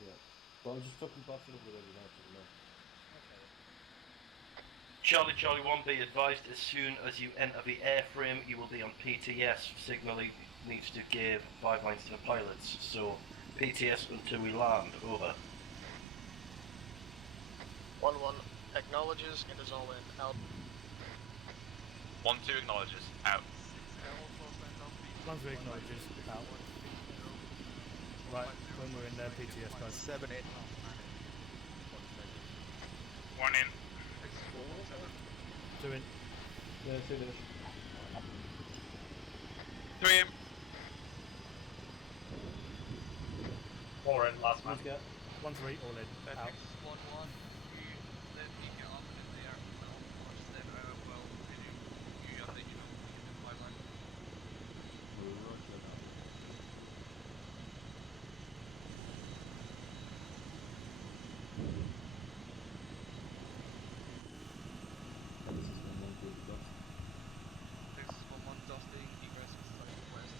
Yeah. But I'm just fucking passing over the now, so no. Charlie 1, be advised as soon as you enter the airframe you will be on PTS. Signaling needs to give 5 lines to the pilots, so PTS until we land, over. 1-1 acknowledges and is all in. Out. 1-2 acknowledges. Out. 1-3 acknowledges. Out. Right, when we're in there, PTS guys. 7 in. 1 in. 2 in. Yeah, 2 in. 3 in. 4 in, last man. 1-3, all in. Out. 1-1. Let me get up in the air. Of course, then well, you update you know in the pipeline. This is 1-1 dusting. Egress is southwest.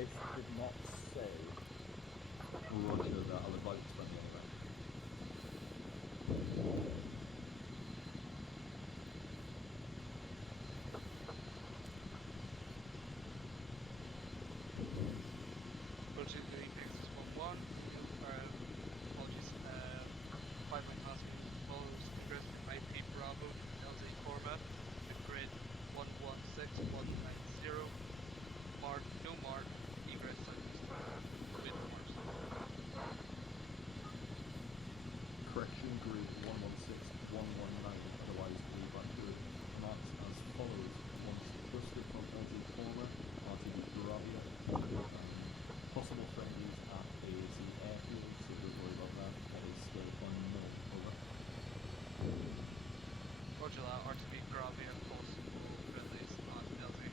Fish did not say. Roger that, I'll invite his friend anyway. Approaching the Nexus 1-1. Apologies. 5 line last minute follows ingress from IP Bravo, LZ Corma, the grid 116190. Mark, no mark, egress mid Mars. Correction grid 116119, otherwise believe that grid marks as follows. Once busted from LG Corma, RTB Bravia, possible friendlies at AAC Airfield, so don't worry about that. That is still on north, over. Roger that, RTB Gravia, possible friendlies at LZ.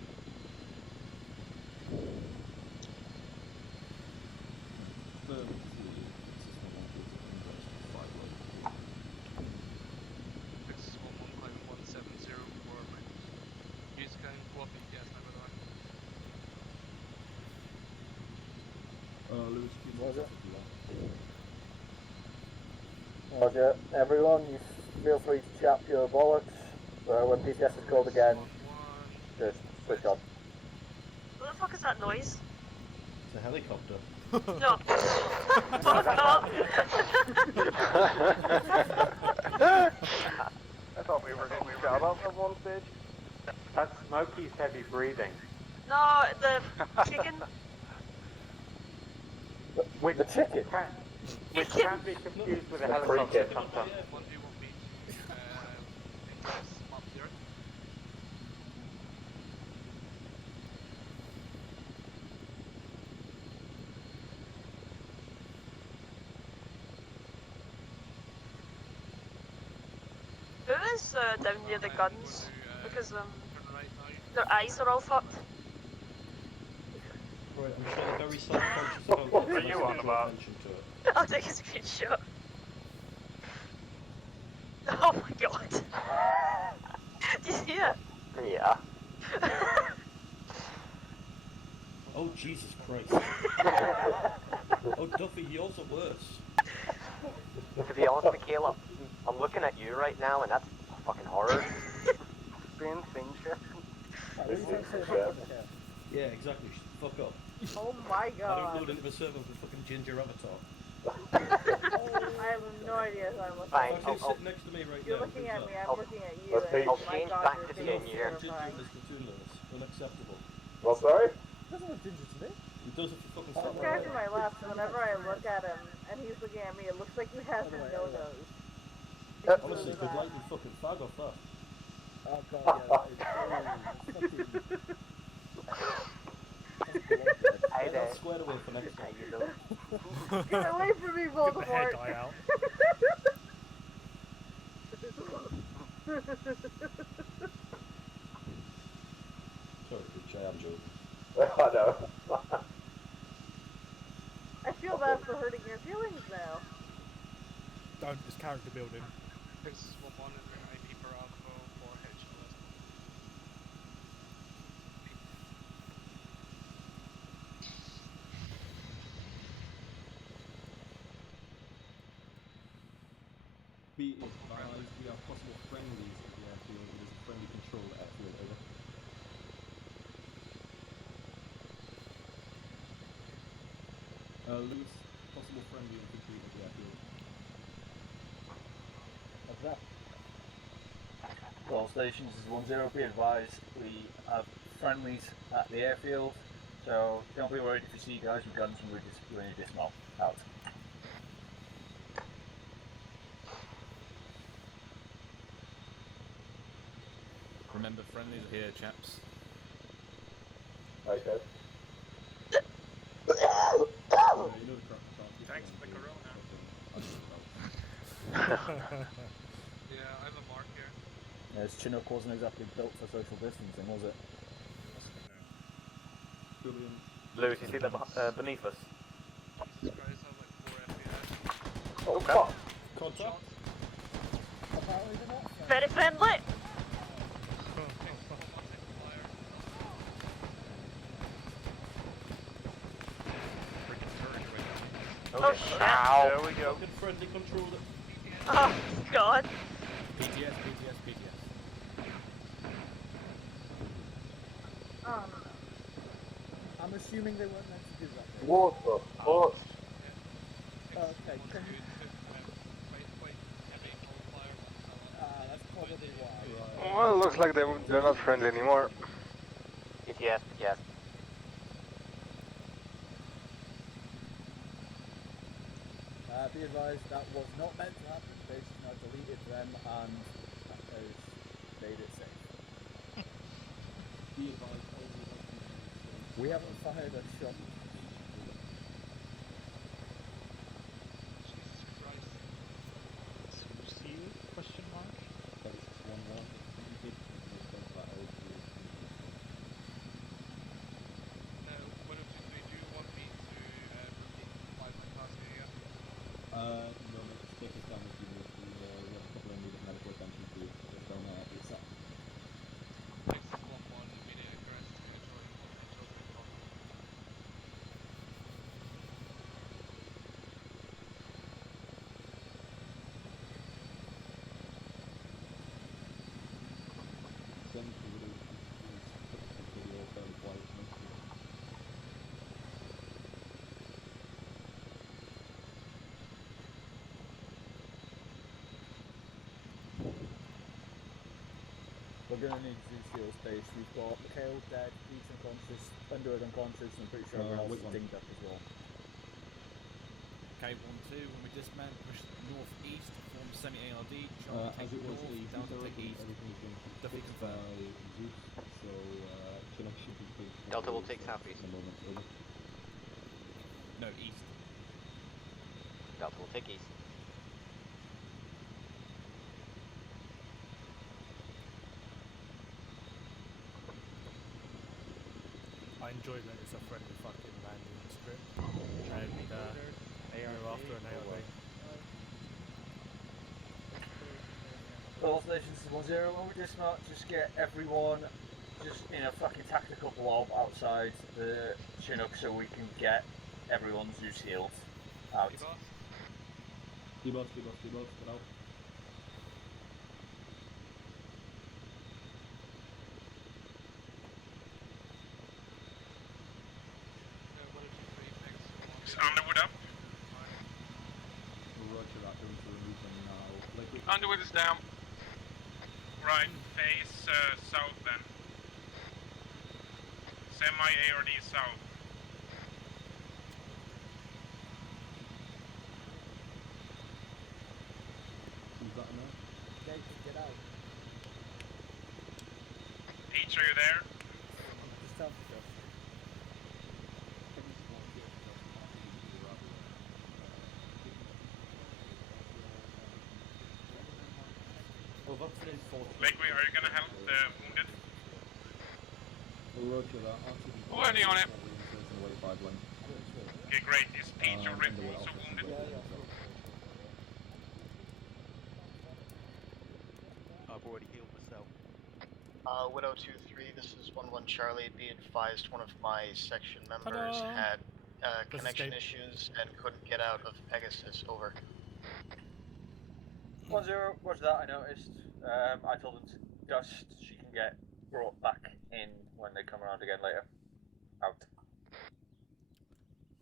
Nexus 1-1 climbing 170 for use kind co-op ETS now, by the way. Lewis, keep Roger. if you want. Roger. Everyone, you feel free to chap your bollocks. When PTS is called again, just switch on. What the fuck is that noise? It's a helicopter. No. Fuck off. I thought we were getting shot up at one stage. That's Smokey's heavy breathing. No, the chicken. Which the chicken? Which can be confused with a helicopter sometimes. Who is down near the guns? Because their eyes are all fucked. Right, I'm getting very self-conscious about what are you on about? attention to it. I'll take a screenshot. Oh my god. Do you see it? Yeah. Oh Jesus Christ. Oh Duffy, yours are worse. To be honest with Caleb, I'm looking at you right now and that's fucking horror. Being seen shit. Yeah, exactly. Fuck up. Oh my I god. don't go into the server with a fucking ginger avatar. I have no idea who I'm looking Fine, at. Actually, sit next to me right You're now. looking who's at that? me, I'm looking at you. I'll and my change god, back your to face being is here. Ginger terrifying. in this platoon, Lewis. Unacceptable. Well, sorry? Doesn't look ginger to me. He does if you fucking This stop guy to my left, and whenever I look at him and he's looking at me, it looks like he has a no-nose. Honestly, good lightning fucking fag off that. Oh god, Hey there. That's squared away for next time. Get away from me, Voldemort! Get the hair dye out. Sorry, bitch, I am joking. I know. I feel bad for hurting your feelings now. Don't, it's character building. Nexus 1-1 and then IP Bravo for HLS. Be advised, we have possible friendlies at the airfield. It is a friendly control airfield, over. Lewis, possible friendly infantry at the airfield. What's that? All stations is 1-0, be advised, we have friendlies at the airfield, so don't be worried if you see guys with guns and we're in a dismount. Out. Remember, friendlies are here, chaps. Okay. Thanks for the corona. Yeah, I have a mark here. This Chinook wasn't exactly built for social distancing, was it? Lewis, you see that beneath us? Jesus Christ, I have like 4 FPS. Oh, fuck! Contact. Very friendly. Oh shit. There we go. Fucking friendly controller. Oh god. PTS, PTS, PTS. I'm assuming they weren't meant to do that. What the fuck? Okay, can you... that's probably why. Well, it looks like they're not friendly anymore. PTS, yes. Be advised, that was not meant to happen. They should have deleted them and that has made it safe. Be advised, We haven't fired a shot. Seal? Question mark? That is 1-1. You did make that out. What if they do want me to rotate 5-line task area? No, mate, take us down if you move. We have a couple of needed medical attention for you. Just don't ASAP. This is 1-1, immediate occurrence, mandatory, Send to the video fairly quiet to me. We're gonna need to seal space. We've got Mikhail dead, he's unconscious, Underwood unconscious, and I'm pretty sure everyone else is dinged up as well. Okay, 1-2, when we dismount, push northeast, form semi-ARD, Charlie As take it was north, a Delta zero, take east. everything is being Duffy fixed confirm. by Zeus, so Chinook should be big. Delta will take southeast. A moment, over. No, east. Delta will take east. I enjoy that it's a friendly fucking landing script. And go after an ARD. All stations to 1-0, when we dismount, just get everyone just in a fucking tactical blob outside the Chinook so we can get everyone's Zeus healed out. D-boss, get out. Is Underwood up? Roger that, going to remove them now. Like, Underwood is down. Right, face south then. Semi-ARD south. Is that enough? Okay, get out. Peach, are you there? Just tell me stuff. Lakeway, are you gonna help the wounded? Roger that. Already on it. Okay, great. Is Peach already also wounded? I've already healed myself. Widow 2-3, this is 1-1 Charlie. Be advised, one of my section members Ta-da! had connection escape. issues and couldn't get out of Pegasus. Over. 1-0, roger that, I noticed. I told them to dust, she can get brought back in when they come around again later. Out.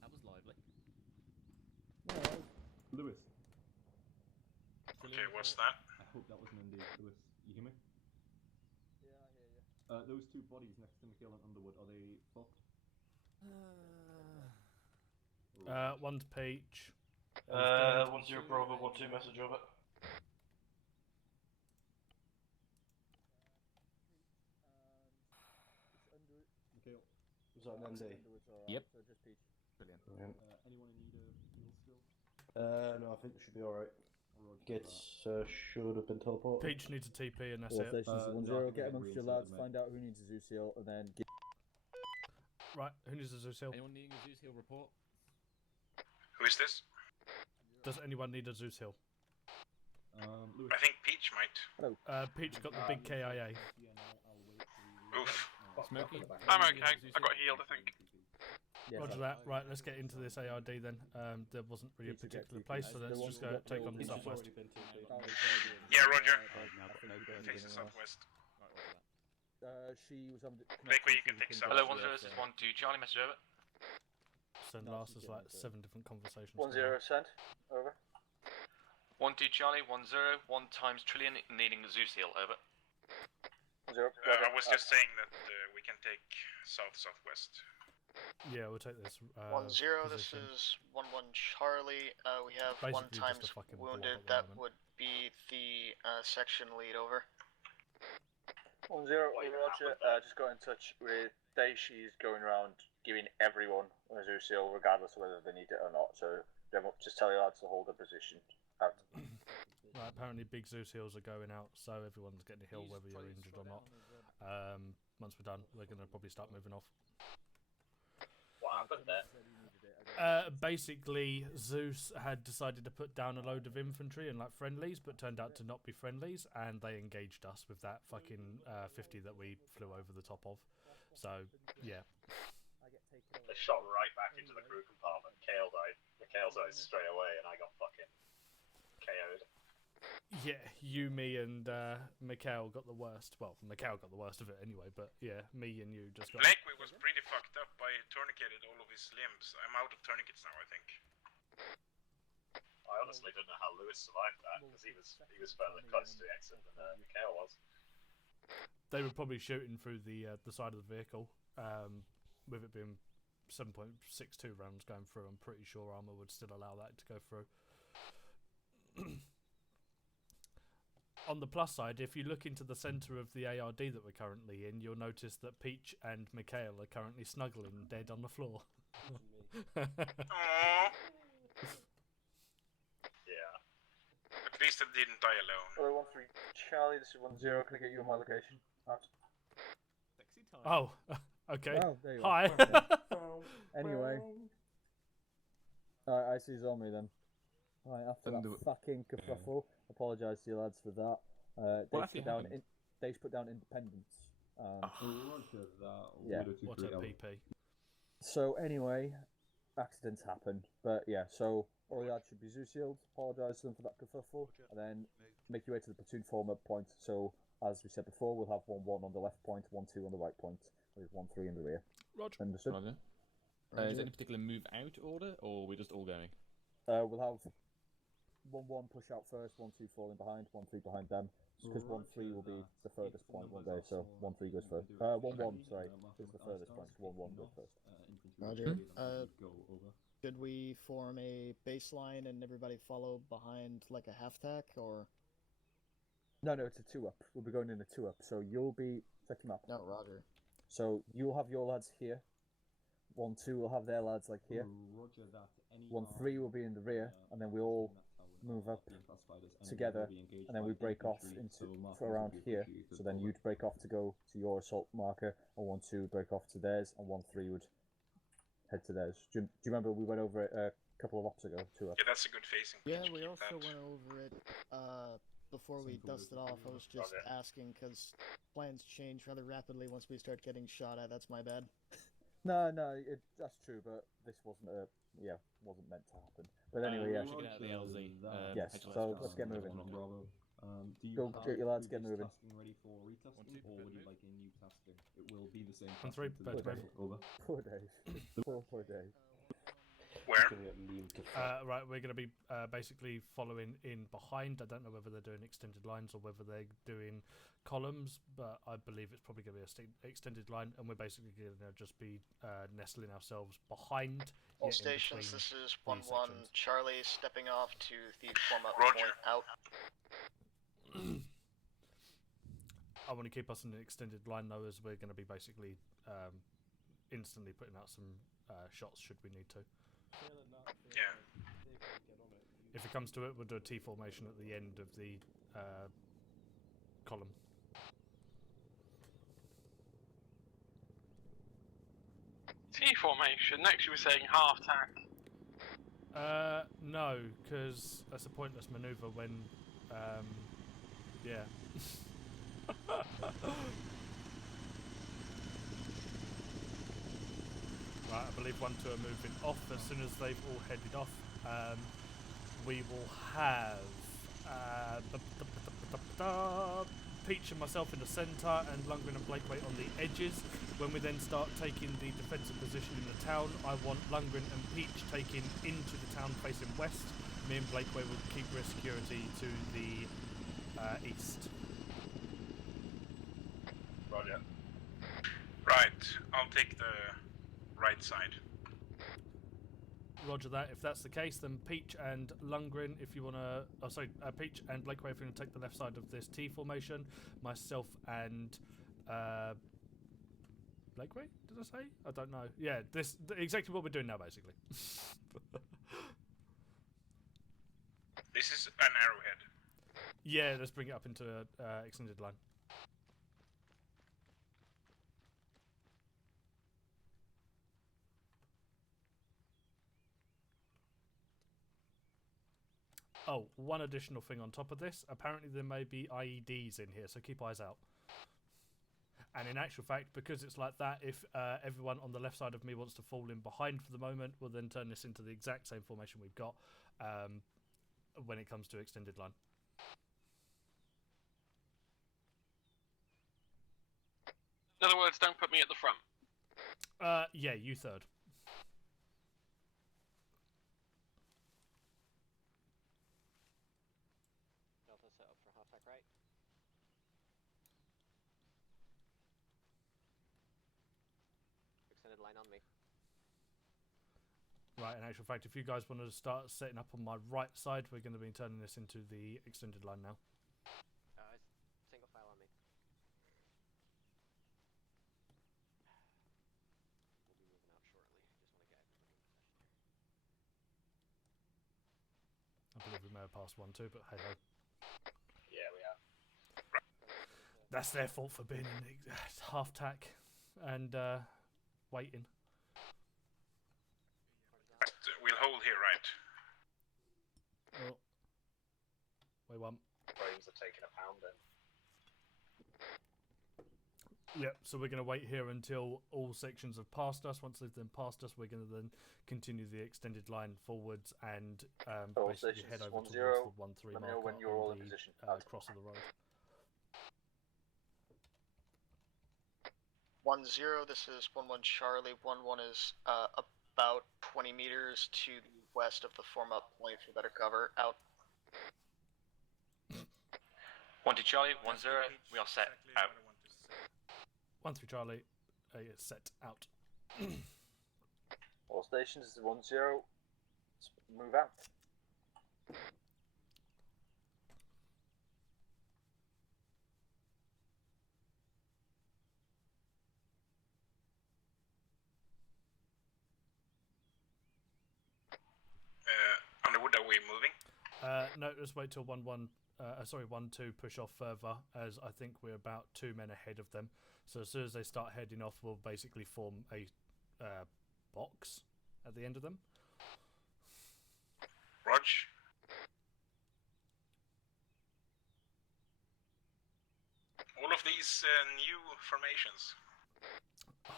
That was lively. Lewis. Okay, what's that? I hope that wasn't indeed Lewis. You hear me? Yeah, I hear you. Those two bodies next to Mikhail and Underwood, are they fucked? One's Peach. 1-0 Bravo, 1-2 message over. Mikhail. Was that an ND? Yep. So just Peach. Brilliant. Anyone in need of heal still? No, I think we should be alright. Gits should have been teleported. Peach needs a TP and that's All it. stations to 1-0, get amongst your lads, mate. find out who needs a Zeus heal, and then get... Right, who needs a Zeus heal? Anyone needing a Zeus heal report? Who is this? Does anyone need a Zeus heal? Lewis. I think Peach might. Peach got the big KIA. Oof. Smokey? I'm okay. I got healed, I think. Yes, Roger that. Right, let's get into this ARD then. There wasn't really a Need to get particular to place, you. so There let's was- just go there take was- on the this has southwest. Yeah, Roger. Facing Facing southwest. She was on the. Make way, you can take south. Hello, 10, this is 1-2 Charlie, message over. Send last is like 7 different conversations. 1-0 sent. Over. 1-2 Charlie, 1-0, 1 times Trillion needing the Zeus heal, over. 0. I was just saying that we can take southwest. Yeah, we'll take this. 1-0, this position. is 1-1 Charlie. We have Basically 1 just times a fucking wounded. blob at the That moment. would be the section lead over. 1-0, Roger. Just got in touch with Day. She's going around giving everyone a Zeus heal, regardless of whether they need it or not. So just tell your lads to hold the position out. Right, apparently big Zeus heals are going out, so everyone's getting a heal whether you're injured or not. Once we're done, we're going to probably start moving off. What happened there? Basically, Zeus had decided to put down a load of infantry and like friendlies, but turned out to not be friendlies, and they engaged us with that fucking 50 that we flew over the top of. So, yeah. They shot right back into the crew compartment. Mikhail died straight away, and I got fucking KO'd. Yeah, you, me, and Mikhail got the worst. Well, Mikhail got the worst of it anyway, but yeah, me and you just got... Blakeway was pretty fucked up. I tourniqueted all of his limbs. I'm out of tourniquets now, I think. I honestly don't know how Lewis survived that, because he was fairly close to the exit than Mikhail was. They were probably shooting through the side of the vehicle, with it being 7.62 rounds going through. I'm pretty sure armor would still allow that to go through. On the plus side, if you look into the centre of the ARD that we're currently in, you'll notice that Peach and Mikhail are currently snuggling dead on the floor. Yeah. At least it didn't die alone. Hello, 1-3 Charlie. This is 1-0. Can I get you on my location? Out. Oh, okay. Oh, there you Hi. are. Anyway. Alright, IC's on me then. Right, after that fucking kerfuffle, apologise to you lads for that. Dave's put down independence. Roger that. Yeah. What a PP. So anyway, accidents happen. But yeah, so all the lads should be Zeus healed, apologise to them for that kerfuffle, and then make your way to the platoon form-up point. So, as we said before, we'll have 1-1 on the left point, 1-2 on the right point, with 1-3 in the rear. Roger. Understood? Roger. Is there any particular move out order, or are we just all going? We'll have 1-1 push out first, 1-2 falling behind, 1-3 behind them. Because 1-3 will be the furthest point one day, so 1-3 goes first. 1-1, sorry, is the furthest point. 1-1 goes first. Roger. Should we form a baseline and everybody follow behind like a half tack, or? No, it's a 2-up. We'll be going in a 2-up. So you'll be check him up. No, Roger. So you'll have your lads here. 1-2 will have their lads like here. Roger that. 1-3 will be in the rear, and then we all move up together, and then we break off into around here. So then you'd break off to go to your assault marker, and 1-2 break off to theirs, and 1-3 would head to theirs. Do you remember we went over it a couple of ops ago? 2-up. Yeah, that's a good facing. Yeah, we also went over it before we dusted off. I was just asking because plans change rather rapidly once we start getting shot at. That's my bad. No, that's true, but this wasn't meant to happen. But anyway, yeah. Check it out, the LZ. Yes, so let's get moving. Do you Go, have get your lads, get previous moving. tasking ready for retasking, or would you like a new tasking? It will be the same. On 3, tasking to the prepare to devil. Over. Poor Dave. Poor Dave. Where? Right, we're going to be basically following in behind. I don't know whether they're doing extended lines or whether they're doing columns, but I believe it's probably going to be a extended line, and we're basically going to just be nestling ourselves behind. All stations, this is 1-1 sections. Charlie stepping off to the form-up Roger. point out. I want to keep us in an extended line though, as we're going to be basically instantly putting out some shots should we need to. Yeah. If it comes to it, we'll do a T formation at the end of the column. T formation. Next, you were saying half tack. No, because that's a pointless maneuver when, yeah. Right, I believe 1-2 are moving off. As soon as they've all headed off, we will have Peach and myself in the centre, and Lundgren and Blakeway on the edges. When we then start taking the defensive position in the town, I want Lundgren and Peach taking into the town facing west. Me and Blakeway will keep rear security to the east. Roger. Right, I'll take the right side. Roger that. If that's the case, then Peach and Lundgren, if you want to... Peach and Blakeway, if you want to take the left side of this T formation. Myself and... Blakeway, did I say? I don't know. Yeah, exactly what we're doing now, basically. This is an arrowhead. Yeah, let's bring it up into extended line. Oh, one additional thing on top of this. Apparently there may be IEDs in here, so keep eyes out. And in actual fact, because it's like that, if everyone on the left side of me wants to fall in behind for the moment, we'll then turn this into the exact same formation we've got when it comes to extended line. In other words, don't put me at the front. Yeah, you third. Delta set up for half-tack right. Extended line on me. Right, in actual fact, if you guys want to start setting up on my right side, we're going to be turning this into the extended line now. Single file on me. We'll be moving out shortly. Just want to get everybody in position here. I believe we may have passed 1-2, but hey ho. Yeah, we have. That's their fault for being in half-tack and waiting. We'll hold here, right? Oh. Wait one. Frames are taking a pounding. Yep, so we're going to wait here until all sections have passed us. Once they've then passed us, we're going to then continue the extended line forwards and basically head over towards the 1-3 marker when you're all on in the position. cross of the road. 1-0, this is 1-1 Charlie. 1-1 is about 20 meters to the west of the form-up point for better cover. Out. 1-2 Charlie, 1-0, we are set, out. 1-3 Charlie, set, out. All stations is 1-0. Let's move out. Underwood, are we moving? No, just wait till 1-1. 1-2 push off further, as I think we're about 2 men ahead of them. So as soon as they start heading off, we'll basically form a box at the end of them. Rog? All of these new formations.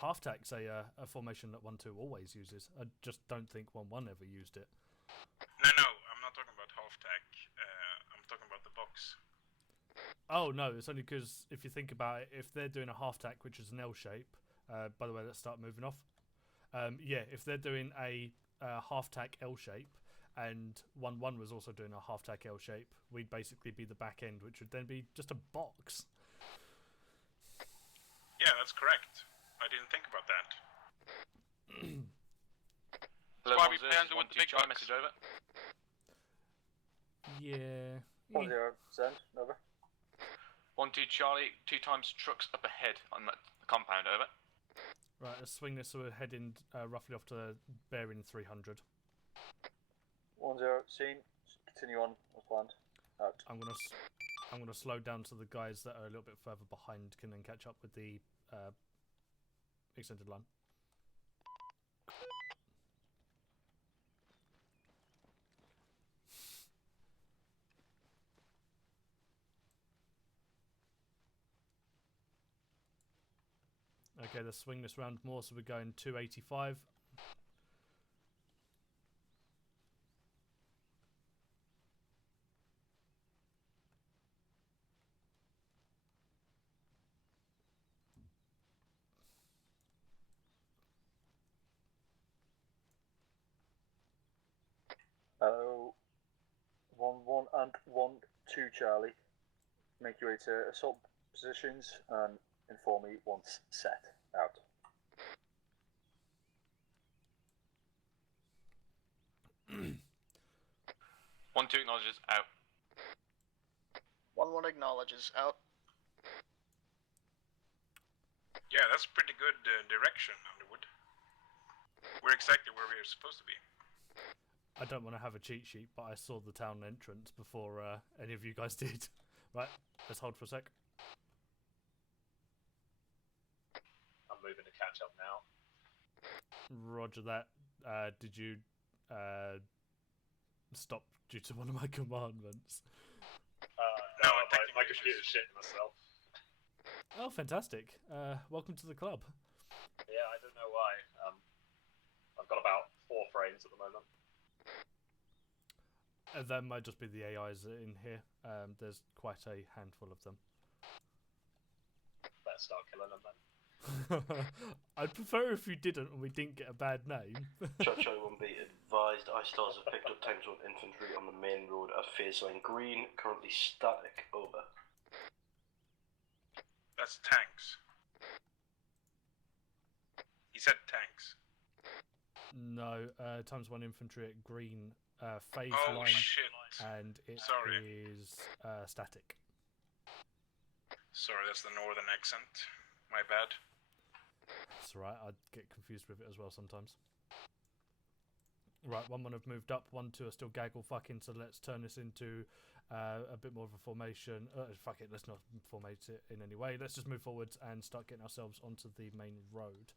Half-tack's a formation that 1-2 always uses. I just don't think 1-1 ever used it. No, I'm not talking about half-tack. I'm talking about the box. Oh, no, it's only because if you think about it, if they're doing a half-tack, which is an L shape, by the way, let's start moving off. Yeah, if they're doing a half-tack L shape, and 1-1 was also doing a half-tack L shape, we'd basically be the back end, which would then be just a box. Yeah, that's correct. I didn't think about that. That's why we play Underwood the big Charlie, box. message over. Yeah. 1-0, send, over. 1-2 Charlie, 2 times trucks up ahead on the compound, over. Right, let's swing this so we're heading roughly off to bearing 300. 1-0, seen. Continue on as planned. Out. I'm gonna slow down so the guys that are a little bit further behind can then catch up with the extended line. Okay, let's swing this round more, so we're going 285. Hello, 1-1 and 1-2 Charlie. Make your way to assault positions and inform me once set. Out. 1-2 acknowledges out. 1-1 acknowledges out. Yeah, that's pretty good direction, Underwood. We're exactly where we're supposed to be. I don't want to have a cheat sheet, but I saw the town entrance before any of you guys did. Right, let's hold for a sec. I'm moving to catch up now. Roger that. Did you stop due to one of my commandments? No, my computer's shitting myself. Oh, fantastic. Welcome to the club. Yeah, I don't know why. I've got about 4 frames at the moment. That might just be the AIs in here. There's quite a handful of them. Better start killing them then. I'd prefer if you didn't and we didn't get a bad name. Charlie 1B advised iStars have picked up Time Zone infantry on the main road at Phase Line Green, currently static, over. That's tanks. He said tanks. No, times 1 infantry at green phase Oh, line, shit. and it Sorry. is static. Sorry, that's the northern accent. My bad. That's alright, I get confused with it as well sometimes. Right, 1-1 have moved up, 1-2 are still gaggle fucking, so let's turn this into a bit more of a formation. Fuck it, let's not formate it in any way. Let's just move forwards and start getting ourselves onto the main road.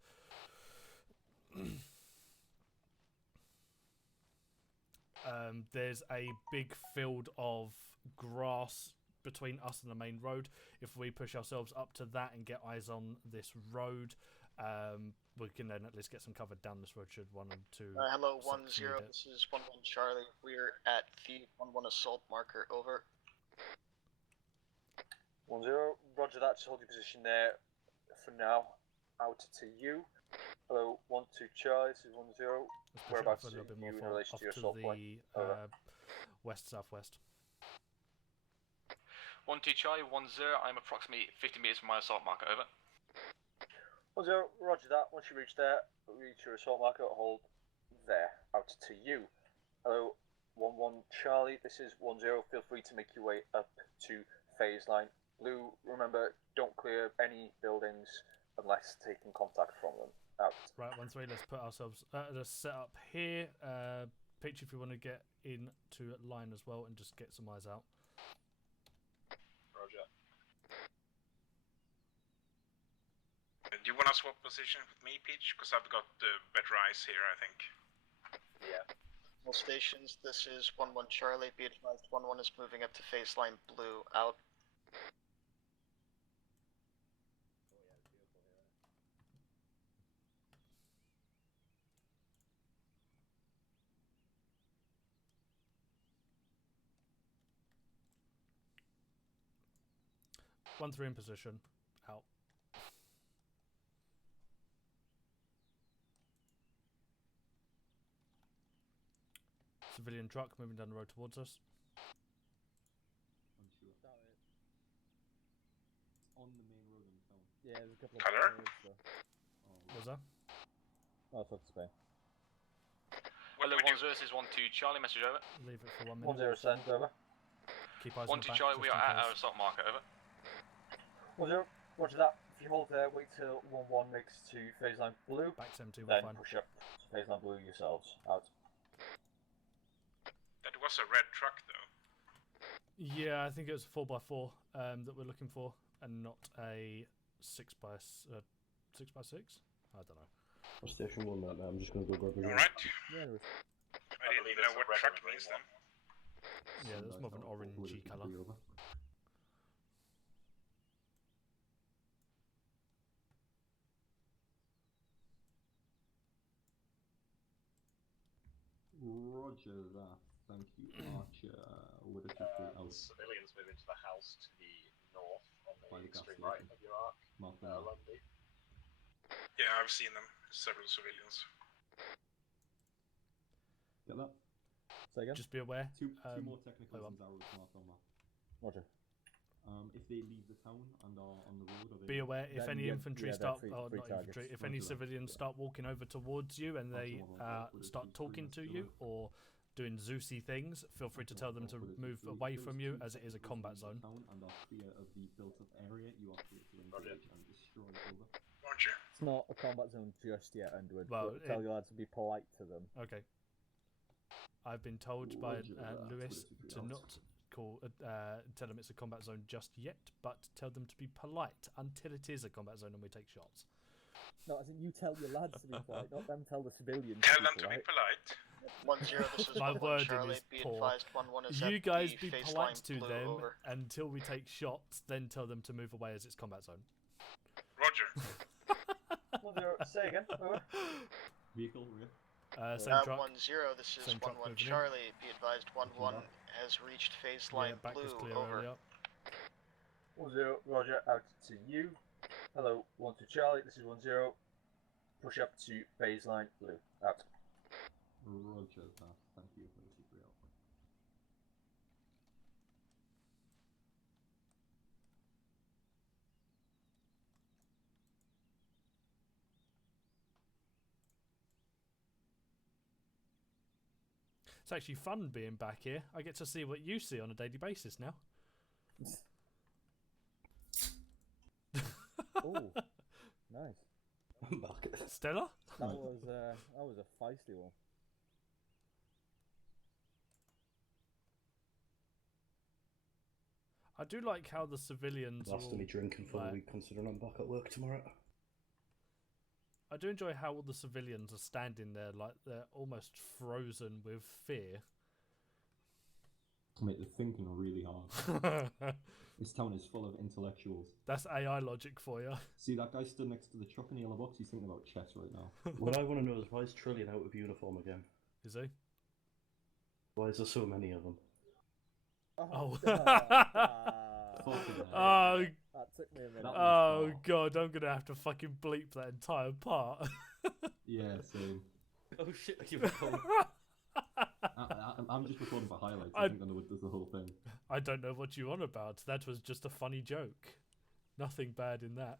There's a big field of grass between us and the main road. If we push ourselves up to that and get eyes on this road, we can then at least get some cover down this road should 1 and 2. Hello, 1-0. succeed it. This is 1-1 Charlie. We're at the 1-1 assault marker. Over. 1-0. Roger that. Just hold your position there for now. Out to you. Hello, 1-2 Charlie. This is 1-0. Let's push it Whereabouts up a little bit more you in forward, relation off to your to assault point? the west-southwest. 1-2 Charlie, 1-0. I'm approximately 50 meters from my assault marker. Over. 1-0. Roger that. Once you reach there, reach your assault marker. Hold there. Out to you. Hello, 1-1 Charlie. This is 1-0. Feel free to make your way up to phase line blue. Remember, don't clear any buildings unless taking contact from them. Out. Right, 1-3. Let's put ourselves. Let's set up here. Peach, if you want to get into line as well and just get some eyes out. Roger. Do you want to swap position with me, Peach? Because I've got better eyes here, I think. Yeah. All stations, this is 1-1 Charlie. Be advised, 1-1 is moving up to phase line blue. Out. One 3 in position. Out. Civilian truck moving down the road towards us. Unsure. On the main road in town. Yeah, there's a couple of Colour? Was that? Oh, fuck to pay. Hello, 1-0. This is 1-2 Charlie. Message over. Leave it for 1 minute. 1-0 send. Over. Keep eyes on the 1-2 back, Charlie. We just are in at our case. assault marker. Over. 1-0. Roger that. If you hold there, wait till 1-1 makes to phase line blue. Back to M2, Then we're fine. push up to phase line blue yourselves. Out. That was a red truck, though. Yeah, I think it was a 4x4 that we're looking for, and not a 6x6. I don't know. I'm station 1 right now. I'm just going to go grab a drink. Alright. Yeah, there was... I didn't even know what truck means then. Yeah, that's more of an orangey colour. Roger that. Thank you, Archer. With a complete out. Civilians moving to the house to the north on By the the gas extreme right station. of your arc. Mark that. Lundy. Yeah, I've seen them. Several civilians. Get that? Say again? Just be aware. Two more technicals and arrows marked on map. Roger. If they leave the town and are on the road, are they... Be aware if Then, any yeah, infantry yeah, start, they're or free not targets. infantry, if any Roger that. civilians start walking over towards you and they start talking to you or doing Zeusy things, feel free to tell them to move away from you, as it is a combat zone. Town and are clear of the built-up area, you are free to engage and destroy over. Roger. It's not a combat zone just yet, Underwood. Well, but tell your lads to be polite to them. Okay. I've been told by Roger that. Lewis to not tell them it's a combat zone just yet, but tell them to be polite until it is a combat zone and we take shots. No, I think you tell your lads to be polite, not them tell the civilians. Tell them to be polite. 1-0, this is My 1-1 wording Charlie. is Be poor. advised, 1-1 is You at guys the be face polite line to blue, them over. until we take shots, then tell them to move away as it's combat zone. Roger. 1-0, say again. Over. Vehicle, rear. Same truck. 1-0, this is Same truck 1-1 moving in. Charlie. Be advised, 1-1 has reached phase line back was blue, clear over. earlier. 1-0, Roger, out to you. Hello, 1-2 Charlie, this is 1-0. Push up to phase line blue, out. Roger that. Thank you for the super help. It's actually fun being back here. I get to see what you see on a daily basis now. Oh, nice. I'm back. Stella? That was a feisty one. I do like how the civilians are Last all, of me drinking for the like- week, considering I'm back at work tomorrow. I do enjoy how all the civilians are standing there like they're almost frozen with fear. Mate, they're thinking really hard. This town is full of intellectuals. That's AI logic for you. See that guy stood next to the truck in the yellow box? He's thinking about chess right now. What I want to know is why is Trillian out of uniform again? Is he? Why is there so many of them? Oh. Fucking hell. Oh. That took me a minute. Oh god, I'm gonna have to fucking bleep that entire part. Yeah, same. Oh shit, you're recording. I'm just recording for highlights. I think I know what does the whole thing. I don't know what you're on about. That was just a funny joke. Nothing bad in that.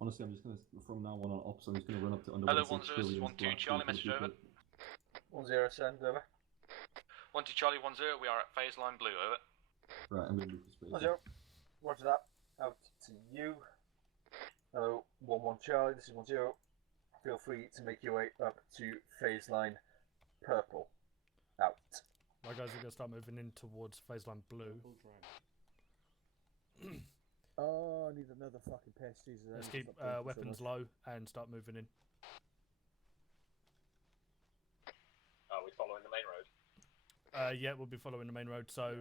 Honestly, I'm just gonna, from now on ops, I'm just gonna run up to Underwood. Hello, 1-0, this is 1-2 Charlie, message over. 1-0, send over. 1-2 Charlie, 1-0, we are at phase line blue, over. Right, I'm gonna move this space. 1-0, roger that. Out to you. Hello, 1-1 Charlie, this is 1-0. Feel free to make your way up to phase line purple. Out. My guys are gonna start moving in towards phase line blue. Oh, I need another fucking pair of scissors. Let's keep weapons low and start moving in. Are we following the main road? Yeah, we'll be following the main road. So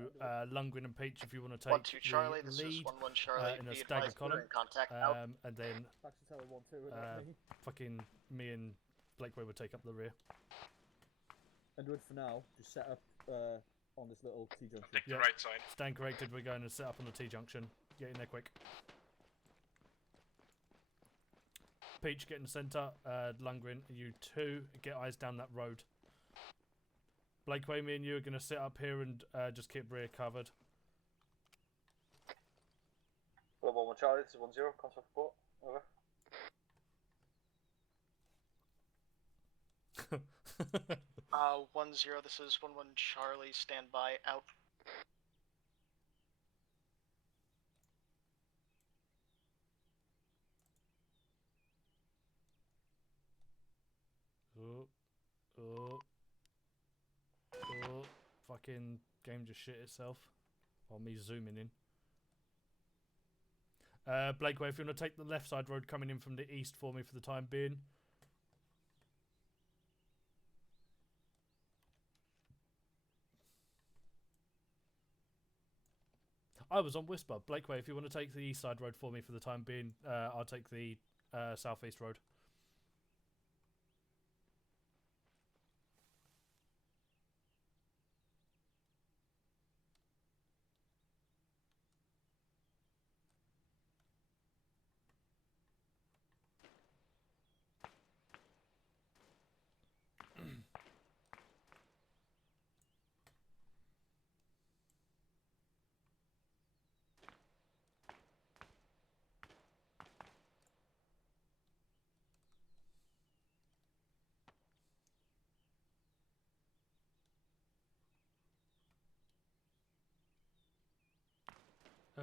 Lundgren and Peach, if you want to take 1-2 Charlie, the this is lead 1-1 Charlie. in a Be staggered advised, we're column, in contact out. and then Actually, tell her 1-2 without me. fucking me and Blakeway will take up the rear. Underwood, for now, just set up on this little T-junction. Take the right side. Stand corrected. We're going to set up on the T-junction. Get in there quick. Peach, get in the centre. Lundgren, you two, get eyes down that road. Blakeway, me and you are going to sit up here and just keep rear covered. Hello, 1-1 Charlie, this is 1-0. Contact report. Over. 1-0, this is 1-1 Charlie, stand by, out. Oh, fucking game just shit itself. Or me zooming in. Blakeway, if you want to take the left side road coming in from the east for me for the time being. I was on Whisper. Blakeway, if you want to take the east side road for me for the time being, I'll take the southeast road.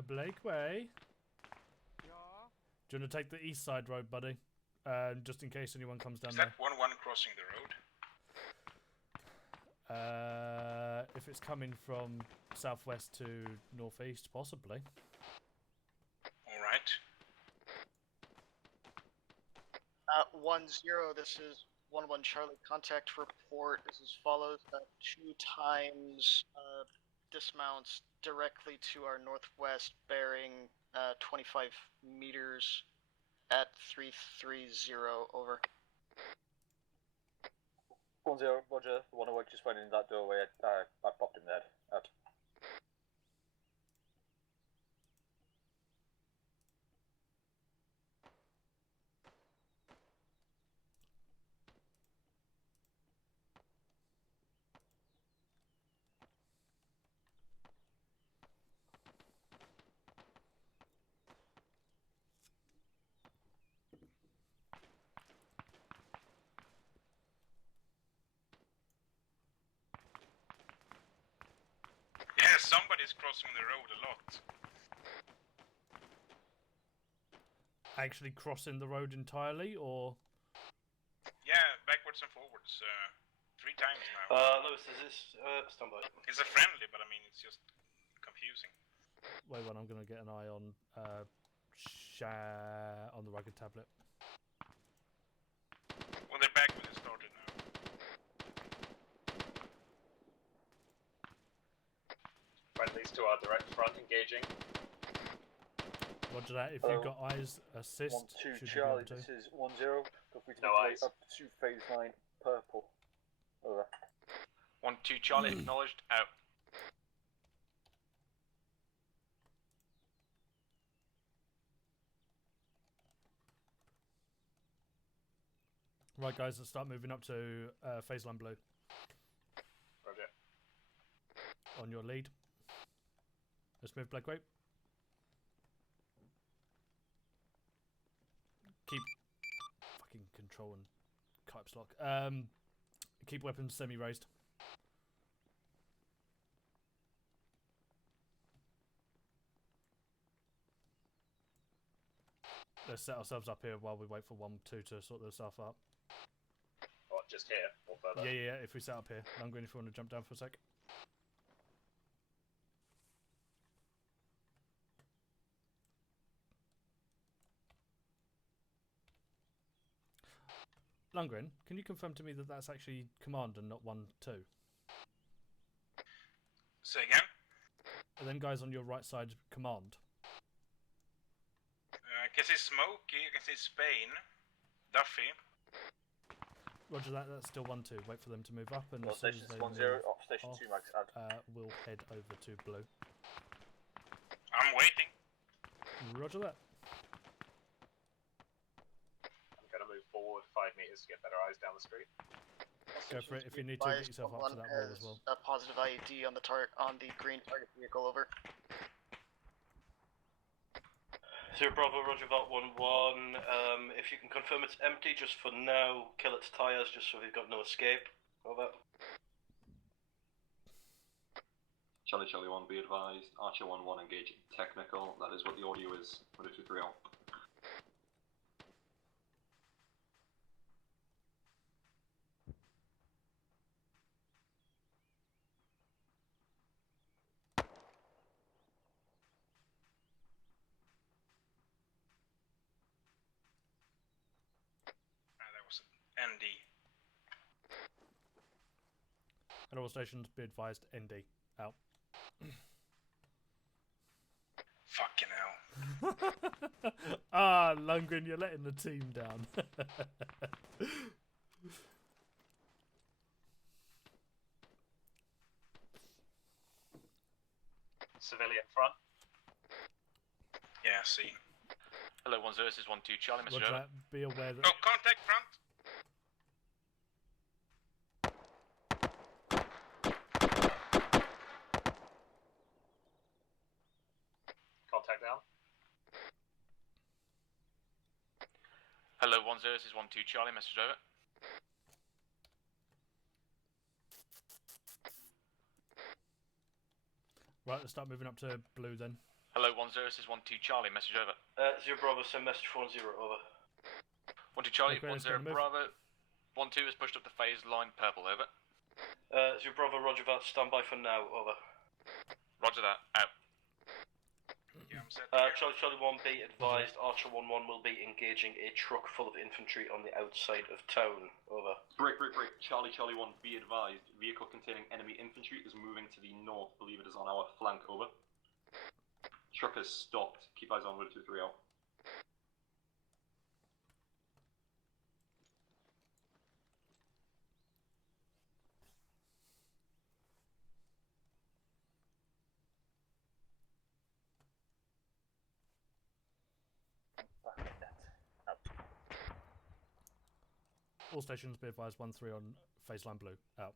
Blake Way. Yeah. Do you want to take the east side road, buddy? Just in case anyone comes down Is there. that 1-1 crossing the road? If it's coming from southwest to northeast, possibly. Alright. 1-0, this is 1-1 Charlie. Contact report is as follows. 2 times dismounts directly to our northwest, bearing 25 meters at 330, over. 1-0, Roger. The one who just went in that doorway, I popped him dead. Out. Yeah, somebody's crossing the road a lot. Actually crossing the road entirely, or? Yeah, backwards and forwards. 3 times now. Lewis, is this stand by? It's a friendly, but I mean, it's just confusing. Wait one, I'm gonna get an eye on on the rugged tablet. Well, they're back when it started now. Friendlies to our direct front engaging. Roger that. If you've got eyes, assist. 1-2 should you be Charlie, able to. this is 1-0. Feel free to No make eyes. your way up to phase line purple. Over. 1-2 Charlie, acknowledged, out. Right, guys, let's start moving up to phase line blue. Roger. On your lead. Let's move Blake Way. Keep fucking control and caps lock. Keep weapons semi-raised. Let's set ourselves up here while we wait for 1-2 to sort their stuff out. Or just here, or further. Yeah, if we set up here. Lundgren, if you want to jump down for a sec. Lundgren, can you confirm to me that that's actually command and not 1-2? Say again? And then guys on your right side, command. I can see Smokey, I can see Spain, Duffy. Roger that, that's still 1-2. Wait for them to move up, and Well, as soon as station's they 1-0, move off station off, 2 max out. we'll head over to blue. I'm waiting. Roger that. I'm going to move forward 5 meters to get better eyes down the street. Go for it. If you need to, get yourself up to that wall as well. A positive IED on the on the green target vehicle, over. Zero Bravo, Roger that 1-1. If you can confirm it's empty just for now, kill its tyres just so we've got no escape. Over. Charlie 1, be advised. Archer 1-1 engaging technical. That is what the audio is. 1-2-3 out. That was an ND. At all stations, be advised, ND. Out. Fucking hell. Ah, Lundgren, you're letting the team down. Civilian front. Yeah, see. Hello, 1-0, this is 1-2 Charlie, Mr. Roger Over. that. Be aware that. Oh, contact front. Contact down. Hello, 1-0, this is 1-2 Charlie, message over. Right, let's start moving up to blue then. Hello, 10, this is 12 Charlie, message over. 0 Bravo, send message 40, over. 12 Charlie, Okay, 10 it's gonna move. Bravo. 12 has pushed up the phase line purple, over. 0 Bravo, roger that, stand by for now, over. Roger that, out. Yeah, I'm set. Charlie 1, be advised, Archer 1-1 will be engaging a truck full of infantry on the outside of town, over. Break. Charlie 1, be advised, vehicle containing enemy infantry is moving to the north, believe it is on our flank, over. Truck has stopped, keep eyes on 123 out. All stations be advised 1-3 on phase line blue. Out.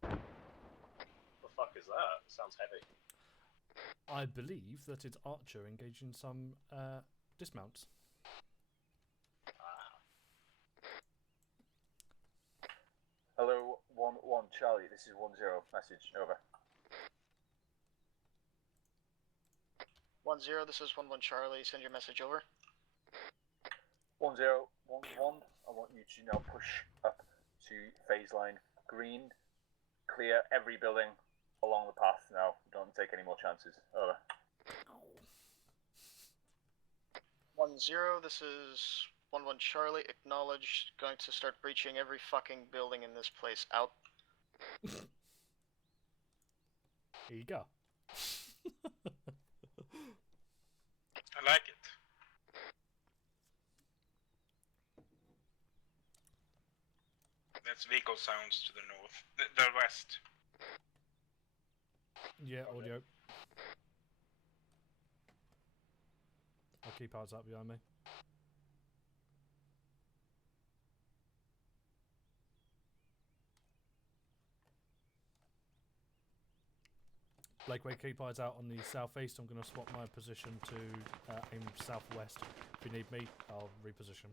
The fuck is that? It sounds heavy. I believe that it's Archer engaging some dismounts. Hello, 1-1 Charlie, this is 10, message, over. 10, this is 11 Charlie, send your message over. 10, 11, I want you to now push up to phase line green, clear every building along the path now, don't take any more chances, over. 10, this is 11 Charlie, acknowledged, going to start breaching every fucking building in this place, out. Here you go. I like it. That's vehicle sounds to the north. The west. Yeah, audio. I'll keep eyes up behind me. Blakeway, keep eyes out on the southeast. I'm going to swap my position to aim southwest. If you need me, I'll reposition.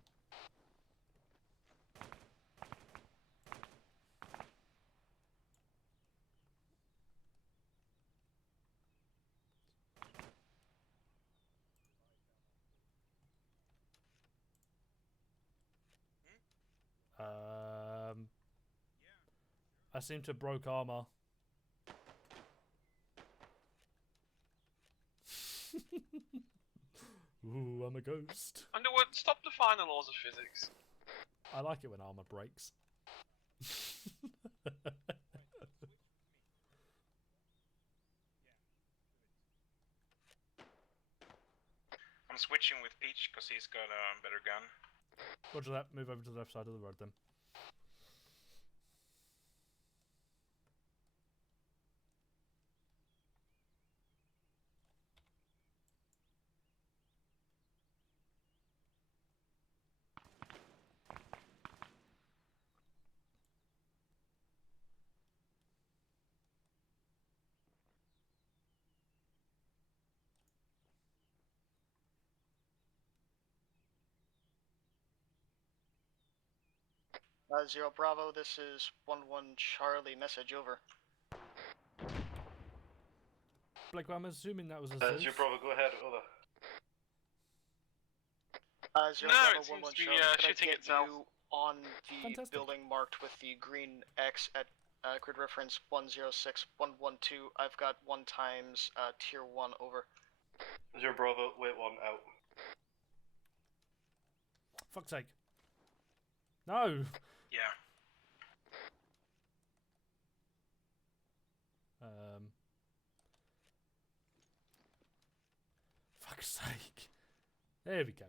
I seem to have broke armor. Ooh, I'm a ghost. Underwood, stop defying the laws of physics. I like it when armor breaks. I'm switching with Peach because he's got a better gun. Roger that. Move over to the left side of the road then. Zero Bravo, this is 11 Charlie, message over. Blake, I'm assuming that was a Zero Bravo, go ahead, over. Zero No, Bravo, it seems 11 to be, Charlie, could I shooting get itself. you on the Fantastic. building marked with the green X at grid reference 106112. I've got 1 times tier 1 over. Zero Bravo, wait 1 out. Fuck's sake. No! Yeah. Fuck's sake. There we go.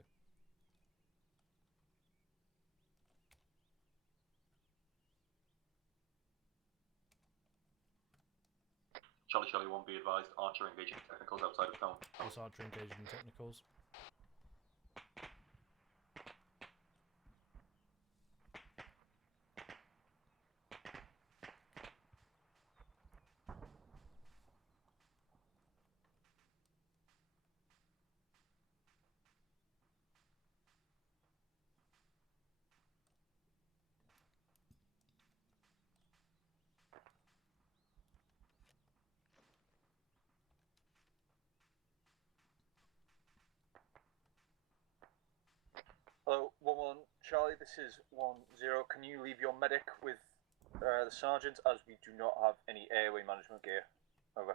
Charlie 1, be advised, Archer engaging technicals outside of town. This Archer engaged in technicals. Hello, 1-1 Charlie, this is 1-0. Can you leave your medic with the sergeant, as we do not have any airway management gear? Over.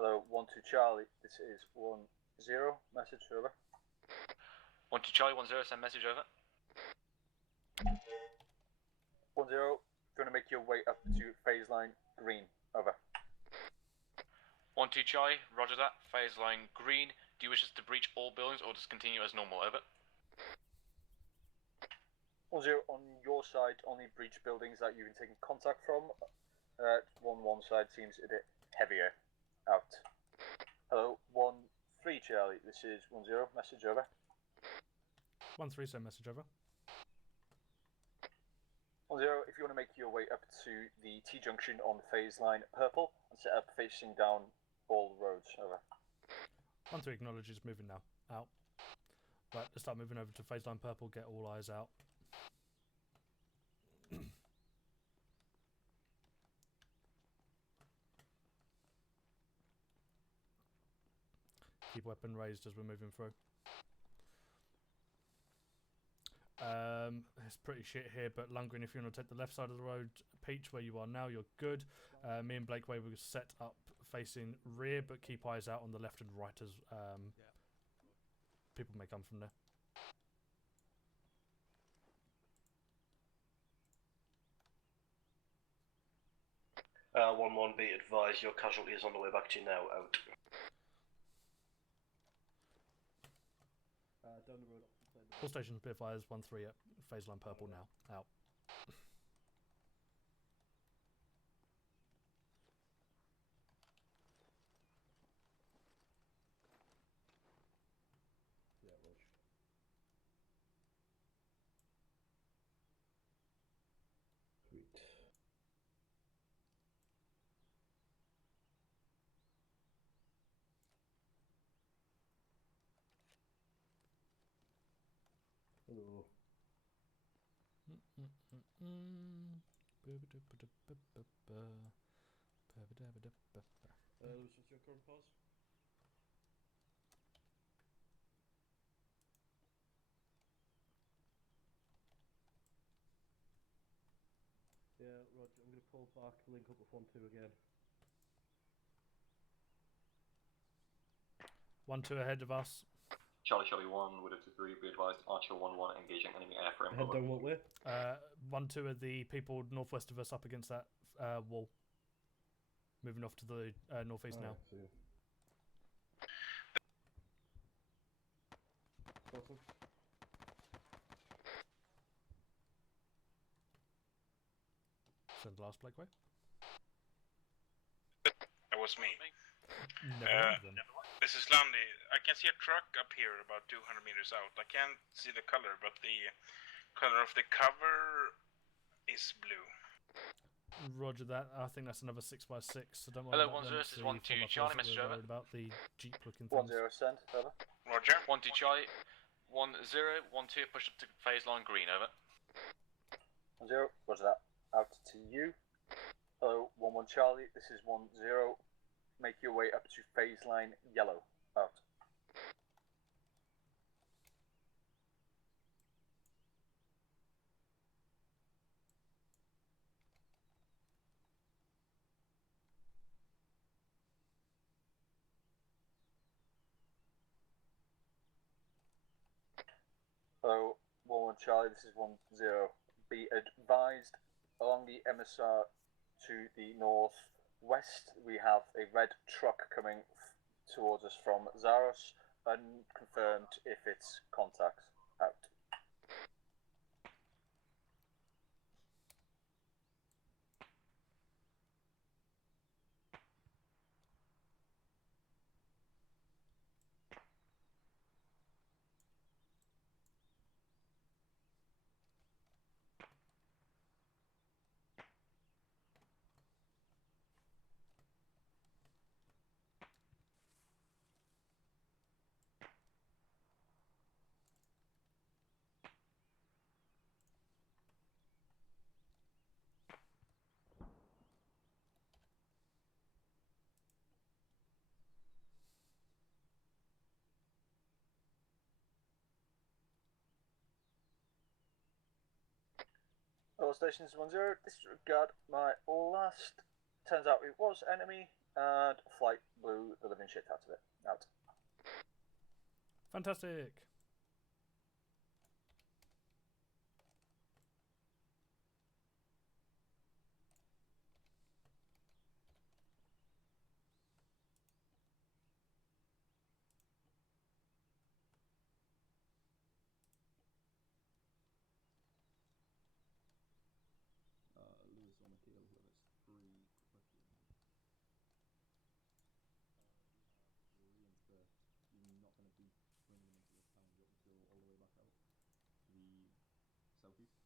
Hello, 1-2 Charlie, this is 1-0. Message over. 1-2 Charlie, 1-0, send message over. 1-0, if you want to make your way up to phase line green. Over. 1-2 Charlie, roger that. Phase line green. Do you wish us to breach all buildings or just continue as normal? Over. 1-0, on your side, only breach buildings that you've been taking contact from. 1-1 side seems a bit heavier. Out. Hello, 1-3 Charlie, this is 1-0, message over. 1-3, send message over. 1-0, if you want to make your way up to the T-junction on phase line purple and set up facing down all roads. Over. 1-3 acknowledges moving now. Out. Right, let's start moving over to phase line purple, get all eyes out. Keep weapon raised as we're moving through. It's pretty shit here, but Lundgren, if you want to take the left side of the road, Peach, where you are now, you're good. Me and Blakeway will set up facing rear, but keep eyes out on the left and right as people may come from there. Uh, 1-1, be advised, your casualty is on the way back to you now. Out. Down the road. All stations, be advised, 1-3 at phase line purple now. Out. Yeah, Roger. Sweet. Hello. Lewis, what's your current pause? Yeah, Roger, I'm going to pull back, link up with 1-2 again. 1-2 ahead of us. Charlie 1, Widow 2-3, be advised, Archer 1-1, engaging enemy airframe. Head down what way? 1-2 are the people northwest of us up against that wall. Moving off to the northeast now. See. Awesome. Send the last Blakeway. That was me. Never mind then. This is Landy. I can see a truck up here about 200 meters out. I can't see the color, but the color of the cover is blue. Roger that. I think that's another 6x6. So don't worry Hello, about 1-0, this is 1-2 Charlie, message over. About the Jeep looking things. 1-0 send, over. Roger. 1-2 Charlie, 1-0, 1-2 push up to phase line green, over. 1-0, roger that. Out to you. Hello, 1-1 Charlie, this is 1-0. Make your way up to phase line yellow. Out. Hello, 1-1 Charlie, this is 1-0. be advised along the MSR to the northwest, we have a red truck coming towards us from Zaros. Unconfirmed if it's contacts. Out. All stations 1-0, disregard my last. Turns out it was enemy, and flight blew the living shit out of it. Out. Fantastic. Lewis on the kill with us. 3 questions. We have reinsert. You're not going to be bringing them into the town. You have to go all the way back out to the southeast.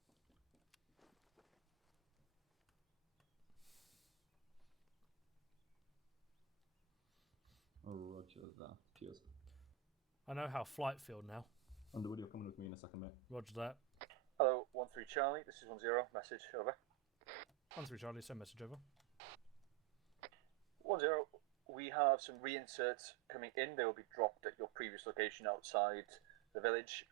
Roger that. Cheers. I know how flight feel now. Underwood, you're coming with me in a second, mate. Roger that. Hello, 1-3 Charlie, this is 1-0, message, over. 1-3 Charlie, send message over. 1-0, we have some reinserts coming in. They will be dropped at your previous location outside the village.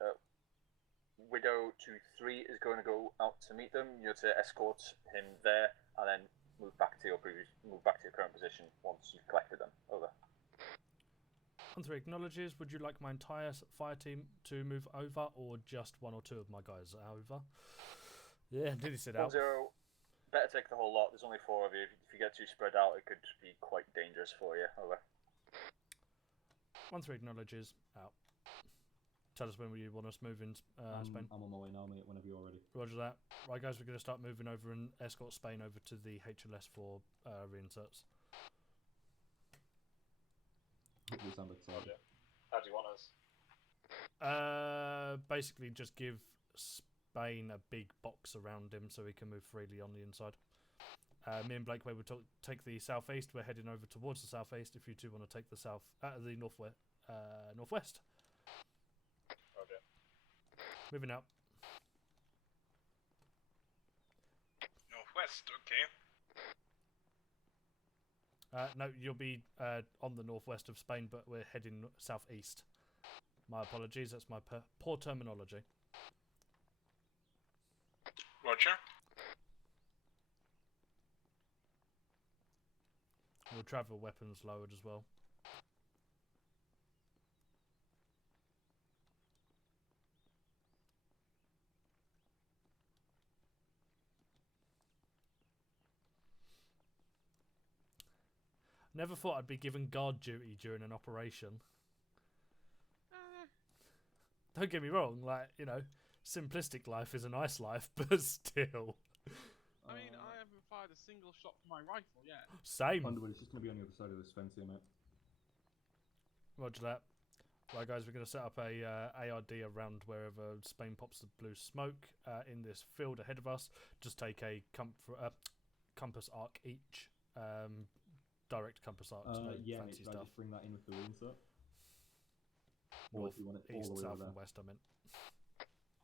Widow 2-3 is going to go out to meet them. You're to escort him there and then move back to your current position once you've collected them. Over. 1-3 acknowledges. Would you like my entire fire team to move over, or just 1 or 2 of my guys over? Yeah, did he sit out? 1-0, better take the whole lot. There's only 4 of you. If you get too spread out, it could be quite dangerous for you. Over. 1-3 acknowledges. Out. Tell us when you want us moving, Spain. I'm on my way now, mate, whenever you're ready. Roger that. Right, guys, we're going to start moving over and escort Spain over to the HLS for reinserts. Hopefully sound excited. How do you want us? Basically, just give Spain a big box around him so he can move freely on the inside. Me and Blakeway will take the southeast. We're heading over towards the southeast. If you two want to take the the northwest. Northwest. Roger. Moving out. Northwest, okay. No, you'll be on the northwest of Spain, but we're heading southeast. My apologies, that's my poor terminology. Roger. We'll travel weapons lowered as well. Never thought I'd be given guard duty during an operation. Don't get me wrong, like, you know, simplistic life is a nice life, but still. I mean, I haven't fired a single shot from my rifle yet. Same. Underwood, it's just going to be on the other side of this fence here, mate. Roger that. Right, guys, we're going to set up a ARD around wherever Spain pops the blue smoke in this field ahead of us. Just take a compass arc each. Direct compass arc to make yeah, fancy mate, stuff. Just bring that in with the reinsert. North, do you want it all east, the way south, over and there? west, I meant.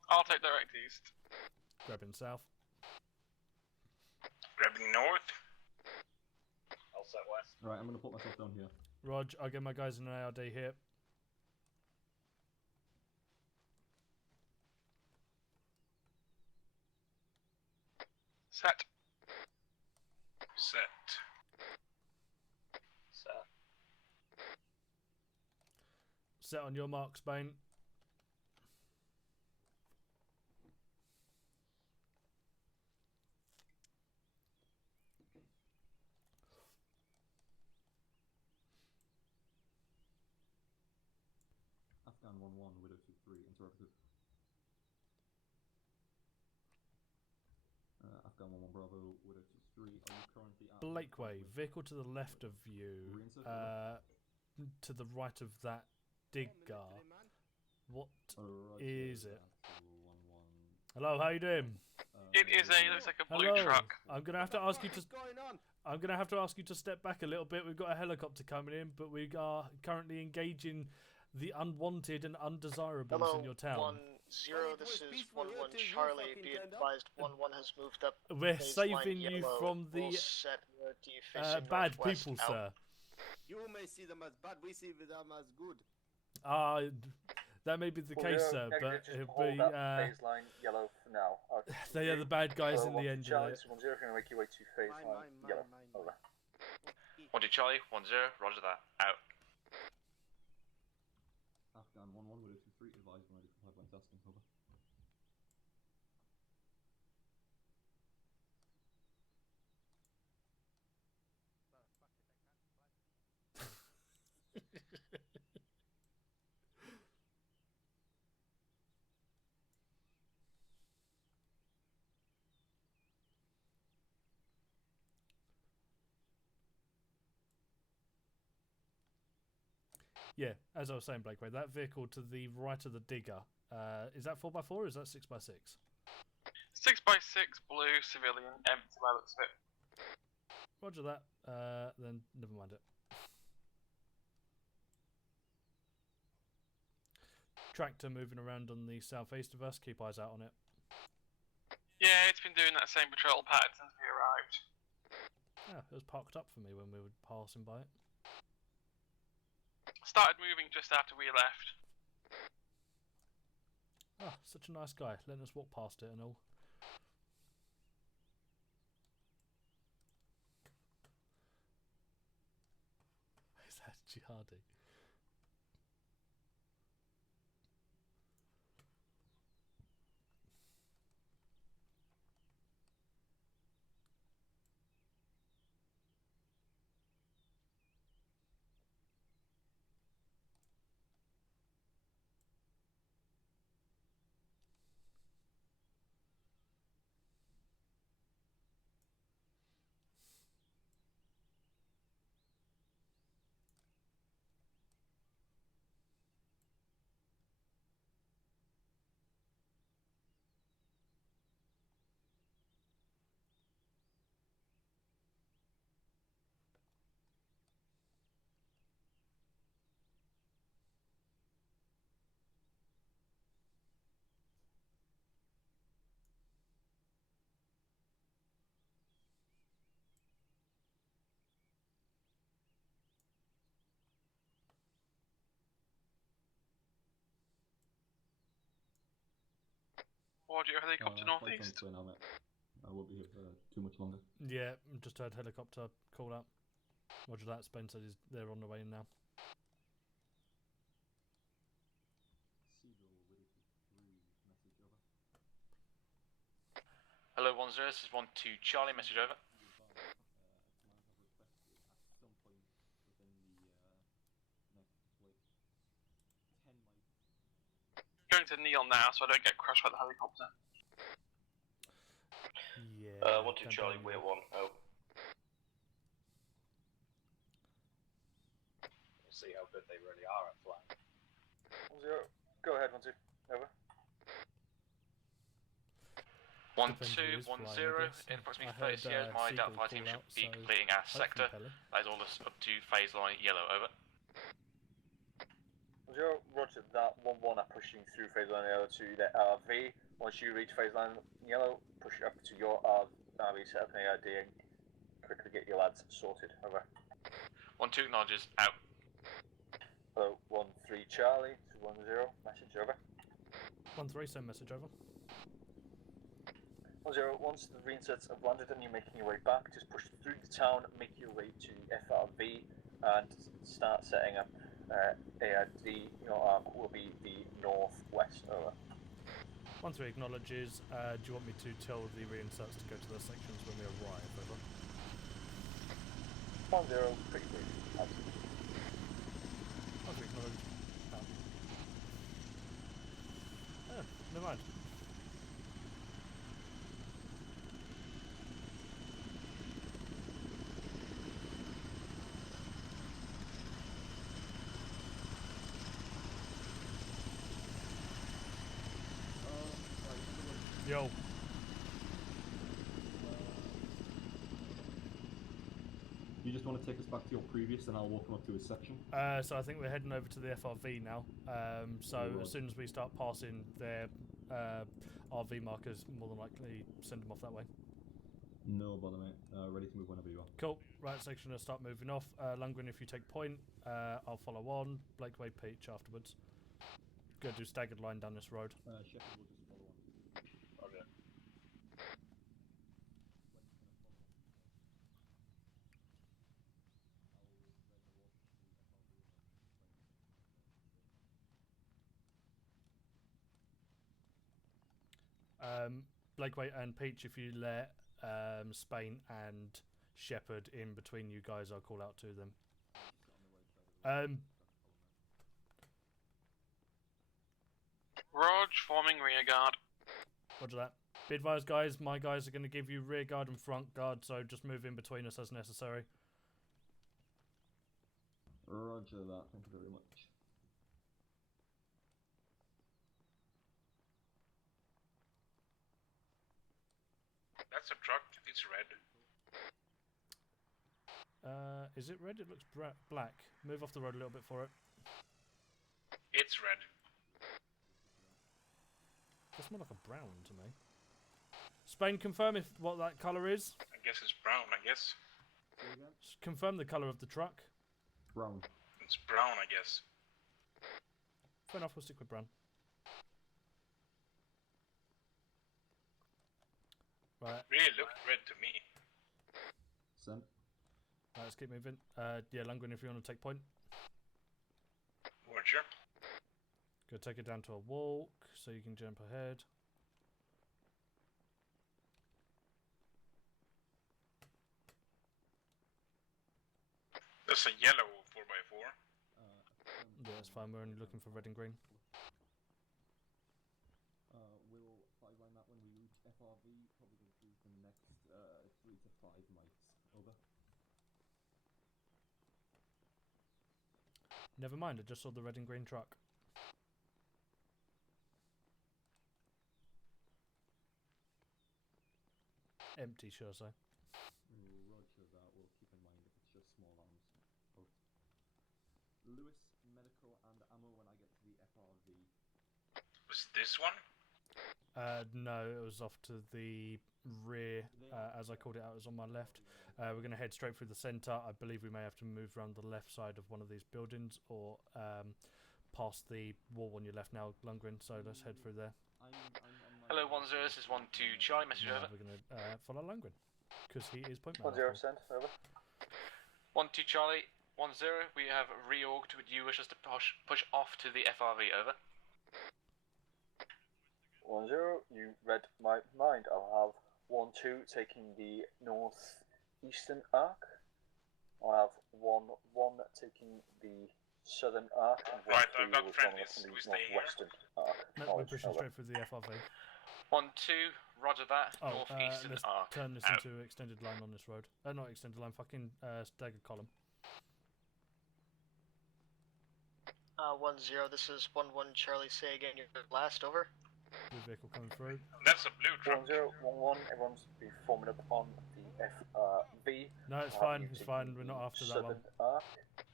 I'll take direct east. Grabbing south. Grabbing north. I'll set west. Right, I'm going to put myself down here. Rog, I'll get my guys in an ARD here. Set. Set. Set. Set on your mark, Spain. Afghan 1-1, Widow 2-3, interrupted. Afghan 1-1 Bravo, Widow 2-3, are you currently at... Blakeway, vehicle to the left of you, to the right of that digger. What is it? Hello, how you doing? It looks like a blue Hello. truck. I'm gonna have to ask you to. I'm gonna have to ask you to step back a little bit. We've got a helicopter coming in, but we are currently engaging the unwanted and undesirables Hello, in your town. 1-0, this is 1-1 Charlie. Be advised, 1-1 has moved up. We're baseline saving you yellow. from the We'll set your D facing bad northwest people, out. sir. You may see them as bad, we see them as good. That may be the Well, case, yeah, sir, negative, but just it'll hold be. that baseline yellow for now. They are the bad guys in the end. Charlie, 1-0, if you're going to make your way to baseline yellow. Over. 1 to Charlie, 1-0, roger that. Out. Afghan 1-1, Widow 2-3, advise when ready for pipeline testing. Over. Yeah, as I was saying, Blakeway, that vehicle to the right of the digger, is that 4x4 or is that 6x6? 6x6 blue civilian empty by the looks of it. Roger that. Then never mind it. Tractor moving around on the southeast of us. Keep eyes out on it. Yeah, it's been doing that same patrol pattern since we arrived. Yeah, it was parked up for me when we were passing by it. Started moving just after we left. Ah, such a nice guy, letting us walk past it and all. Is that Jihadi? Or do you have a helicopter northeast? I won't be here for too much longer. Yeah, just heard helicopter call out. Roger that, Spencer, they're on the way in now. Hello, 1-0, this is 1 to Charlie, message over. Going to Neil now so I don't get crushed by the helicopter. Yeah. 1 to Charlie, we're 1, out. We'll see how good they really are at flying. 1-0, go ahead, 1-2, over. 1-2, 1-0, in approximately 30 years, my Delta Fire team should be completing our sector. That is all us up to phase line yellow, over. 0, roger that. 1-1 are pushing through phase line yellow to the RV. Once you reach phase line yellow, push up to your RV, set up an AID and quickly get your lads sorted. Over. 1-2 acknowledges, out. Hello, 1-3 Charlie, 1-0, message over. 1-3, send message over. 1-0, once the reinsets have landed and you're making your way back, just push through the town, make your way to the FRV and start setting up AID. Your arc will be the northwest. Over. 1-3 acknowledges. Do you want me to tell the reinserts to go to their sections when we arrive? Over. 1-0, pretty brief. Absolutely. 1-3 acknowledged. mind. Yo. You just want to take us back to your previous, and I'll walk him up to his section? So I think we're heading over to the FRV now. So Right. as soon as we start passing their RV markers, more than likely send them off that way. No bother, mate. Ready to move whenever you are. Cool. Right section will start moving off. Lundgren, if you take point, I'll follow on. Blakeway, Peach afterwards. Go do staggered line down this road. Shepard will just follow on. Okay. Blakeway and Peach, if you let Spain and Shepard in between you guys, I'll call out to them. Rog, forming rear guard. Roger that. Be advised, guys, my guys are going to give you rear guard and front guard, so just move in between us as necessary. Roger that, thank you very much. That's a truck. It's red. Is it red? It looks black. Move off the road a little bit for it. It's red. It smells like a brown to me. Spain, confirm if what that colour is. I guess it's brown, I guess. Confirm the colour of the truck. Brown. It's brown, I guess. Fair enough, we'll stick with brown. Right. Really looked red to me. Sent. Right, let's keep moving. Yeah, Lundgren, if you want to take point. Roger. Go take it down to a walk so you can jump ahead. There's a yellow 4x4. Yeah, that's fine. We're only looking for red and green. We'll five-line that when we reach FRV, probably going to do the next 3 to 5 mites. Over. Never mind, I just saw the red and green truck. Empty, sure say. Roger that, we'll keep in mind if it's just small arms. Oh. Lewis, medical and ammo when I get to the FRV. Was this one? No, it was off to the rear. As I called it out, it was on my left. We're going to head straight through the centre. I believe we may have to move around the left side of one of these buildings or past the wall on your left now, Lundgren. So let's head through there. Hello, 10, this is 12 Charlie, message Now over. we're going to follow Lundgren because he is point 10 man. sent, over. 12 Charlie, 10, we have reorged. Would you wish us to push off to the FRV, over? 10, you read my mind. I'll have 12 taking the northeastern arc. I'll have 11 taking the southern arc, and 12 Right, I've got will come friendlies. from the We stay here. northwestern arc. No, we're pushing straight through the FRV. 12, roger that, Oh, northeastern let's arc. turn this Out. into extended line on this road. Not extended line, fucking staggered column. 10, this is 11 Charlie, say again, your last, over. Blue vehicle coming through. That's a blue truck. 10, 11, everyone's be forming up on the FRV. No, it's I'll have fine, you it's taking fine, we're the not after that one. southern arc.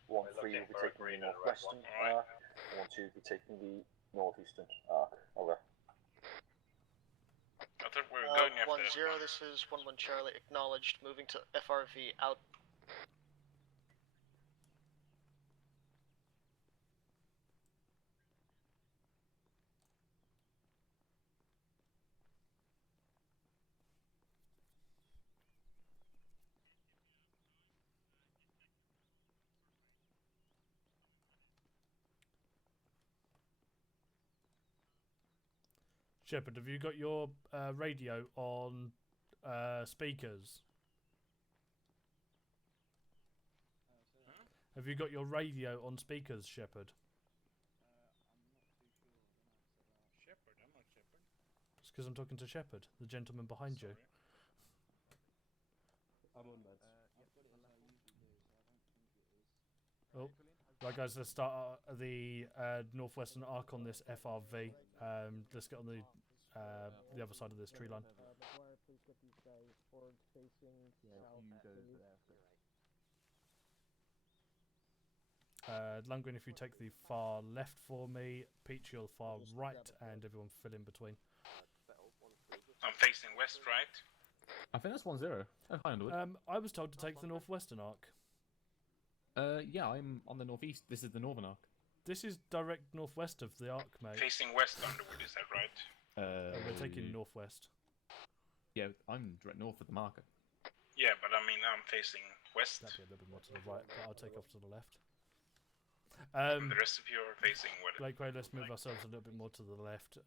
13 will looking be for a taking green the and a red northwestern one. arc. 12 will be taking the northeastern arc. Over. I thought we were going after 10, this is 11 Charlie, acknowledged, moving to FRV, out. Shepard, have you got your radio on speakers? Have you got your radio on speakers, Shepard? Shepard, I'm not Shepard. because I'm talking to Shepard, the gentleman behind you. I'm on meds. Oh, right, guys. Let's start the northwestern arc on this FRV. Let's get on the other side of this tree line. McGuire, please get these guys forward facing south, please. Lundgren, if you take the far left for me, Peach, you're far right, and everyone fill in between. I'm facing west, right? I think that's 1-0. Oh, hi, Underwood. I was told to take the northwestern arc. Yeah, I'm on the northeast. This is the northern arc. This is direct northwest of the arc, mate. Facing west, Underwood, is that right? We're taking northwest. Yeah, I'm direct north of the marker. Yeah, but I mean, I'm facing west. That'd be a little bit more to the right, but I'll take off to the left. And the rest of you are facing what? Blakeway, let's move ourselves a little bit more to the left.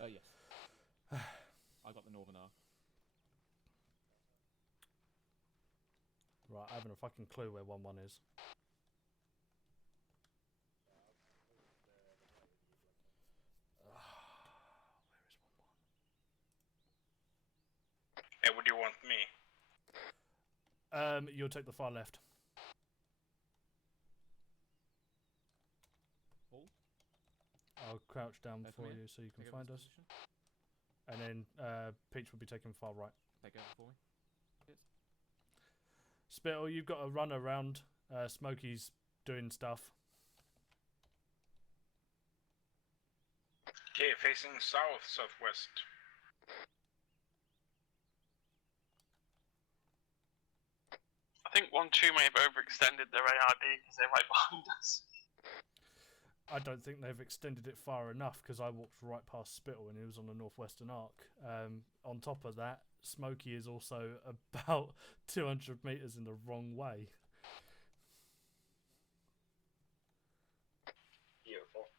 Yes. I got the northern arc. Right, I haven't a fucking clue where 1-1 is. Hey, would you want me? You'll take the far left. I'll crouch down for you so you can find us. And then Peach will be taking far right. Take over for me. Cheers. Spittle, you've got to run around. Smokey's doing stuff. Okay, facing south, southwest. I think 1-2 may have overextended their ARD because they're right behind us. I don't think they've extended it far enough because I walked right past Spittle and he was on the northwestern arc. On top of that, Smokey is also about 200 metres in the wrong way. Beautiful.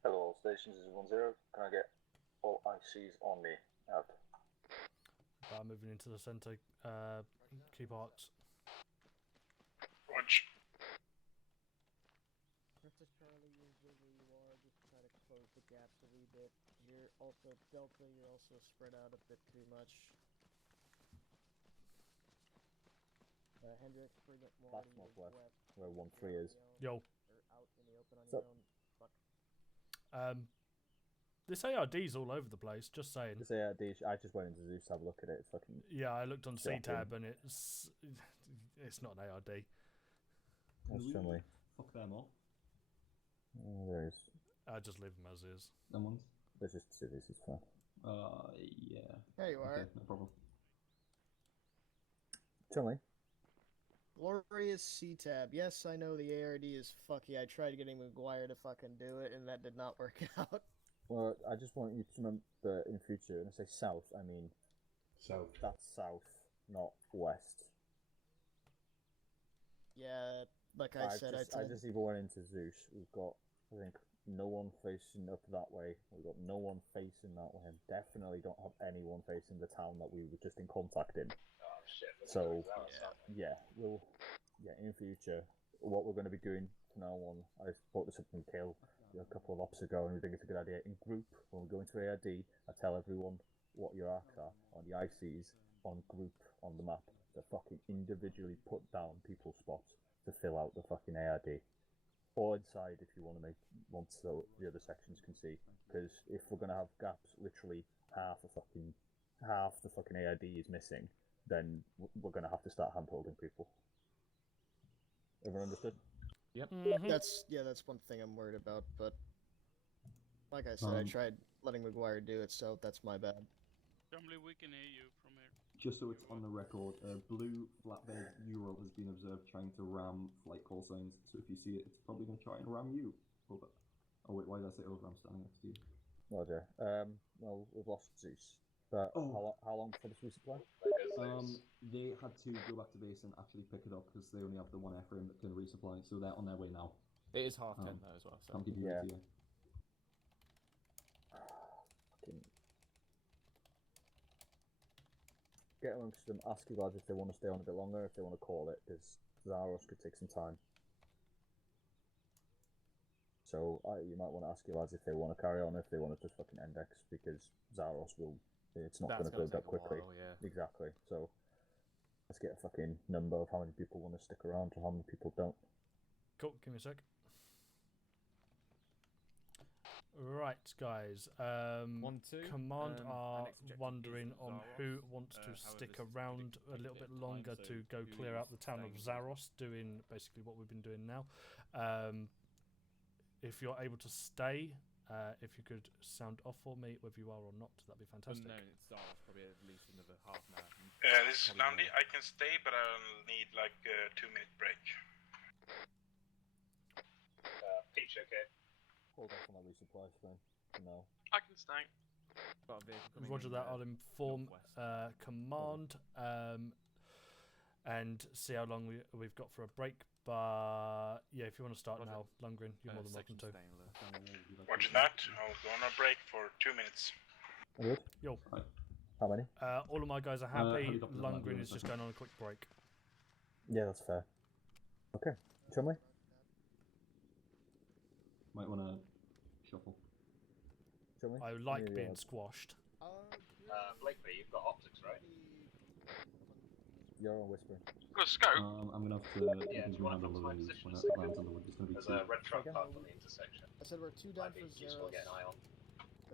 Hello, all stations, this is 1-0. Can I get all ICs on me? Out. Moving into the centre. Keep arcs. Watch. Princess Charlie, you're where you are. Just try to close the gaps a wee bit. You're also Delta. You're also spread out a bit too much. Hendrix, bring it more That's to your northwest, west. where 1-3 is. Yo. Or out in the open on So- your own. Fuck. This ARD's all over the place, just saying. This ARD, I just went into Zeus to have a look at it. It's fucking. Yeah, I looked on shocking. C-Tab and it's not an ARD. That's Chumley. Fuck them off. Oh, there is. I just leave them as is. Them ones. There's just cities, it's fine. Yeah. There you are. Okay, no problem. Chumley. Glorious C-Tab. Yes, I know the ARD is fucky. I tried getting McGuire to fucking do it, and that did not work out. Well, I just want you to remember in future, when I say south, I mean south. That's south, not west. Yeah, like I said, I just even went into Zeus. We've got I think no one facing up that way. We've got no one facing that way, and definitely don't have anyone facing the town that we were just in contact in. Oh shit. So in future, what we're going to be doing from now on, I brought this up with Mikhail a couple of ops ago, and we think it's a good idea. In group, when we go into ARD, I tell everyone what your arcs are on the ICs, on group, on the map. To fucking individually put down people's spots to fill out the fucking ARD. Or inside if you want to so the other sections can see. Because if we're going to have gaps, literally half the fucking ARD is missing, then we're going to have to start hand-holding people. Everyone understood? Yep. That's one thing I'm worried about, but like I said, I tried letting McGuire do it, so that's my bad. Normally we can hear you from here. Just so it's on the record, blue flatbed Ural has been observed trying to ram flight call signs, so if you see it, it's probably going to try and ram you. Over. Oh wait, why did I say over? I'm standing next to you. Roger. Well, we've lost Zeus. But how long for this resupply? They had to go back to base and actually pick it up because they only have the one airframe that can resupply, so they're on their way now. It is 10:30 though as well. So. Can't give you Yeah. ETA. Get amongst them, ask you lads if they want to stay on a bit longer, if they want to call it, because Zaros could take some time. So you might want to ask your lads if they want to carry on, if they want to just fucking index, because Zaros will, it's not going to build up quickly. Exactly. So let's get a fucking number of how many people want to stick around or how many people don't. Cool, give me a sec. Right, guys. Command are wondering on who wants to stick around a little bit longer to go clear out the town of Zaros, doing basically what we've been doing now. If you're able to stay, if you could sound off for me, whether you are or not, that'd be fantastic. No, it's Zaros, probably at least another half an hour. This is Landy. I can stay, but I'll need like a 2-minute break. Peach, okay. Hold off on our resupply for now. I can stay. Roger that. I'll inform command and see how long we've got for a break. But yeah, if you want to start now, Lundgren, you're more than welcome to. Roger that. I'll go on a break for 2 minutes. Good. Yo. How many? All of my guys are happy. Lundgren is just going on a quick break. Yeah, that's fair. Okay. Chumley? Might want to shuffle. Chumley? I like being squashed. Blakely, you've got optics, right? You're on whispering. Let's go. I'm gonna have to handle the range when it lands on the wood. It's gonna be There's a red truck parked on the intersection. I said we're 2 down for Useful to get an eye on.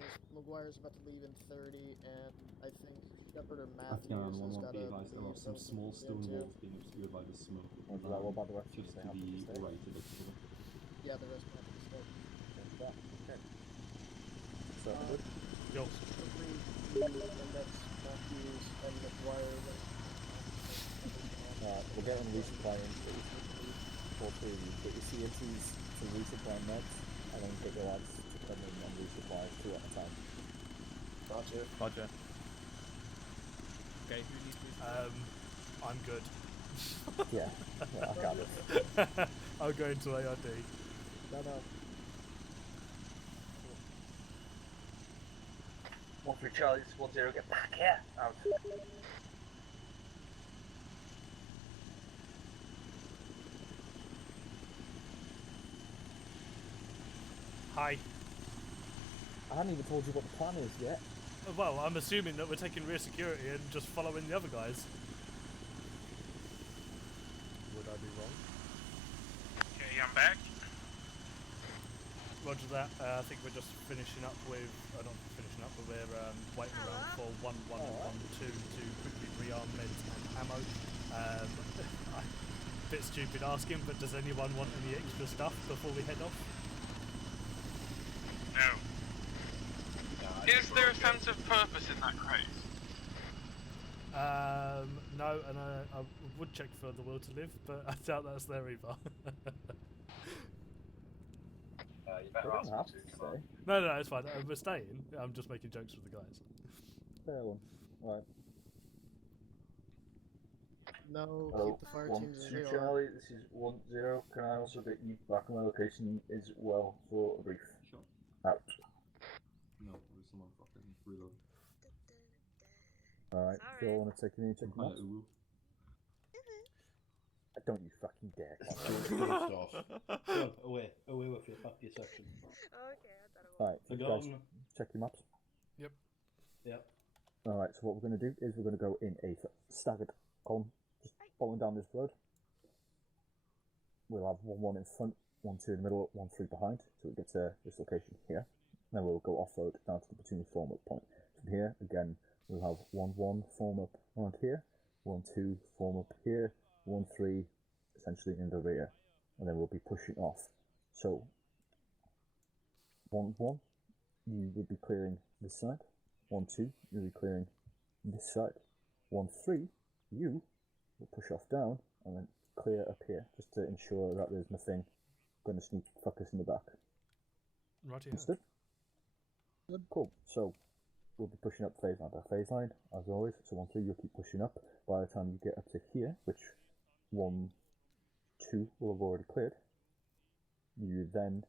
There's McGuire's about to leave in 30, and I think Shepard or Afghan Matthews has 1-1 got be to advised there are some small stone walls being obscured by the smoke. What about the rest Just of to them? the right of it. Yeah, the rest of the stuff. Okay. So, good. Yo. Index, Matthews, and McGuire. We're getting resupply in for free. Get your CNTs to resupply meds, and then get your lads to come in and resupply 2 at a time. Roger. Okay, who needs resupply? I'm good. Yeah, I got it. I'll go into ARD. No. 1-3 Charlie, 1-0, get back here. Out. Hi. I haven't even told you what the plan is yet. Well, I'm assuming that we're taking rear security and just following the other guys. Would I be wrong? Okay, I'm back. Roger that. I think we're just finishing up with, not finishing up, but we're waiting around for 1-1 and 1-2 to quickly rearm meds and ammo. A bit stupid asking, but does anyone want any extra stuff before we head off? No. Is there a sense of purpose in that crate? No, and I would check for the will to live, but I doubt that's there either. You better ask me to, come on. No, it's fine. We're staying. I'm just making jokes with the guys. Fair one. Right. No, Hello, keep the fire 1 teams as 2 they are. Charlie, this is 1-0. Can I also get you back on my location as well for a brief? Sure. Out. No, there's someone fucking reload. Alright, so I want to take you in and check them out. Uwu. Don't you fucking dare. First off. Go, away with your back to your section. Okay, I thought it was. Alright, you guys Forgotten. check your maps. Yep. Alright, so what we're going to do is we're going to go in a staggered column, just following down this road. We'll have 1-1 in front, 1-2 in the middle, 1-3 behind, so we get to this location here. Then we'll go off-road down to the platoon form up point. From here, again, we'll have 1-1 form up around here, 1-2 form up here, 1-3 essentially in the rear, and then we'll be pushing off. So 1-1, you will be clearing this side. 1-2, you'll be clearing this side. 1-3, you will push off down and then clear up here, just to ensure that there's nothing going to sneak fuck us in the back. Righty. Understood? Good. Cool. So we'll be pushing up phase line by phase line, as always. So 1-3, you'll keep pushing up. By the time you get up to here, which 1-2 will have already cleared, you then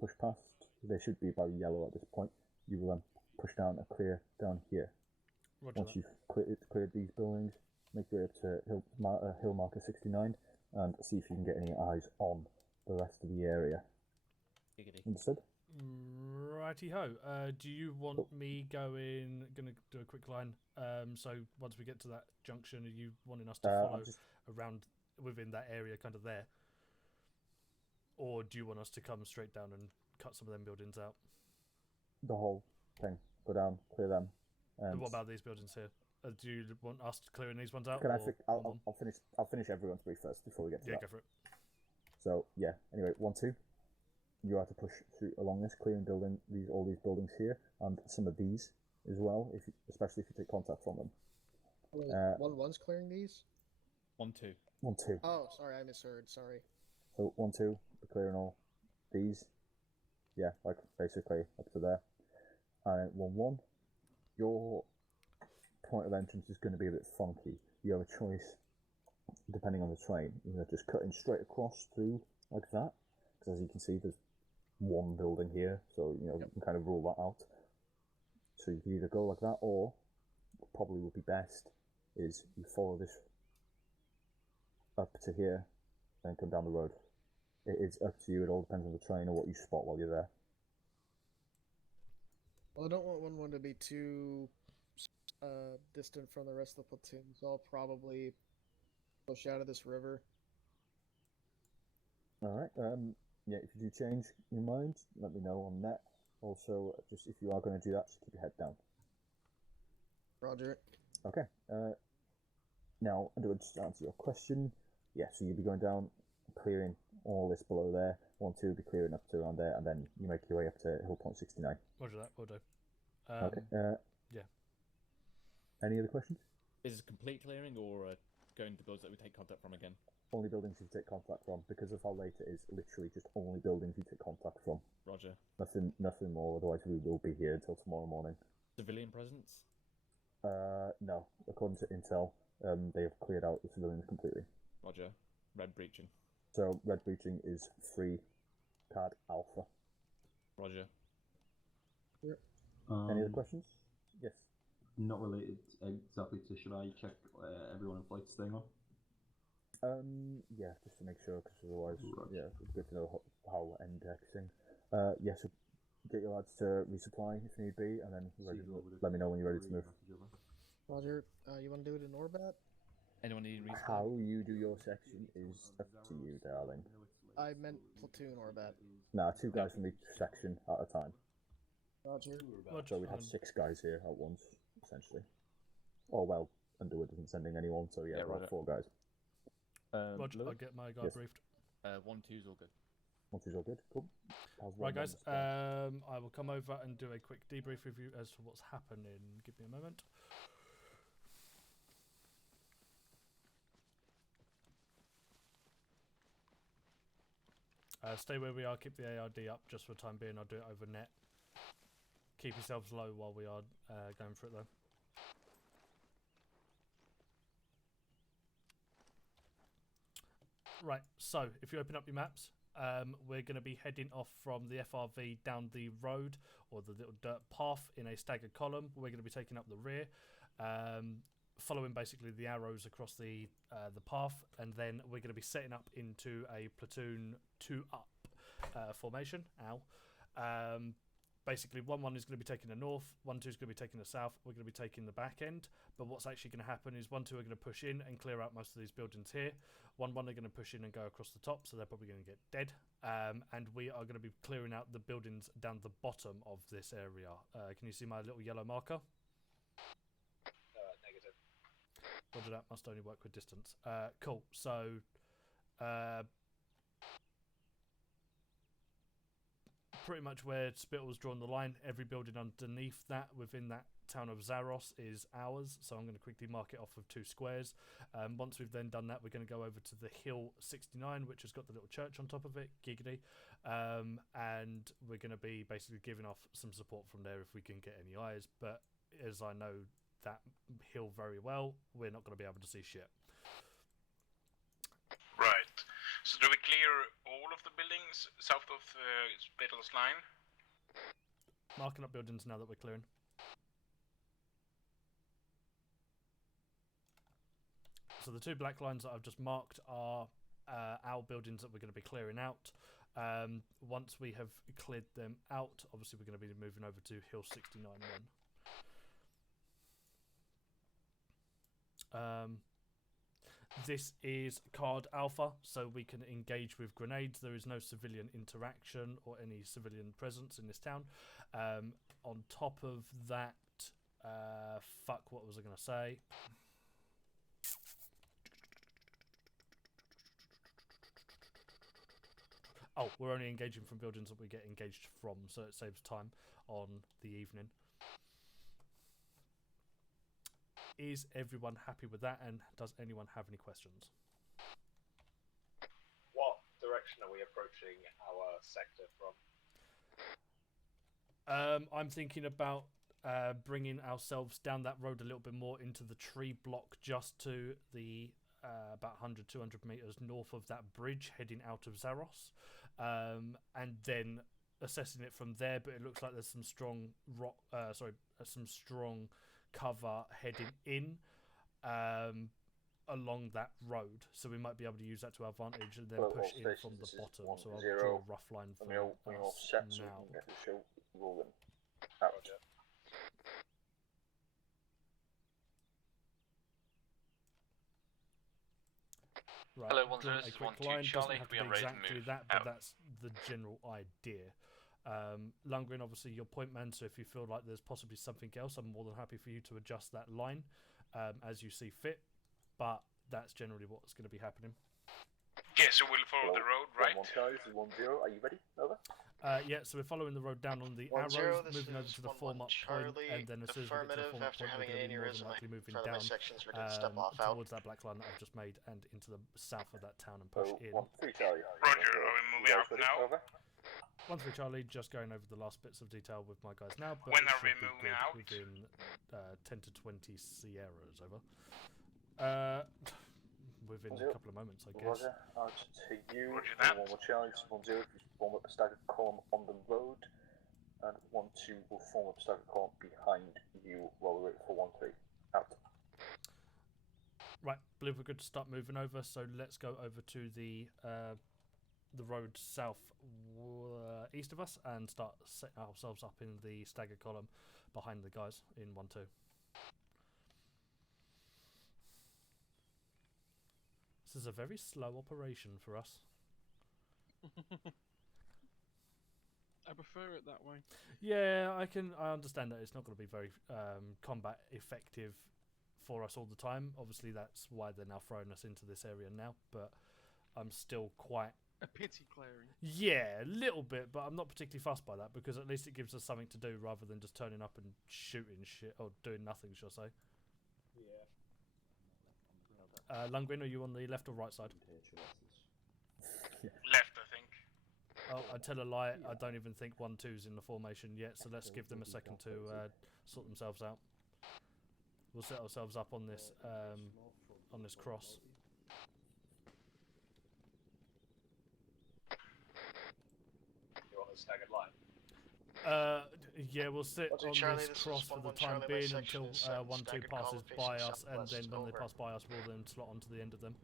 push past. They should be by yellow at this point. You will then push down and clear down here. Roger Once that. you've cleared these buildings, make your way up to hill marker 69 and see if you can get any eyes on the rest of the area. Giggity. Understood? Righty ho. Do you want me gonna do a quick line? So once we get to that junction, are you wanting us to follow around within that area, kind of there, or do you want us to come straight down and cut some of them buildings out? The whole thing. Go down, clear them. And what about these buildings here? Do you want us clearing these ones out? Can or I'll finish everyone's brief first before we get to yeah, that. go for it. So yeah. Anyway, 1-2. You have to push through along this, clearing all these buildings here, and some of these as well, especially if you take contact from them. Wait, 1-1's clearing these? 1-2. 1-2. Oh, sorry, I misheard. Sorry. So 1-2, we're clearing all these. Yeah, like basically up to there. And 1-1, your point of entrance is going to be a bit funky. You have a choice, depending on the train, either just cutting straight across through like that, because as you can see, there's one building here, so you can kind of rule that out. So you can either go like that, or what probably would be best is you follow this up to here, then come down the road. It is up to you. It all depends on the train or what you spot while you're there. Well, I don't want 1-1 to be too distant from the rest of the platoon, so I'll probably push out of this river. Alright, yeah, if you do change your mind, let me know on that. Also, just if you are going to do that, just keep your head down. Roger. Okay, now, to answer your question, yeah, so you'll be going down, clearing all this below there. 1-2 will be clearing up to around there, and then you make your way up to hill point 69. Roger that, will do. Okay, yeah. Any other questions? Is it complete clearing or going to builds that we take contact from again? Only buildings you take contact from, because of how late it is, literally just only buildings you take contact from. Roger. Nothing more, otherwise we will be here until tomorrow morning. Civilian presence? No. According to Intel, they have cleared out the civilians completely. Roger. Red breaching. So, red breaching is free card alpha. Roger. Yep. Any other questions? Yes. Not related exactly to should I check everyone in flight staying on? Yeah, just to make sure, because otherwise, yeah, it's good to know how indexing. Yeah, so get your lads to resupply if need be, and then let me know when you're ready to move. Roger, you want to do it in Orbat? Anyone need resupply? How you do your section is up to you, darling. I meant platoon Orbat. Nah, 2 guys from each section at a time. Roger. So we'd have 6 guys here at once, essentially. Oh well, Underwood isn't sending anyone, so yeah, we'll have 4 guys. Roger, I'll Lewis? get my guy Yes. briefed. 1-2's all good. 1-2's all good, cool. How's Right, 1-1 guys, going? I will come over and do a quick debrief with you as to what's happening. Give me a moment. Stay where we are, keep the ARD up just for the time being. I'll do it over net. Keep yourselves low while we are going for it though. Right, so if you open up your maps, we're going to be heading off from the FRV down the road, or the little dirt path in a staggered column. We're going to be taking up the rear, following basically the arrows across the path, and then we're going to be setting up into a platoon 2 up formation. Basically, 1-1 is going to be taking the north, 1-2 is going to be taking the south, we're going to be taking the back end, but what's actually going to happen is 1-2 are going to push in and clear out most of these buildings here, 1-1 are going to push in and go across the top, so they're probably going to get dead, and we are going to be clearing out the buildings down the bottom of this area. Can you see my little yellow marker? Negative. Roger that, must only work with distance. Cool, so pretty much where Spittle's drawn the line, every building underneath that within that town of Zaros is ours, so I'm going to quickly mark it off with 2 squares. Once we've then done that, we're going to go over to the Hill 69, which has got the little church on top of it, giggity, and we're going to be basically giving off some support from there if we can get any eyes, but as I know that hill very well, we're not going to be able to see shit. Right. So do we clear all of the buildings south of Spittle's line? Marking up buildings now that we're clearing. So the 2 black lines that I've just marked are our buildings that we're going to be clearing out. Once we have cleared them out, obviously we're going to be moving over to Hill 69 then. This is card alpha, so we can engage with grenades. There is no civilian interaction or any civilian presence in this town. On top of that, what was I going to say? Oh, we're only engaging from buildings that we get engaged from, so it saves time on the evening. Is everyone happy with that, and does anyone have any questions? What direction are we approaching our sector from? I'm thinking about bringing ourselves down that road a little bit more into the tree block, just to the about 100-200 meters north of that bridge heading out of Zaros, and then assessing it from there. But it looks like there's some strong some strong cover heading in along that road, so we might be able to use that to our advantage and then push in from the bottom. So I'll draw a rough line for us now. Right, hello, 1-0, drawing this a is quick 1-2 line. Charlie, Doesn't have to we be are ready to exactly move that, but out. that's the general idea. Lundgren, obviously your point man, so if you feel like there's possibly something else, I'm more than happy for you to adjust that line as you see fit, but that's generally what's going to be happening. Yeah, so we'll follow the road, right? 1-1 Charlie, this is 1-0, are you ready? Over? Yeah, so we're following the road down on the 1-0, arrows, this moving over is to the 1-1 form up point, Charlie, and then as soon as we get to the form up after point, we're having going to be more an than likely moving front of my down sections, we're gonna step off out. towards that black line that I've just made and into the south of that town and push in. 1-3 Charlie. Roger, are we moving out now? Over? 1-3 Charlie, just going over the last bits of detail with my guys now. But When it are we should be moving good out? Within 10 to 20 Sierras, over. Within a couple of moments, I guess. Roger, out to you. Roger that. 1-1 Charlie, 1-0, form up a staggered column on the road, and 1-2 will form up a staggered column behind you while we wait for 1-3. Out. Right, believe we're good to start moving over, so let's go over to the road south east of us and start setting ourselves up in the staggered column behind the guys in 1-2. This is a very slow operation for us. I prefer it that way. Yeah, I understand that it's not going to be very combat effective for us all the time. Obviously, that's why they're now throwing us into this area now, but I'm still quite... A pity clearing. Yeah, a little bit, but I'm not particularly fussed by that, because at least it gives us something to do rather than just turning up and shooting shit, or doing nothing, shall I say. Yeah. Lundgren, are you on the left or right side? Left, I think. Oh, I tell a lie. I don't even think 1-2's in the formation yet, so let's give them a second to sort themselves out. We'll set ourselves up on this cross. staggered line? Yeah, we'll sit Roger, on Charlie, this this is cross for the 1-1 time Charlie, my being section until is set 1-2 staggered passes column by facing us, and southwest, then when they over. pass by us, we'll then slot onto the end of them.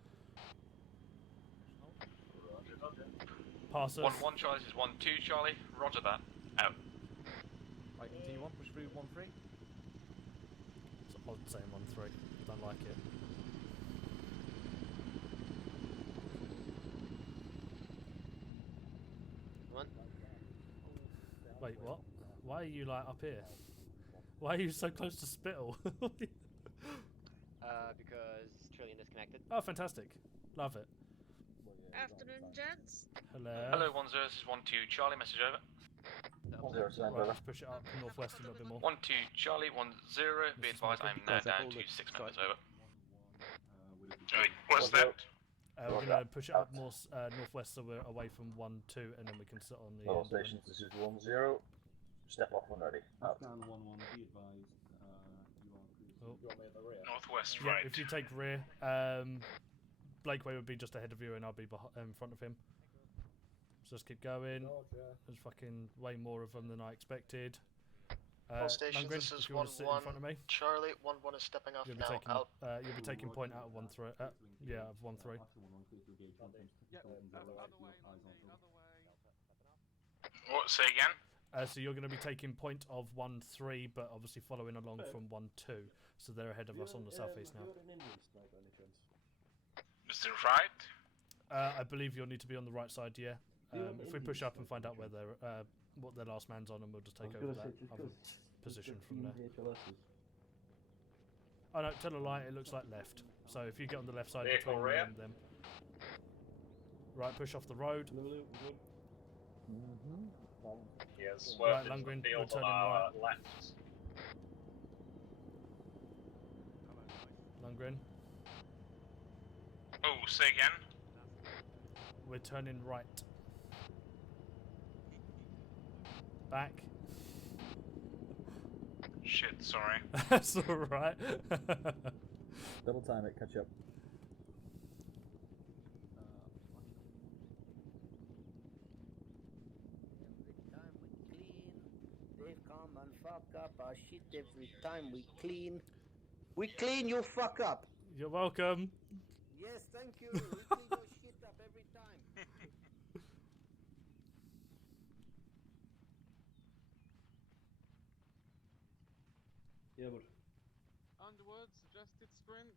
Roger, roger. Pass us. 1-1 Charlie, this is 1-2 Charlie. Roger that. Out. Right, continue on, push through 1-3. It's odd saying 1-3. Don't like it. One. Wait, what? Why are you like up here? Why are you so close to Spittle? Because Trillion disconnected. Oh, fantastic. Love it. Afternoon, gents. Hello. Hello 1-0, this is 1-2 Charlie, message over. 1-0, Right, let's push it up northwest a little bit more. 1-2 Charlie, 1-0. Be advised, I'm now down to 6 members over. Wait, what's that? We're going to push it up more northwest so we're away from 1-2 and then we can sit on the All end. stations, this is 1-0. Step off when ready. Afghan 1-1, be advised. You are cruising. Oh. You want me at the rear? Northwest, Yeah, right. if you take rear, Blakeway would be just ahead of you and I'll be in front of him. So just keep going. There's fucking way more of them than I expected. All stations, Lundgren, this is if you want to sit in front of me. Charlie, 1-1 is stepping off You'll be now. taking, Out. you'll be taking point out of 1-3. Yeah, of 1-3. What, say again? So you're going to be taking point of 1-3, but obviously following along from 1-2. So they're ahead of us on the southeast now. Mr. Right? I believe you'll need to be on the right side, yeah. If we push up and find out where they're, what their last man's on, and we'll just take over that other position from there. Oh no, tell a lie, it looks like left. So if you get on the left side Vehicle between me rear. and them. Right, push off the road. Yes, Right, swerved into Lundgren, the we're field on turning our right. left. Lundgren, Oh, say again? we're turning right. Back. Shit, sorry. That's alright. Double time it, catch up. They come and fuck up our shit every time we clean. We clean, you fuck up. You're welcome. Yes, thank you. We clean your shit up every time. Yeah, but Underwood, suggested sprint.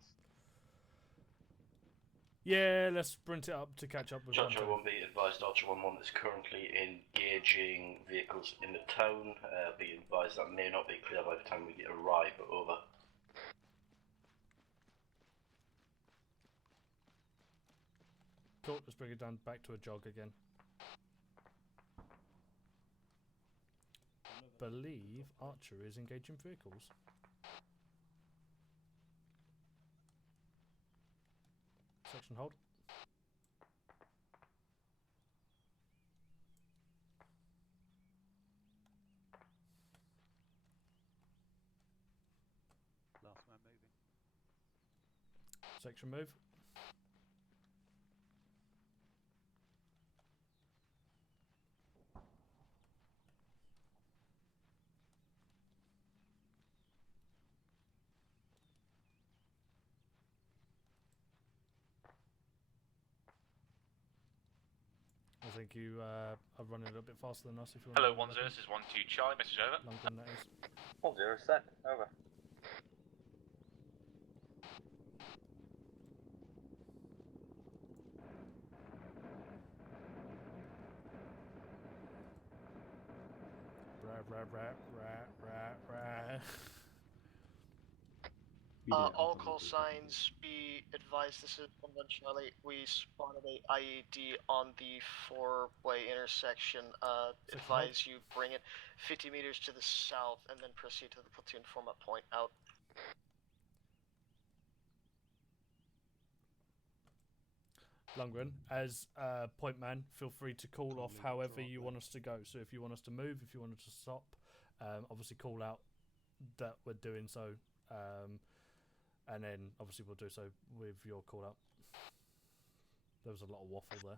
Yeah, let's sprint it up to catch up with Joshua 1-2. 1 be advised, Archer 1-1 is currently engaging vehicles in the town. Be advised that may not be clear by the time we arrive, but over. Cool, let's bring it down back to a jog again. Believe Archer is engaging vehicles. Section hold. Last man moving. Section move. I think you are running a little bit faster than us if you want. Hello 1-0, this is 1-2 Charlie, message over. Lundgren, that is. 1-0, set, over. All call signs, be advised, this is 1-1 Charlie. We spotted a IED on the 4-way intersection. Advise you bring it 50 meters to the south and then proceed to the platoon form-up point. Out. Lundgren, as point man, feel free to call off however you want us to go. So if you want us to move, if you want us to stop, obviously call out that we're doing so. And then obviously we'll do so with your call out. There was a lot of waffle there.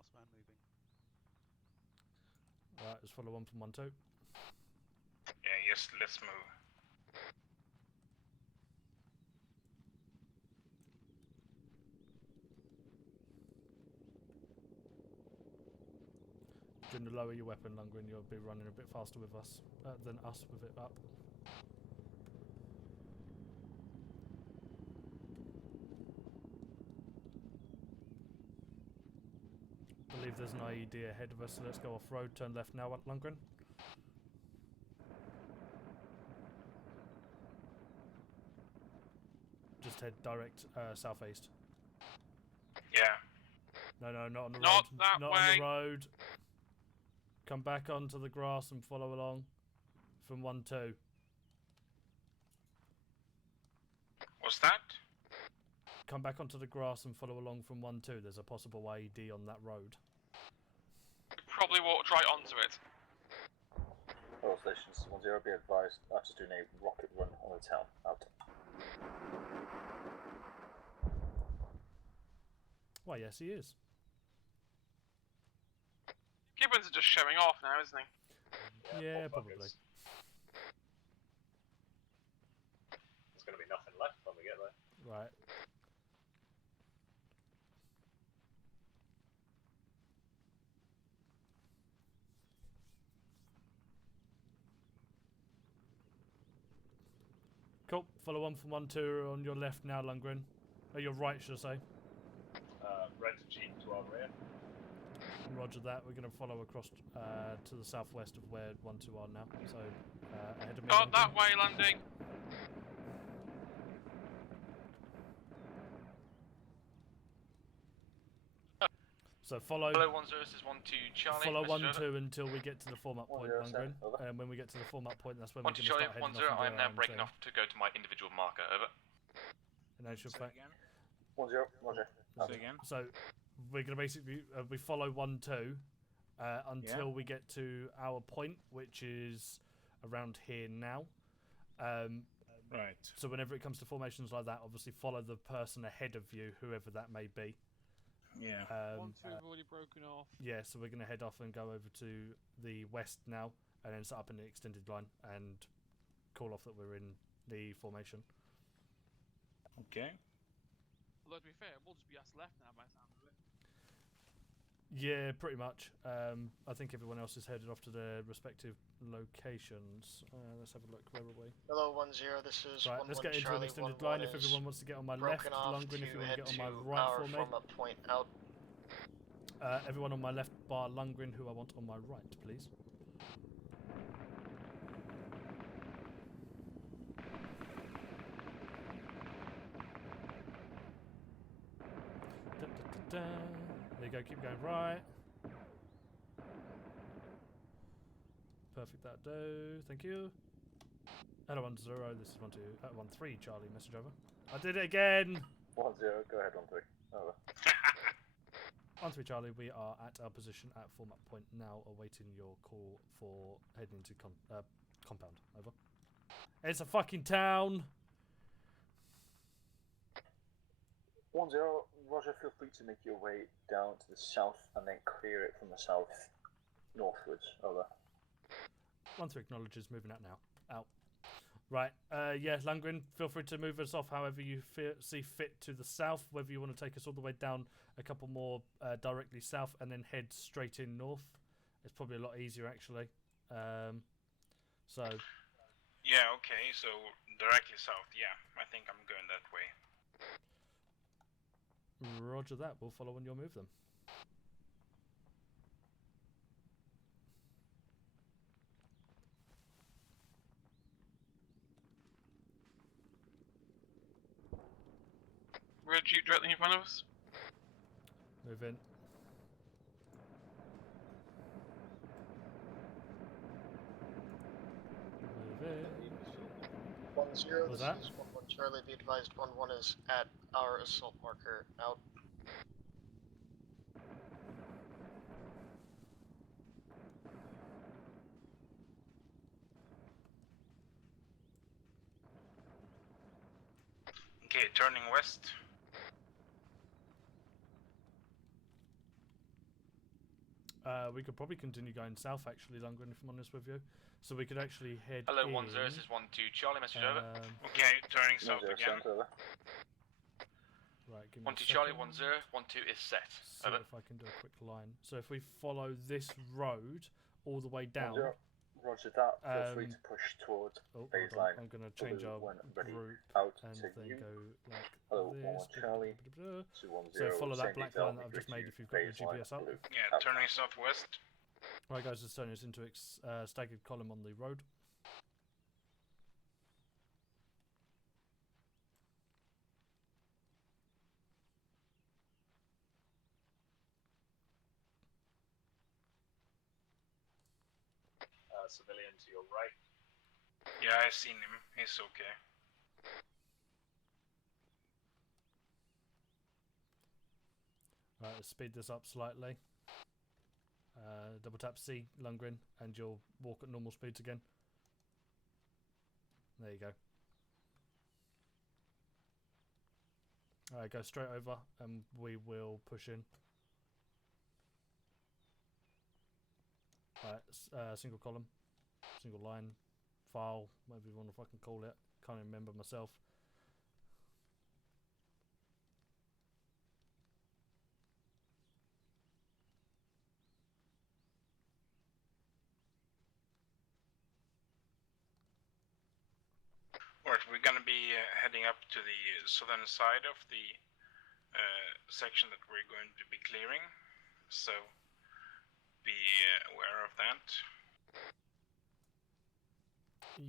last man moving. Right, let's follow on from 1-2. Yeah, yes, let's move. During the lower your weapon, Lundgren, you'll be running a bit faster with us than us with it up. I believe there's an IED ahead of us, so let's go off road, turn left now at Lundgren. Just head direct southeast. Yeah. No, not on the Not road. that Not way. on the road. Come back onto the grass and follow along from 1-2. What's that? Come back onto the grass and follow along from 1-2. There's a possible IED on that road. Probably walked right onto it. All stations 1-0, be advised, after doing a rocket run on the town. Out. Why, yes, he is. Gibbons are just showing off now, isn't he? Yeah, probably. There's going to be nothing left when we get there. Right. Cool. Follow on from 1-2 on your left now, Lundgren. Or your right, should I say. Red Jeep to our rear. Roger that. We're going to follow across to the southwest of where 1-2 are now. So, ahead of me. Got Lundgren. that way, landing. So follow. Follow 1-0, this is 1-2 Charlie. Follow message over. 1-2 until we get to the form-up point, 1-0, Lundgren. over. And when we get to the form-up point, that's when 1-2 we're going to Charlie, start heading 1-0, off I and am do our now own breaking thing. off to go to my individual marker, over. In actual fact. 1-0, Roger. Say again. So we're going to basically we follow 1-2 until we get to our point, which is around here now. Right. So whenever it comes to formations like that, obviously follow the person ahead of you, whoever that may be. Yeah. 1-2 have already broken off. Yeah, so we're going to head off and go over to the west now, and then set up an extended line and call off that we're in the formation. Okay. Although to be fair, we'll just be us left now by the sound of it. Yeah, pretty much. I think everyone else is headed off to their respective locations. Let's have a look. Where are we? Hello, 1-0. This is Right, 1-1 let's get into Charlie. an extended 1-1 line. If is everyone wants to get on my left, broken off Lundgren, if to you want to head get on my to right our for me. form-up point out. Everyone on my left, bar Lundgren, who I want on my right, please. There you go, keep going right. Perfect, that do. Thank you. Hello, 1-0. This is 1-3. Charlie, message over. I did it again. 1-0, go ahead, 1-3. Over. 1-3 Charlie, we are at our position at format point now, awaiting your call for heading into compound. Over. It's a fucking town. 1-0, Roger, feel free to make your way down to the south and then clear it from the south northwards. Over. 1-3 acknowledges, moving out now. Out. Right, yeah, Lundgren, feel free to move us off however you see fit to the south, whether you want to take us all the way down a couple more directly south and then head straight in north. It's probably a lot easier, actually. So... Yeah, okay, so directly south, yeah. I think I'm going that way. Roger that, we'll follow on your move then. Red Jeep directly in front of us. Move in. Move in. 1-0, Was this that? is 1-1 Charlie. Be advised, 1-1 is at our assault marker. Out. Okay, turning west. We could probably continue going south, actually, Lundgren, if I'm honest with you. So we could actually head Hello, in. 10, this is 12, Charlie, message over. Okay, turning south again. Right, give me 12, a Charlie, second. 10, 12 is set. See Over. if I can do a quick line. So if we follow this road all the way down. Roger that. Feel free to push towards phase line. I'm going to change our when ready group out and to then you. go like Hello, this. 1 Charlie. 210. So follow that same black detail, line that I've just made if you've got your phase line, GPS up. blue. Yeah, turning southwest. Right, guys, let's turn this into a staggered column on the road. Civilian to your right. Yeah, I've seen him. He's okay. Right, let's speed this up slightly. Double tap C, Lundgren, and you'll walk at normal speeds again. There you go. Alright, go straight over and we will push in. Alright, single column, single line, file, whatever you want to fucking call it. Can't even remember myself. Alright, we're gonna be heading up to the southern side of the section that we're going to be clearing, so be aware of that.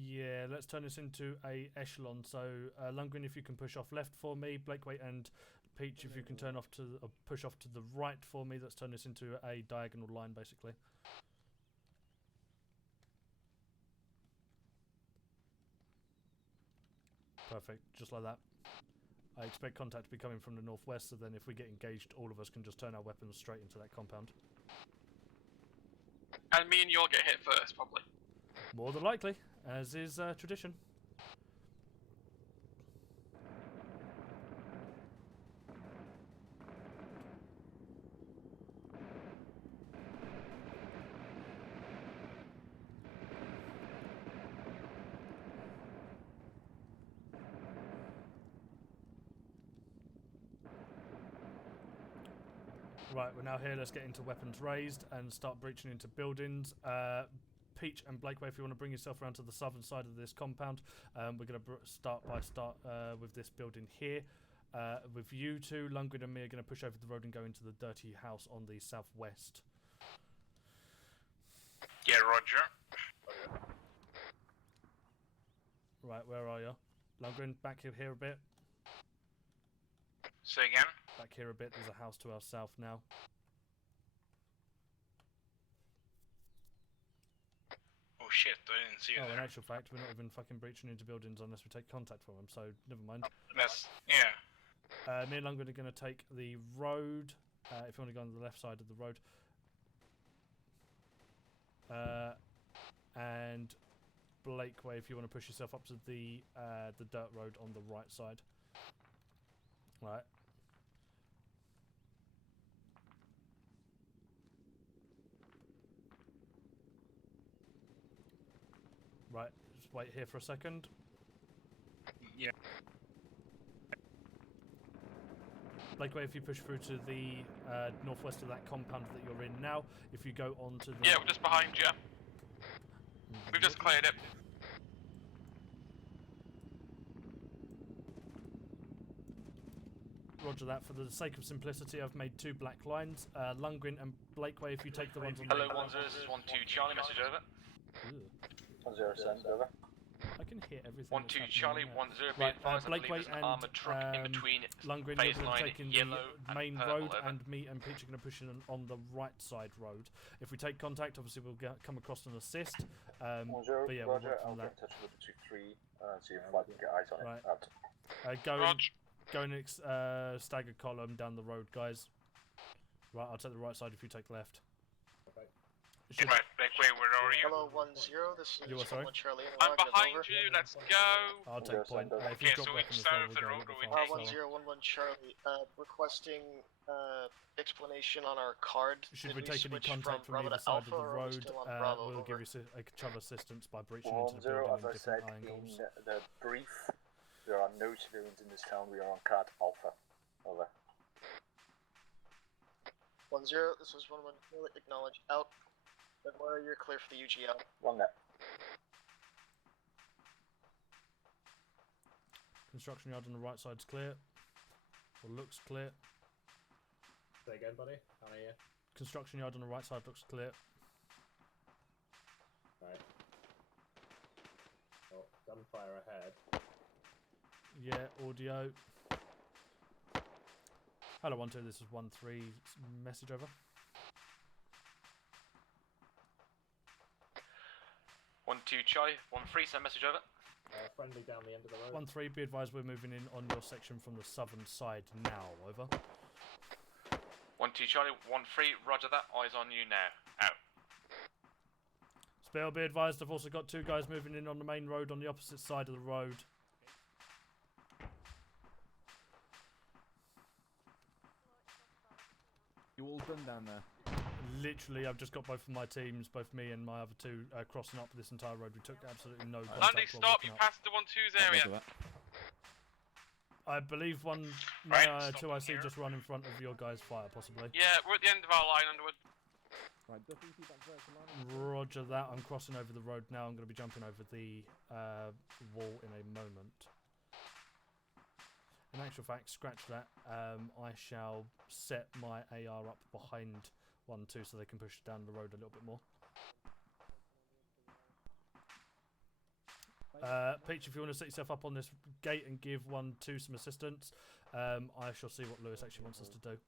Yeah, let's turn this into a echelon. So Lundgren, if you can push off left for me, Blakewaite and Peach, if you can turn off to push off to the right for me. Let's turn this into a diagonal line, basically. Perfect, just like that. I expect contact to be coming from the northwest, so then if we get engaged, all of us can just turn our weapons straight into that compound. And me and you'll get hit first, probably. More than likely, as is tradition. Right, we're now here. Let's get into weapons raised and start breaching into buildings. Peach and Blakeway, if you want to bring yourself around to the southern side of this compound, we're going to start with this building here. With you two, Lundgren and me are going to push over the road and go into the dirty house on the southwest. Yeah, Roger. Right, where are you? Lundgren, back here a bit. Say again? Back here a bit. There's a house to our south now. Oh shit, I didn't see In that. actual fact, we're not even fucking breaching into buildings unless we take contact from them, so never mind. That's, yeah. Me and Lundgren are going to take the road, if you want to go on the left side of the road. And Blakeway, if you want to push yourself up to the dirt road on the right side. Right. Right, just wait here for a second. Yeah. Blakeway, if you push through to the northwest of that compound that you're in now, if you go on to the... Yeah, we're just behind you. We've just cleared it. Roger that. For the sake of simplicity, I've made two black lines. Lundgren and Blakeway, if you take the ones on Hello, the... 10, this is 12, Charlie, message over. 10 send over. I can hear everything. 12, Charlie, 10, be right, advised, I believe Blakeway there's an and armoured truck in between Lundgren, phase you're going to line take in yellow the and main purple, road, over. and me and Peach are going to push in on the right side road. If we take contact, obviously we'll come across and assist. Roger, but yeah, we'll Roger, work I'll from get that. in touch with the 2-3 and see if I can get eyes on Right. it. Go in staggered column down the road, guys. Right, I'll take the right side if you take left. Right, wait, where are you? Hello, 1-0. This is You are sorry? 1 Charlie. I'm behind you, let's go! I'll take point. If Okay, you've got so which weapons as side well, of the we'll road go are we a bit taking? faster. 1-0, 1-1 Charlie. Requesting explanation on our card. Should Did we take any switch contact from Bravo either to side of Alpha, the or are we road, still on Bravo? we'll Over. give you each other assistance by breaching into the 1-0, building as in I said different angles. in the brief, there are no civilians in this town. We are on card Alpha. Over. 1-0. This was 1-1. Acknowledge. Out. February, you're clear for the UGL. One net. Construction yard on the right side's clear. Or looks clear. Say again, buddy. Can't hear you. Construction yard on the right side looks clear. Right. Oh, gunfire ahead. Yeah, audio. Hello, 1-2. This is 1-3. Message over. 1-2 Charlie, 1-3, send message over. Friendly down the end of the road. 1-3, be advised we're moving in on your section from the southern side now, over. 1-2 Charlie, 1-3, roger that, eyes on you now, out. Spill, be advised I've also got 2 guys moving in on the main road on the opposite side of the road. You all done down there? Literally, I've just got both of my teams, both me and my other 2, crossing up this entire road. We took absolutely no contact. Landy, while stop, walking you up. passed the 1-2's area. I believe one Right, 2 I see just run in front of your guys' fire, possibly. Yeah, we're at the end of our line, Underwood. Right, Duffy, keep that vertical line. Roger that. I'm crossing over the road now. I'm going to be jumping over the wall in a moment. In actual fact, scratch that. I shall set my AR up behind 1-2 so they can push down the road a little bit more. Peach, if you want to set yourself up on this gate and give 1-2 some assistance, I shall see what Lewis actually wants us to do.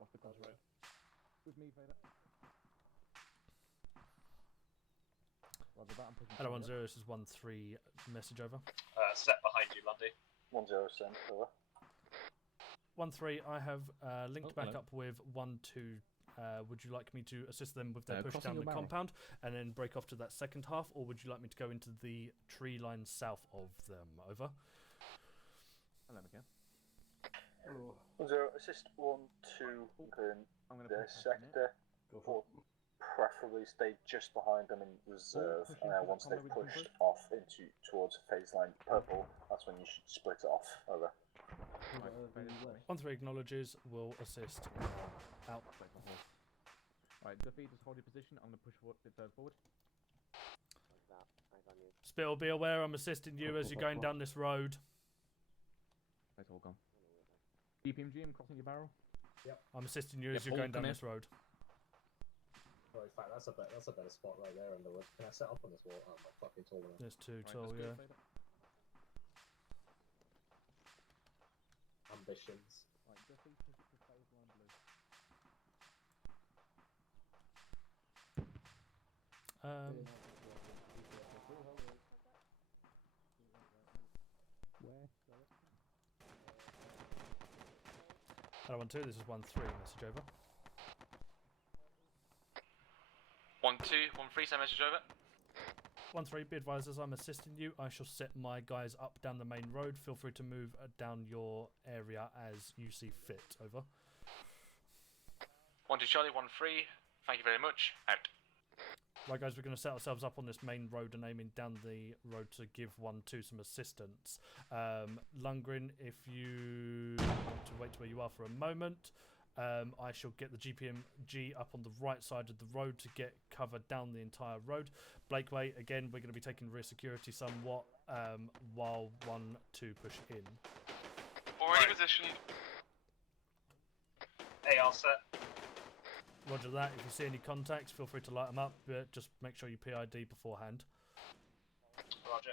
Off the cross road. With me, Vader. Roger that, I'm pushing. Hello, forward. 1-0. This is 1-3. Message over. Set behind you, Lundy. 1-0 sent. Over. 1-3. I have linked back hello. up with 1-2. Would you like me to assist them with their push crossing down your the barrel. compound and then break off to that second half, or would you like me to go into the tree line south of them? Over. Hello again. 1-0, assist 1-2 in their sector. Or preferably stay just behind them in reserve. Once they've pushed off into towards phase line purple, that's when you should split it off. Over. 1-3 acknowledges. Will assist. Out. Right, Duffy, just hold your position. I'm going to push a bit further forward. Spill, be aware I'm assisting you as you're going down this road. It's all gone. DPMG, I'm crossing your barrel. Yep. I'm assisting you Yep, as you're hold, going down come this road. Oh, in fact, that's a better spot right there, Underwood. Can I set up on this wall? Oh, I'm fucking tall enough. There's 2 Right, tall, let's go, yeah. Vader. Ambitions. Right, Duffy, push it to phase line blue. Where? Hello, 1-2. This is 1-3. Message over. 1-2, 1-3, send message over. 1-3, be advised as I'm assisting you, I shall set my guys up down the main road. Feel free to move down your area as you see fit. Over. 1-2 Charlie, 1-3, thank you very much, out. Right, guys, we're going to set ourselves up on this main road and aiming down the road to give 1-2 some assistance. Lundgren, if you want to wait where you are for a moment, I shall get the GPMG up on the right side of the road to get cover down the entire road. Blakeway, again, we're going to be taking rear security somewhat while 1-2 push in. Already positioned. AR set. Roger that. If you see any contacts, feel free to light them up, but just make sure you PID beforehand. Roger.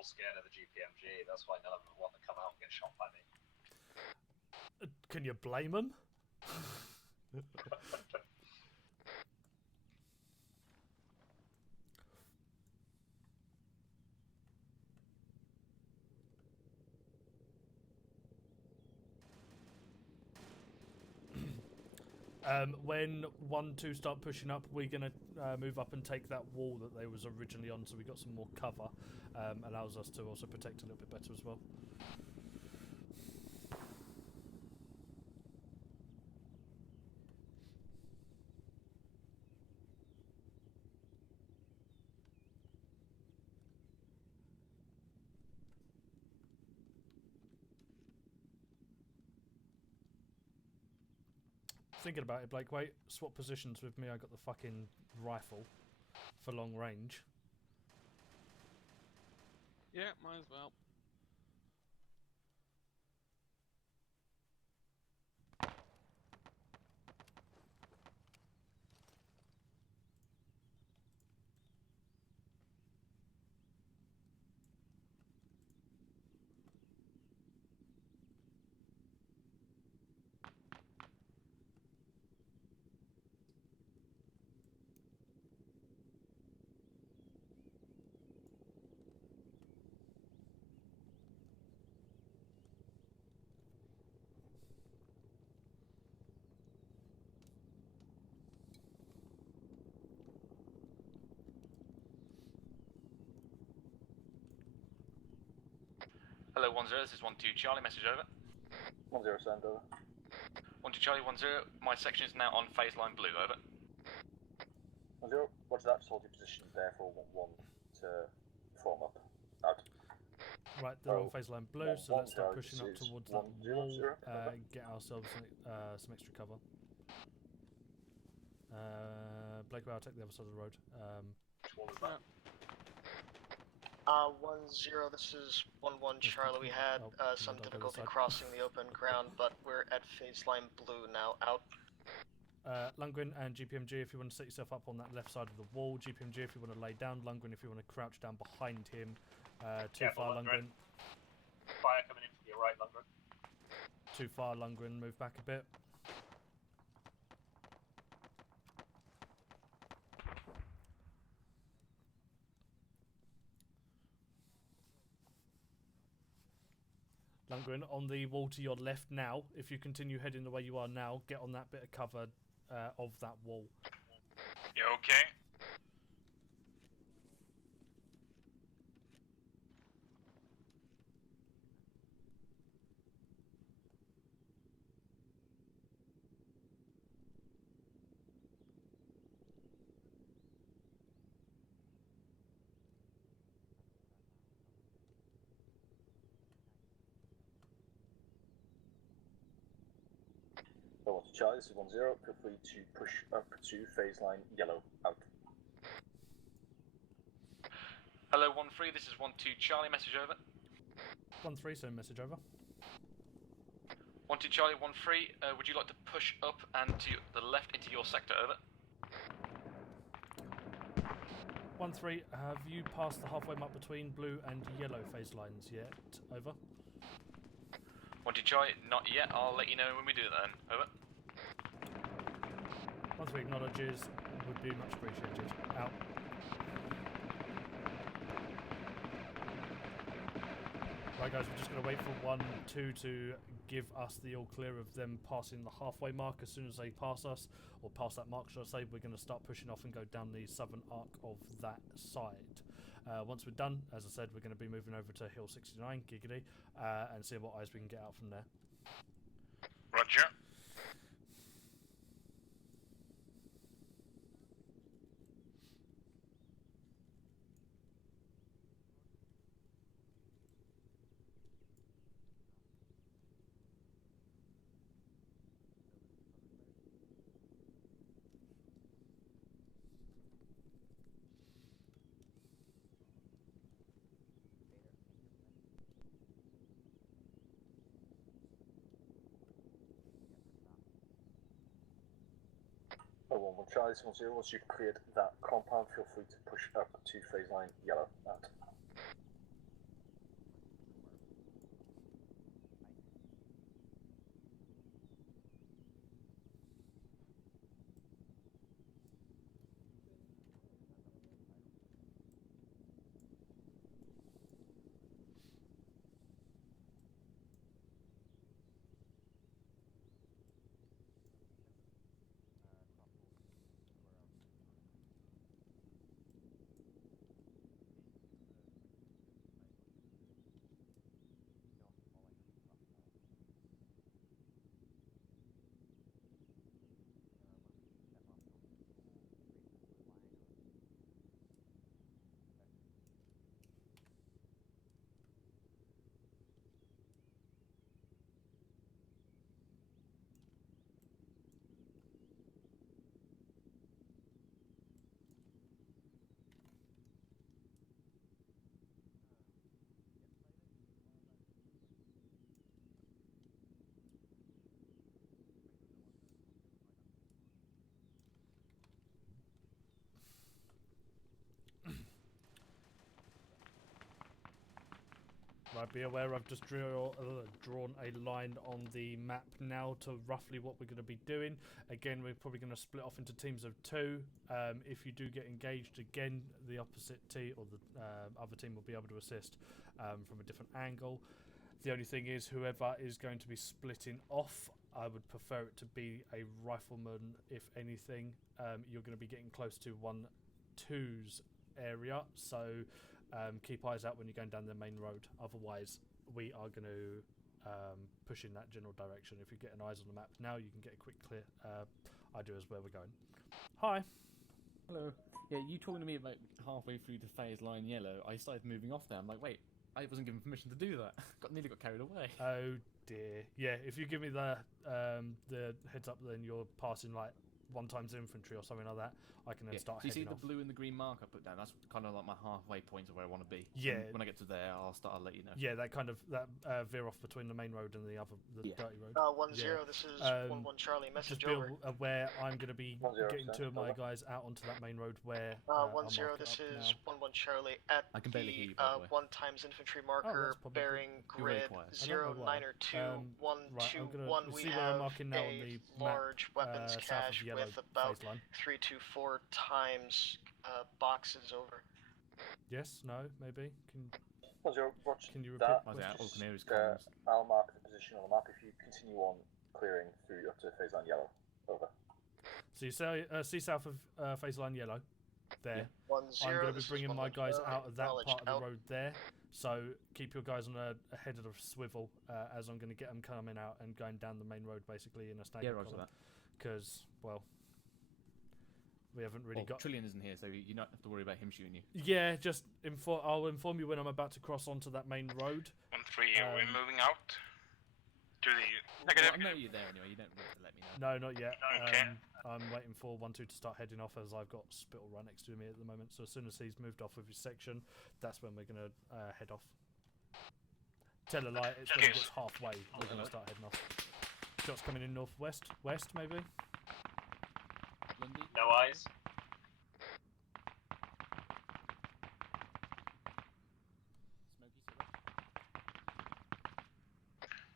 all scared of the GPMG. That's why none of them want to come out and get shot by me. Can you blame them? When 1-2 start pushing up, we're going to move up and take that wall that they was originally on, so we got some more cover. Allows us to also protect a little bit better as well. Thinking about it, Blake, wait, swap positions with me. I got the fucking rifle for long range. Yeah, might as well. Hello, 10, this is 12 Charlie, message over. 10, send over. 12 Charlie, 10, my section is now on phase line blue, over. 10, what's that? Just hold your position there for 1 to form up. Out. Right, they're on phase line blue, so let's start pushing up towards that wall, get ourselves some extra cover. Blake, I'll take the other side of the road. Which one is that? 10, this is 11 Charlie. We had some difficulty crossing the open ground, but we're at phase line blue now. Out. Lundgren and GPMG, if you want to set yourself up on that left side of the wall. GPMG, if you want to lay down. Lundgren, if you want to crouch down behind him. Too far, Lundgren. Fire coming in from your right, Lundgren. Too far, Lundgren. Move back a bit. Lundgren, on the wall to your left now. If you continue heading the way you are now, get on that bit of cover of that wall. You okay? Charlie, this is 10. Feel free to push up to phase line yellow. Out. Hello, 13, this is 12 Charlie, message over. 13, send message over. 12 Charlie, 13, would you like to push up and to the left into your sector, over? 13, have you passed the halfway mark between blue and yellow phase lines yet? Over. 12 Charlie, not yet. I'll let you know when we do that then. Over. 13 acknowledges, would be much appreciated. Out. Right guys, we're just going to wait for 1-2 to give us the all clear of them passing the halfway mark. As soon as they pass us, or pass that mark should I say, we're going to start pushing off and go down the southern arc of that side. Once we're done, as I said, we're going to be moving over to Hill 69, Giggity, and see what eyes we can get out from there. Roger. Charlie, this is 10. Once you've cleared that compound, feel free to push up to phase line yellow. Out. Right, be aware I've just drawn a line on the map now to roughly what we're going to be doing. Again, we're probably going to split off into teams of 2. If you do get engaged, again, the opposite team or the other team will be able to assist from a different angle. The only thing is, whoever is going to be splitting off, I would prefer it to be a rifleman. If anything, you're going to be getting close to 1-2's area, so keep eyes out when you're going down the main road. Otherwise, we are going to push in that general direction. If you're getting eyes on the map now, you can get a quick clear idea as where we're going. Hi. Hello. Yeah, you talking to me about halfway through the phase line yellow. I started moving off there. I'm like, wait, I wasn't given permission to do that. Nearly got carried away. Oh dear. Yeah, if you give me the heads up, then you're passing like 1 times infantry or something like that. I can then start So you heading see off. the blue and the green mark I put down? That's kind of like my halfway point of where I want to be. Yeah. And when I get to there, I'll let you know. Yeah, that kind of veer off between the main road and the dirty road. 1-0, this is 1-1 Charlie, message just be over. aware I'm going to be 1-0, getting sir. 2 of my guys out onto that main road where 1-0, this is 1-1 Charlie at I can barely hear the you, by the way. 1 times infantry marker probably bearing You're really grid quiet. 0, 9 or 2, 1, right, 2, I'm gonna 1. We see where I'm have marking now on a the map, large weapons south of cache yellow with about phase line. 3 to 4 times boxes over. Yes, no, maybe. Roger, Can you repeat? that? Oh, yeah, all I can hear is Uh, comms. I'll mark the position on the map if you continue on clearing through up to phase line yellow. Over. So you see south of phase line yellow there. 1-0, I'm going to be this is bringing my 1-1 guys Charlie. out of that Knowledge part of out. the road there. So keep your guys on a head of the swivel as I'm going to get them coming out and going down the main road basically in a staggered roger column. that. Because, well, we haven't really Well, got... Trillian isn't here, so you don't have to worry about him shooting you. Yeah, just I'll inform you when I'm about to cross onto that main road. 1-3, are we moving out? To the negative? Well, I know you're there anyway, you don't really have to let me know. No, not yet. Okay. I'm waiting for 1-2 to start heading off as I've got Spittle right next to me at the moment. So as soon as he's moved off with his section, that's when we're going to head off. Tell a lie, it's when it gets halfway, we're going to start heading off. Shots coming in northwest, west maybe? Lindy? No eyes.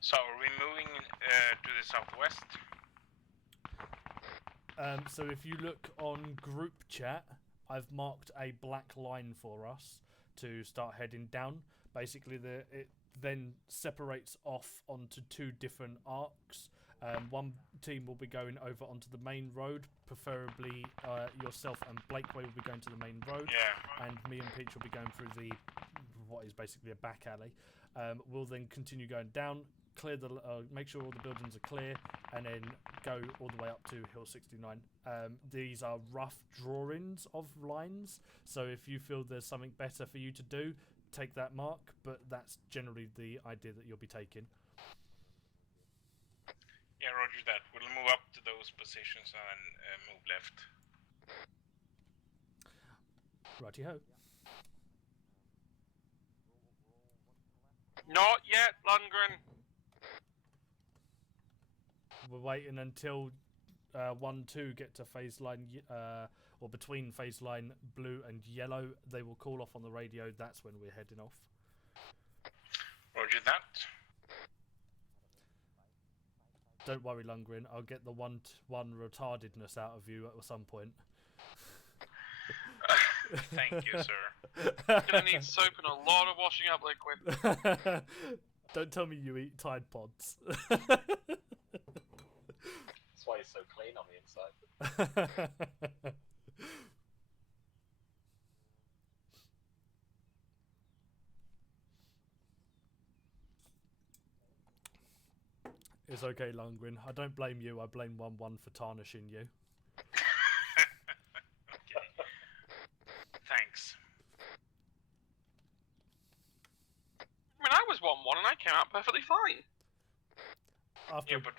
So are we moving to the southwest? So if you look on group chat, I've marked a black line for us to start heading down. Basically, it then separates off onto 2 different arcs. One team will be going over onto the main road, preferably yourself and Blakeway will be going to the main road, and me and Peach will be going through what is basically a back alley. We'll then continue going down, clear make sure all the buildings are clear, and then go all the way up to Hill 69. These are rough drawings of lines, so if you feel there's something better for you to do, take that mark, but that's generally the idea that you'll be taking. Yeah, roger that. We'll move up to those positions and move left. Righty-ho. Not yet, Lundgren. We're waiting until 1-2 get to phase line, or between phase line blue and yellow. They will call off on the radio. That's when we're heading off. Roger that. Don't worry, Lundgren. I'll get the 1-1 retardedness out of you at some point. Thank you, sir. Gonna need soap and a lot of washing up liquid. Don't tell me you eat Tide Pods. That's why it's so clean on the inside. It's okay, Lundgren. I don't blame you. I blame 1-1 for tarnishing you. Okay. Thanks. I mean, I was 1-1 and I came out perfectly fine. After, Yeah, but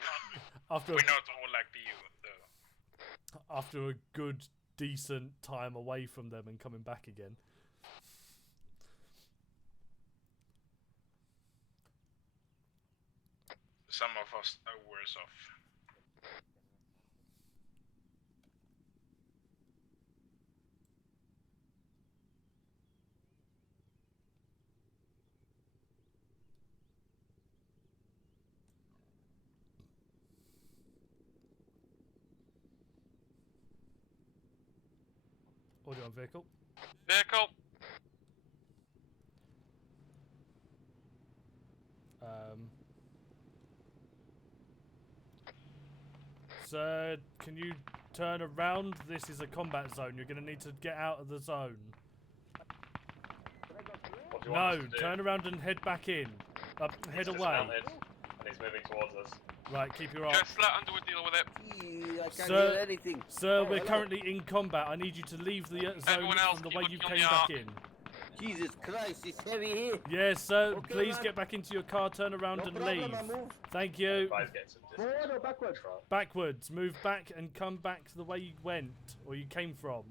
after, we're not all like you, though. after a good, decent time away from them and coming back again. Some of us are worse off. Audio on vehicle. Vehicle. Sir, can you turn around? This is a combat zone. You're going to need to get out of the zone. No, turn around and head back in. Head away. And he's moving towards us. Right, keep your eye. Just let Underwood deal with it. I can't hear anything. Sir, we're currently in combat. I need you to leave the zone from the way you came back in. Jesus Christ, it's heavy here. Yes, sir. Okay, Please man. get back into your car, turn around No and problem, leave. I move. Thank you. Forward or backwards? Backwards. Move back and come back to the way you went, or you came from.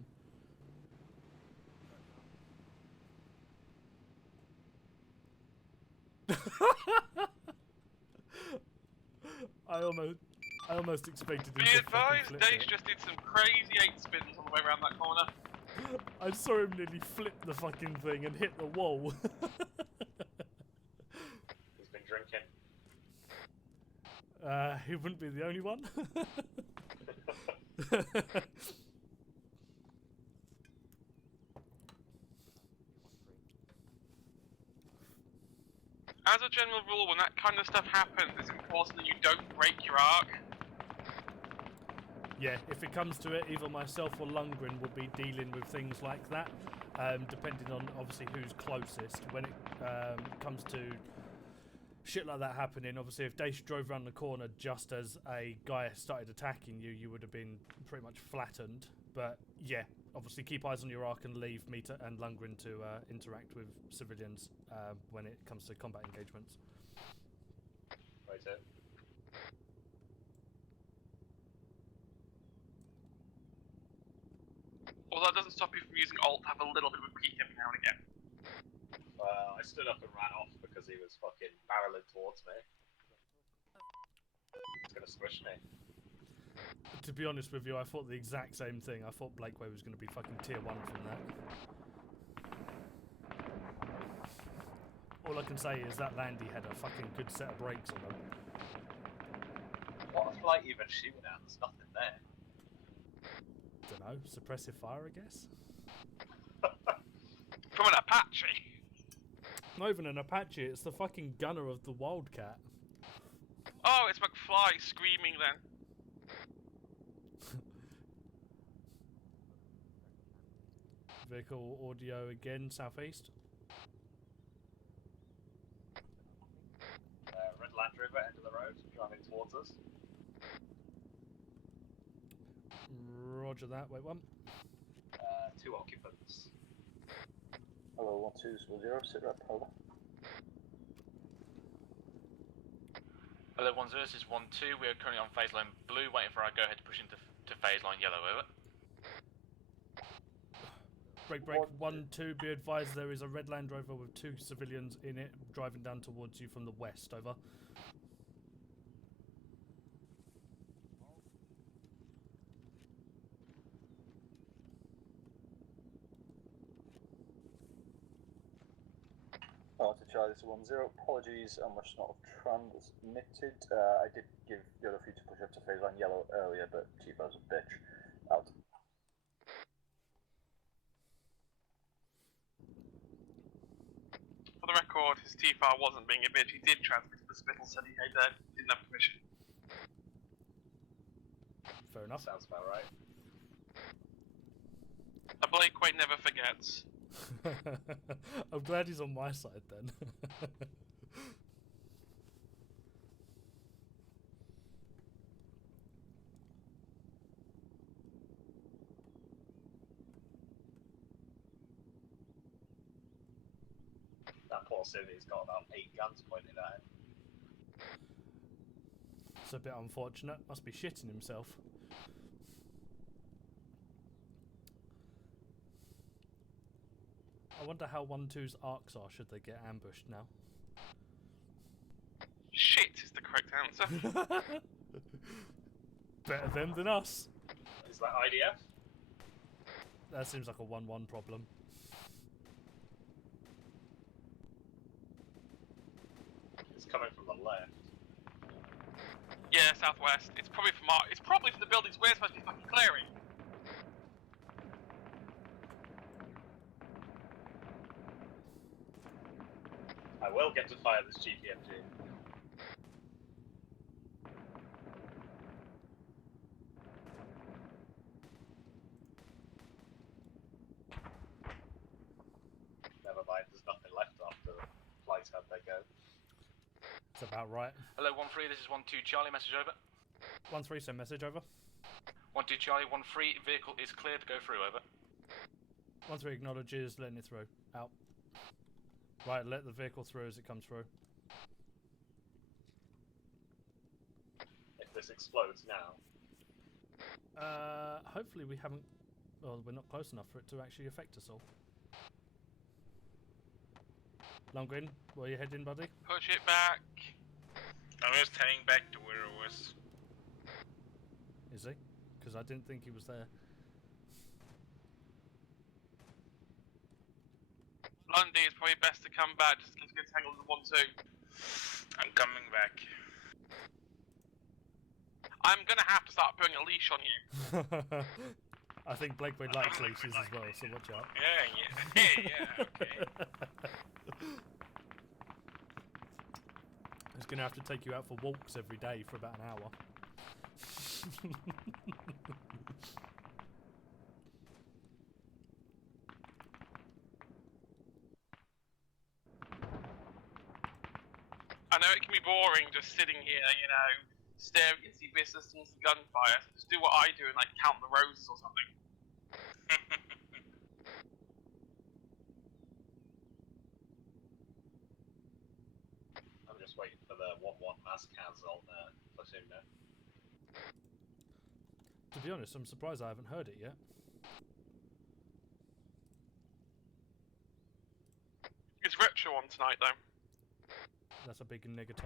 I almost expected him Be to advised, fucking flip Dace it. just did some crazy 8 spins on the way around that corner. I saw him nearly flip the fucking thing and hit the wall. He's been drinking. He wouldn't be the only one. As a general rule, when that kind of stuff happens, it's important that you don't break your arc. Yeah, if it comes to it, either myself or Lundgren will be dealing with things like that, depending on obviously who's closest. When it comes to shit like that happening, obviously if Dace drove around the corner just as a guy started attacking you, you would have been pretty much flattened. But yeah, obviously keep eyes on your arc and leave me and Lundgren to interact with civilians when it comes to combat engagements. Right there. Although that doesn't stop you from using alt to have a little bit of a peek every now and again. I stood up and ran off because he was fucking barreling towards me. He's gonna squish me. To be honest with you, I thought the exact same thing. I thought Blakeway was going to be fucking tier 1 from that. All I can say is that Landy had a fucking good set of brakes on him. What was Flight even shooting at? There's nothing there. Dunno, suppressive fire, I guess? From an Apache! Not even an Apache, it's the fucking gunner of the Wildcat. Oh, it's McFly screaming then. Vehicle audio again, southeast. Red Land Rover, end of the road, driving towards us. Roger that, wait one. 2 occupants. Hello, 1200, sit rep, over. Hello, 10, this is 12. We are currently on phase line blue, waiting for our go ahead to push into phase line yellow, over. Break, 1-2, be advised there is a red Land Rover with 2 civilians in it driving down towards you from the west, over. To Charlie, this is 10. Apologies, I must not have transmitted. I did give Yoda for you to push up to phase line yellow earlier, but T-Bar's a bitch. Out. For the record, his T-File wasn't being a bitch. He did transmit to the hospital, said he didn't have permission. Fair enough. Sounds about right. A Blakeway never forgets. I'm glad he's on my side then. That poor Civi's got about 8 guns pointed at him. It's a bit unfortunate. Must be shitting himself. I wonder how 1-2's arcs are should they get ambushed now. Shit is the correct answer. Better them than us. Is that IDF? That seems like a 1-1 problem. It's coming from the left. Yeah, southwest. It's probably from the buildings we're supposed to be fucking clearing. will get to fire this GPMG. Never mind, there's nothing left after flights had their go. That's about right. Hello, 1-3, this is 1-2 Charlie, message over. 1-3, send message over. 1-2 Charlie, 1-3, vehicle is clear to go through, over. 1-3 acknowledges, letting it through. Out. Right, let the vehicle through as it comes through. If this explodes now. Hopefully we haven't... Well, we're not close enough for it to actually affect us all. Longrin, where are you heading, buddy? Push it back. I was heading back to where it was. Is he? Because I didn't think he was there. Lundy, it's probably best to come back just in case it gets tangled in 1-2. I'm coming back. I'm gonna have to start putting a leash on you. I think Blakewood likes leashes as well, so watch out. Yeah, okay. He's gonna have to take you out for walks every day for about an hour. I know it can be boring just sitting here, you know, staring at CB systems and gunfire. So just do what I do and like count the roses or something. I'm just waiting for the 1-1 mass cancel platoon now. To be honest, I'm surprised I haven't heard it yet. It's retro on tonight though. That's a big negative.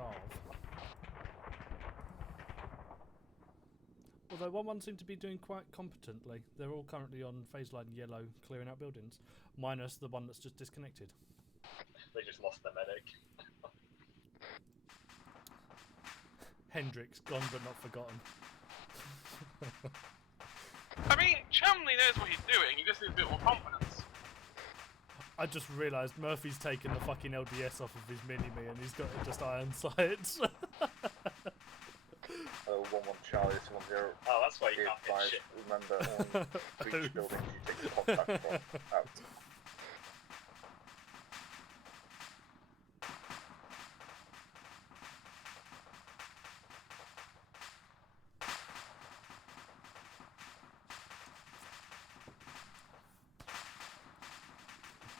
Although 1-1 seem to be doing quite competently. They're all currently on phase line yellow, clearing out buildings, minus the one that's just disconnected. They just lost their medic. Hendrix, gone but not forgotten. I mean, Chumley knows what he's doing, he just needs a bit more confidence. I just realised Murphy's taken the fucking LDS off of his mini-me and he's got just iron sights. 1-1 Charlie to 1-0. Oh, that's why you can't hit shit. Remember, only breach buildings you take contact from out.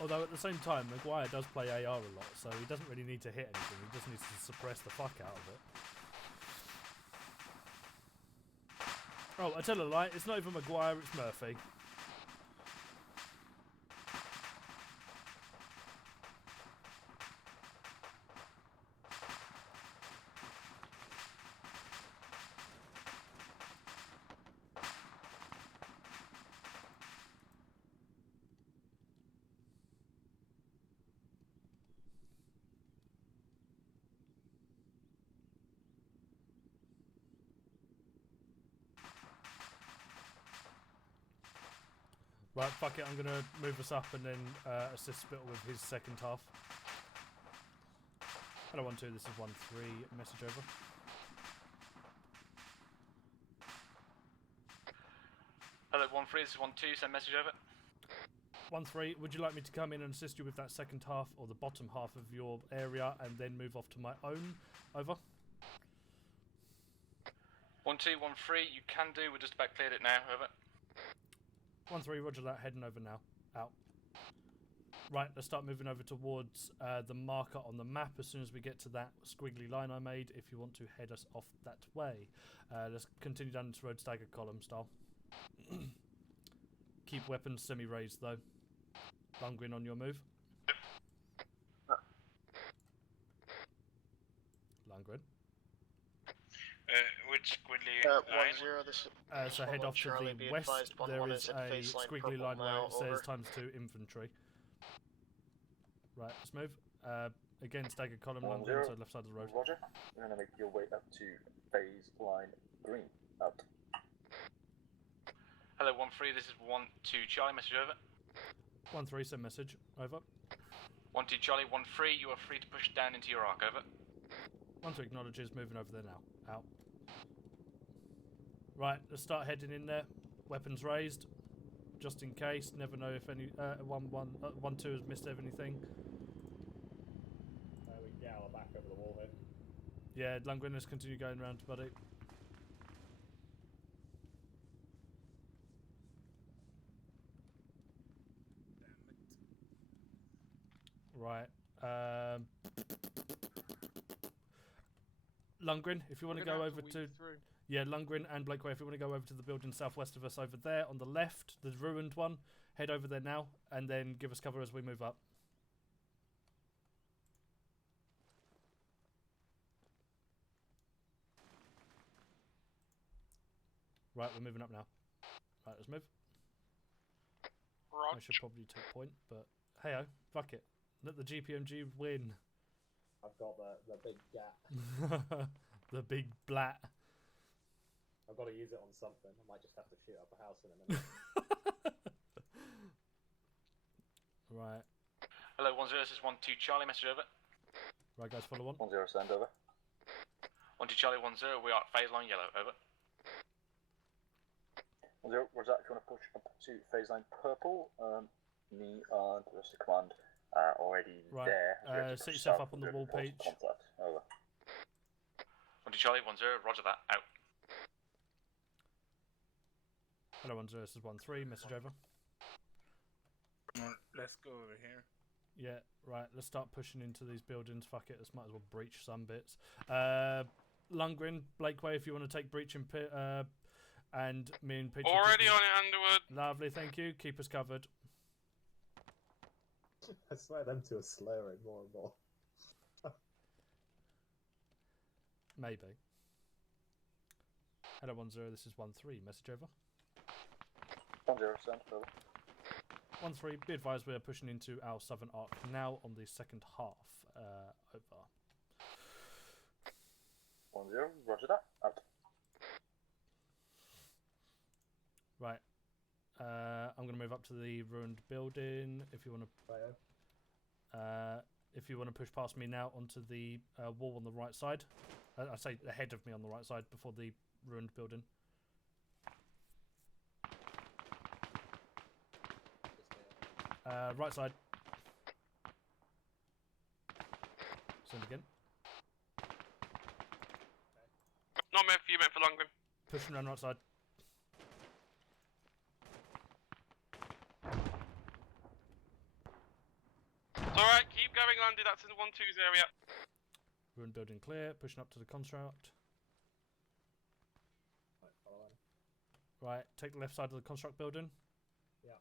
Although at the same time, Maguire does play AR a lot, so he doesn't really need to hit anything, he just needs to suppress the fuck out of it. Oh, I tell a lie, it's not even Maguire, it's Murphy. Right, fuck it, I'm going to move us up and then assist Spittle with his second half. Hello 1-2, this is 1-3, message over. Hello 1-3, this is 1-2, send message over. 1-3, would you like me to come in and assist you with that second half or the bottom half of your area and then move off to my own? Over. 1-2, 1-3, you can do, we're just about cleared it now, over. 1-3, roger that, heading over now. Out. Right, let's start moving over towards the marker on the map as soon as we get to that squiggly line I made, if you want to head us off that way. Let's continue down this road stagger column style. Keep weapons semi-raised though. Lundgren on your move. Lundgren. Which squiggly 1-0, this is so head off to the west, there is a squiggly line where it says ×2 infantry. Right, let's move. Again, stagger column, London, so left side of the road. Roger, you're going to make your way up to phase line green. Out. Hello 1-3, this is 1-2 Charlie, message over. 1-3, send message, over. 1-2 Charlie, 1-3, you are free to push down into your arc, over. 1-2 acknowledges, moving over there now. Out. Right, let's start heading in there. Weapons raised, just in case. Never know if any 1-2 has missed anything. We can get our back over the wall here. Yeah, Lundgren, let's continue going around, buddy. Right. Lundgren, if you want to go over to... Yeah, Lundgren and Blakeway, if you want to go over to the building southwest of us over there on the left, the ruined one, head over there now, and then give us cover as we move up. Right, we're moving up now. Right, let's move. I should probably take point, but hey-o, fuck it. Let the GPMG win. I've got the big gat. The big blat. I've got to use it on something. I might just have to shoot up a house in a minute. Right. Hello, 1-0, this is 1-2 Charlie, message over. Right, guys, follow 1. 1-0, send over. 1-2 Charlie, 1-0, we are at phase line yellow, over. 1-0, where's that? If you want to push up to phase line purple, me and the rest of the command are already there. Set yourself up on the wall, Peach. Contact. Over. 1-2 Charlie, 1-0, roger that, out. Hello, 1-0, this is 1-3, message over. Let's go over here. Yeah, right, let's start pushing into these buildings. Fuck it, let's might as well breach some bits. Lundgren, Blakeway, if you want to take breach and me and Peach. Already on it, Underwood. Lovely, thank you. Keep us covered. I swear them two are slurring more and more. Maybe. Hello, 1-0, this is 1-3, message over. 1-0, send over. 1-3, be advised we are pushing into our southern arc now on the second half. Over. 1-0, roger that, out. Right. I'm going to move up to the ruined building. If you want to push past me now onto the wall on the right side. I say ahead of me on the right side before the ruined building. Right side. Send again. Not meant for you, meant for Lundgren. Pushing around right side. Alright, keep going, Landy, that's in the 1-2's area. Ruined building clear, pushing up to the construct. Right, take the left side of the construct building. Yeah.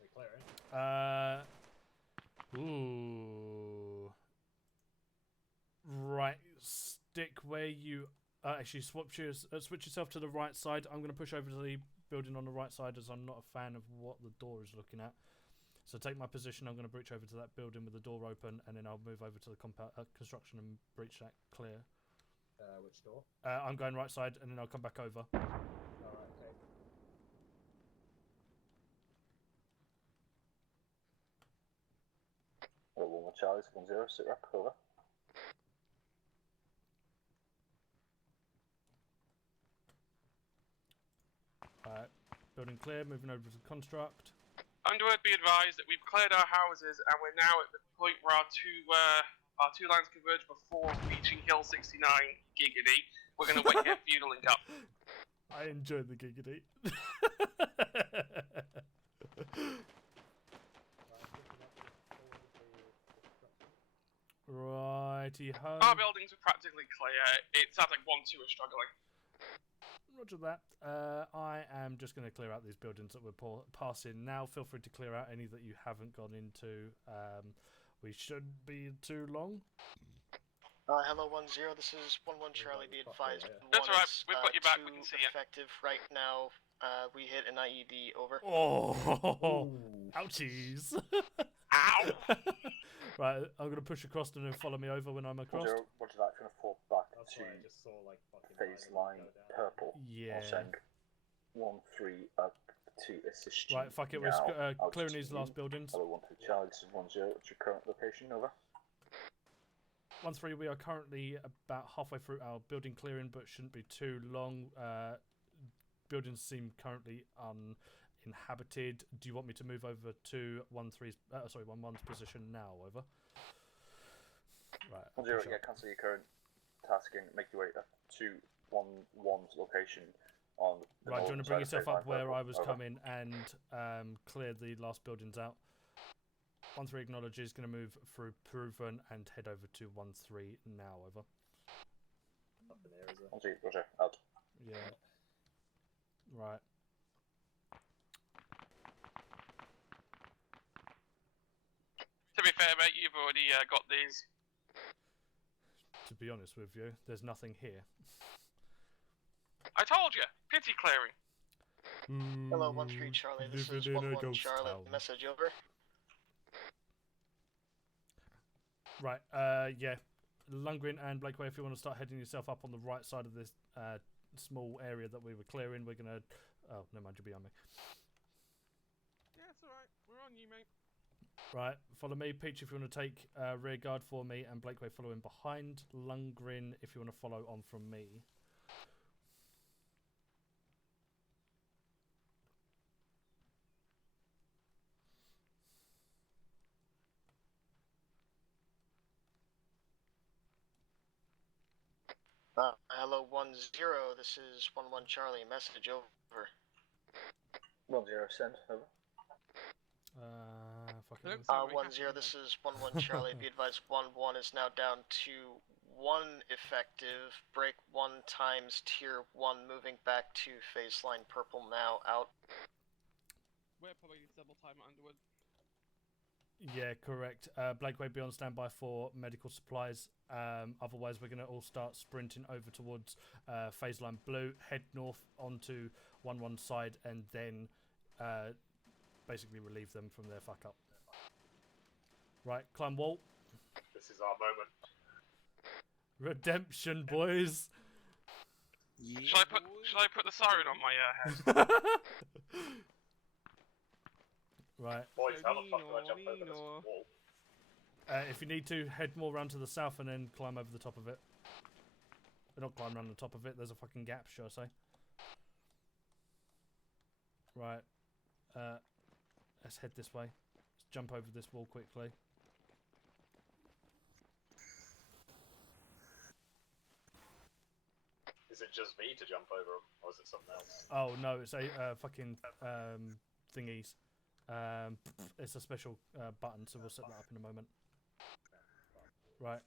We clearing? Ooh. Right, stick where you... actually, switch yourself to the right side. I'm going to push over to the building on the right side as I'm not a fan of what the door is looking at. So take my position. I'm going to breach over to that building with the door open, and then I'll move over to the construction and breach that clear. Which door? I'm going right side, and then I'll come back over. Alright, okay. Well, 1 Charlie's 1-0, sit rep, over. Alright, building clear, moving over to the construct. Underwood, be advised that we've cleared our houses and we're now at the point where our two lines converge before reaching Hill 69 Giggity. We're going to wait here for you to link up. I enjoyed the Giggity. Righty ho. Our buildings are practically clear. It sounds like 1-2 are struggling. Roger that. I am just going to clear out these buildings that we're passing now. Feel free to clear out any that you haven't gone into. We shouldn't be too long. Hello, 1-0. This is 1-1 Charlie. Be advised. That's alright. We've got your back. We can see it. Effective right now. We hit an IED. Over. Oh, ouchies. Ow. Right, I'm going to push across and then follow me over when I'm across. Roger that, going to fall back That's to why I just saw like fucking phase line purple. Yeah. I'll send 1-3 up to assist you. Right, fuck it, we're clearing these last buildings. Hello, 1-3 Charlie, this is 1-0. What's your current location? Over. 1-3, we are currently about halfway through our building clearing, but shouldn't be too long. Buildings seem currently uninhabited. Do you want me to move over to 1-1's position now? Over. Right. 1-0, yeah, cancel your current tasking. Make your way up to 1-1's location on the right, do you want to bring yourself up where I was over. coming and clear the last buildings out? 1-3 acknowledges, going to move through Proven and head over to 1-3 now. Over. Nothing there, is it? 1-3, Roger, out. Yeah. Right. To be fair, mate, you've already got these. To be honest with you, there's nothing here. I told you, pity clearing. Hello, 1-3 Charlie. This is 1-1 Charlie. Message over. Right. Yeah. Lundgren and Blakeway, if you want to start heading yourself up on the right side of this small area that we were clearing, we're gonna. Oh, never mind, you're behind me. Yeah, it's alright. We're on you, mate. Right, follow me. Peach, if you want to take rear guard for me, and Blakeway following behind. Lundgren, if you want to follow on from me. Hello, 1-0. This is 1-1 Charlie. Message over. 1-0, send, over. 1-0. This is 1-1 Charlie. Be advised, 1-1 is now down to 1 effective. Break 1 times tier 1. Moving back to phase line purple now. Out. We're probably double time at Underwood. Yeah, correct. Blakeway, be on standby for medical supplies. Otherwise, we're going to all start sprinting over towards phase line blue, head north onto 1-1 side, and then basically relieve them from their fuck up. Right, climb wall. This is our moment. Redemption, boys. Yeah, should I put the siren on my head? Right. Boys, how the fuck do I jump over this wall? If you need to, head more round to the south and then climb over the top of it. Not climb around the top of it, there's a fucking gap, shall I say. Right. Let's head this way. Let's jump over this wall quickly. Is it just me to jump over them, or is it something else? Oh no, it's a fucking thingies. It's a special button, so we'll set that up in a moment. Right.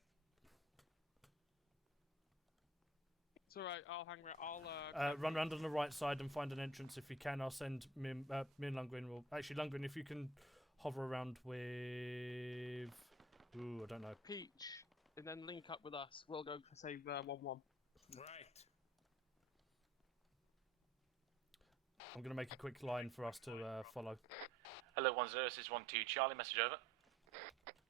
It's alright, I'll hang around. I'll run around on the right side and find an entrance if you can. I'll send me and Lundgren will. Actually, Lundgren, if you can hover around with. Ooh, I don't know. Peach, and then link up with us. We'll go for save 1-1. Right. I'm going to make a quick line for us to follow. Hello, 1-0, this is 1-2 Charlie, message over.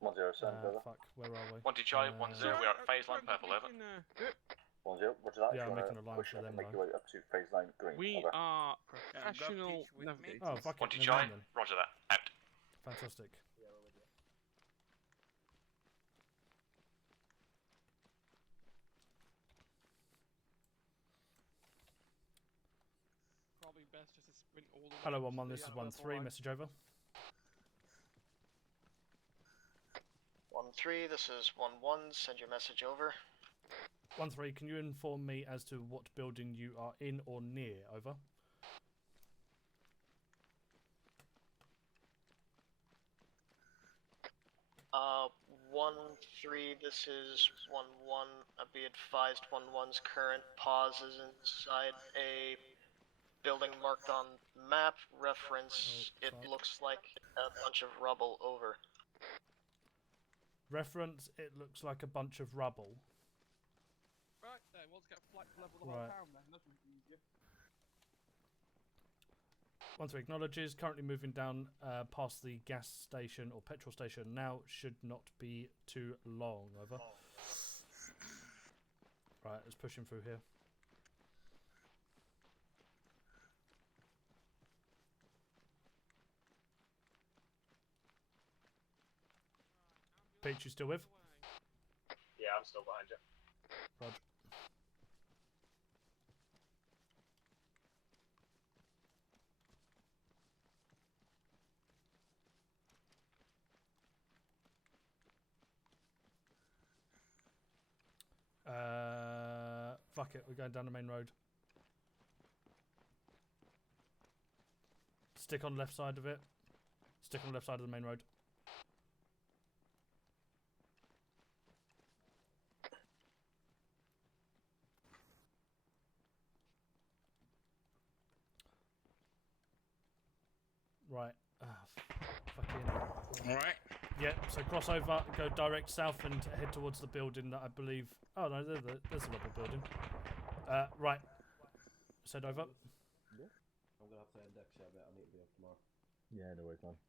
1-0, send, over. Fuck, where are we? 1-2 Charlie, 1-0, we are at phase line purple, over. 1-0, roger that. Yeah, I'm making a line for them Make your way up to phase line green. We over. are professional navigators. Oh, fuck 1-2 it. Charlie, Then. roger that, out. Fantastic. Probably best just to sprint all the way. Hello, to 1-1, the this is purple 1-3, line. message over. 1-3, this is 1-1. Send your message over. 1-3, can you inform me as to what building you are in or near? Over. Uh, 1-3, this is 1-1. Be advised, 1-1's current pause is inside a building marked on map. Reference, it looks like a bunch of rubble. Over. Reference, it looks like a bunch of rubble. Right then, we'll just get flight to level the whole Right. town then. That's make it easier. 1-3 acknowledges, currently moving down past the gas station or petrol station now, should not be too long. Over. Right, let's push him through here. 1-3 acknowledges, Peach, you still with? Yeah, I'm still behind you. Roger. Fuck it, we're going down the main road. Stick on the left side of it. Stick on the left side of the main road. Right. Fucking. Alright. Yeah, so cross over, go direct south and head towards the building that I believe... Oh no, there's a rubble building. Right. Let's head over. Yeah. I'm gonna have to index, yeah, but I need to be up tomorrow. Yeah, no worries, man.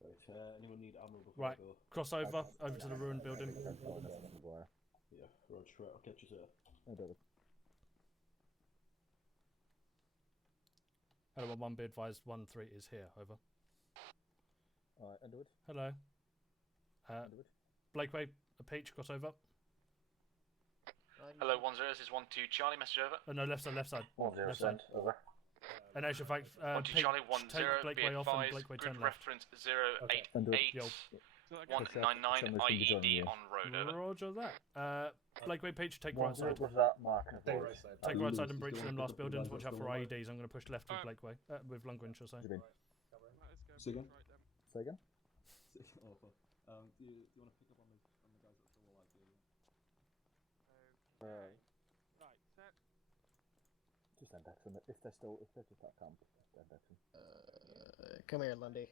Right, anyone need ammo before Right, I go? cross over to the ruined building. Yeah, Roger, right, I'll catch you there. Hello, 1 be advised, 1-3 is here, over. Alright, Underwood. Hello. Blakeway, a Peach, cross over. Hello, 1-0, this is 1-2 Charlie, message over. Oh no, left side, left side. 1-0, left side. over. And actual fact, 1-2 Charlie, 1-0, take be Blakeway off and advised, Blakeway group turn left. reference 088 Yo. 199 IED on road, over. Roger that. Blakeway, Peach, take right 1-0 side. was that mark? Take right side. Take right side and breach them last buildings. Watch out for IEDs. I'm going to push left with Blakeway. With Lundgren, shall I say. Say again? Say again? Oh, fuck. Do you want to pick up on the guys that are still alive here? Right. Just index them. If they're just at camp, just index them. Come here, Lundy.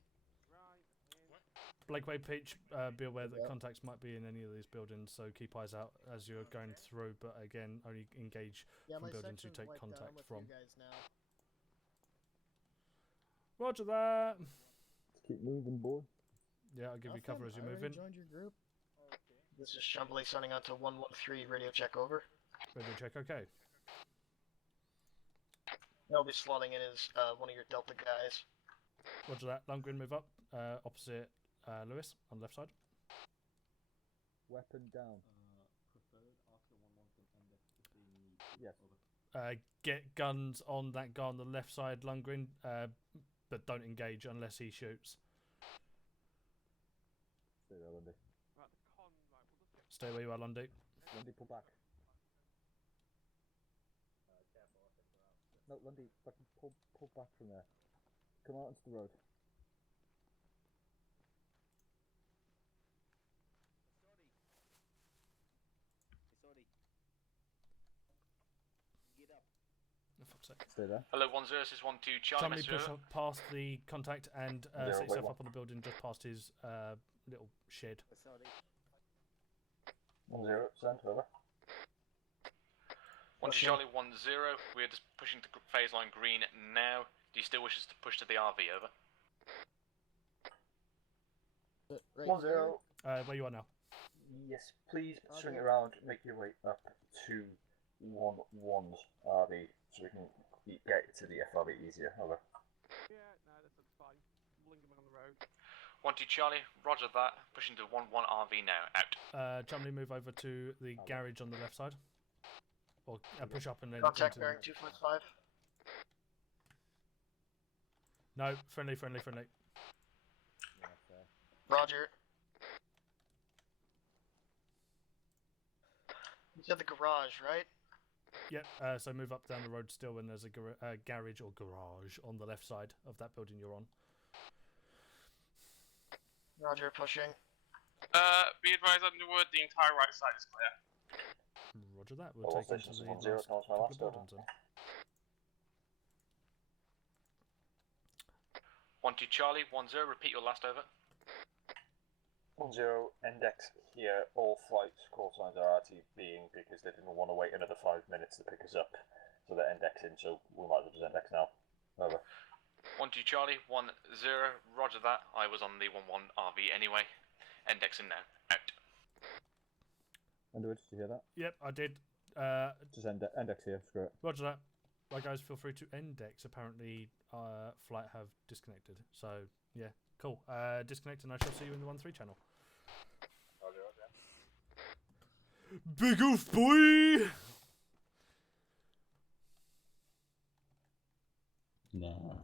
Blakeway, Peach, be aware that contacts might be in any of these buildings, so keep eyes out as you're going through, but again, only engage Yeah, from my buildings you section's take wiped out. contact I'm with from. you guys now. Roger that! Keep moving, boy. Yeah, I'll give you cover as you I move already in. joined your group. This is Shumbley signing on to 113, radio check over. Radio check, okay. I'll be slotting in as one of your Delta guys. Roger that. Lundgren, move up. Opposite Lewis, on the left side. Weapon down. Preferred after 1-1 can index if they need. Yes. Get guns on that guy on the left side, Lundgren, but don't engage unless he shoots. Stay there, Lundy. Stay where you are, Lundy. Lundy, pull back. No, Lundy, fucking pull back from there. Come out onto the road. Get up. Oh, fuck's sake. Stay there. Hello, 1-0, this is 1-2 Charlie, Somebody message push over. up past the contact and set yourself up on the building just past his little shed. 1-0, sent over. 1-2 Charlie, 1-0, we're just pushing to phase line green now. Do you still wish us to push to the RV, over? Right 1-0. Where you are now? Yes, please swing around, make your way up to 1-1's RV so we can get to the FRV easier. Over. Yeah, no, that's fine. Link him on the road. 1-2 Charlie, roger that. Pushing to 1-1 RV now, out. Chumley, move over to the garage on the left side. Or push up and then... Contact into- bearing 2.5. No, friendly. Roger. You said the garage, right? Yep, so move up down the road still and there's a garage or garage on the left side of that building you're on. Roger, pushing. Be advised, Underwood, the entire right side is clear. Roger that, we'll take into the last couple of buildings then. 1-2 Charlie, 1-0, repeat your last over. 1-0, index here. All flights call signs are RTBing because they didn't want to wait another 5 minutes to pick us up. So they're indexing, so we might as well just index now. Over. 1-2 Charlie, 1-0, roger that. I was on the 1-1 RV anyway. Indexing now, out. Underwood, did you hear that? Yep, I did. Just index here, screw it. Roger that. Right guys, feel free to index. Apparently flight have disconnected. So yeah, cool. Disconnect and I shall see you in the 1-3 channel. Roger. Big oof, boy! Nah.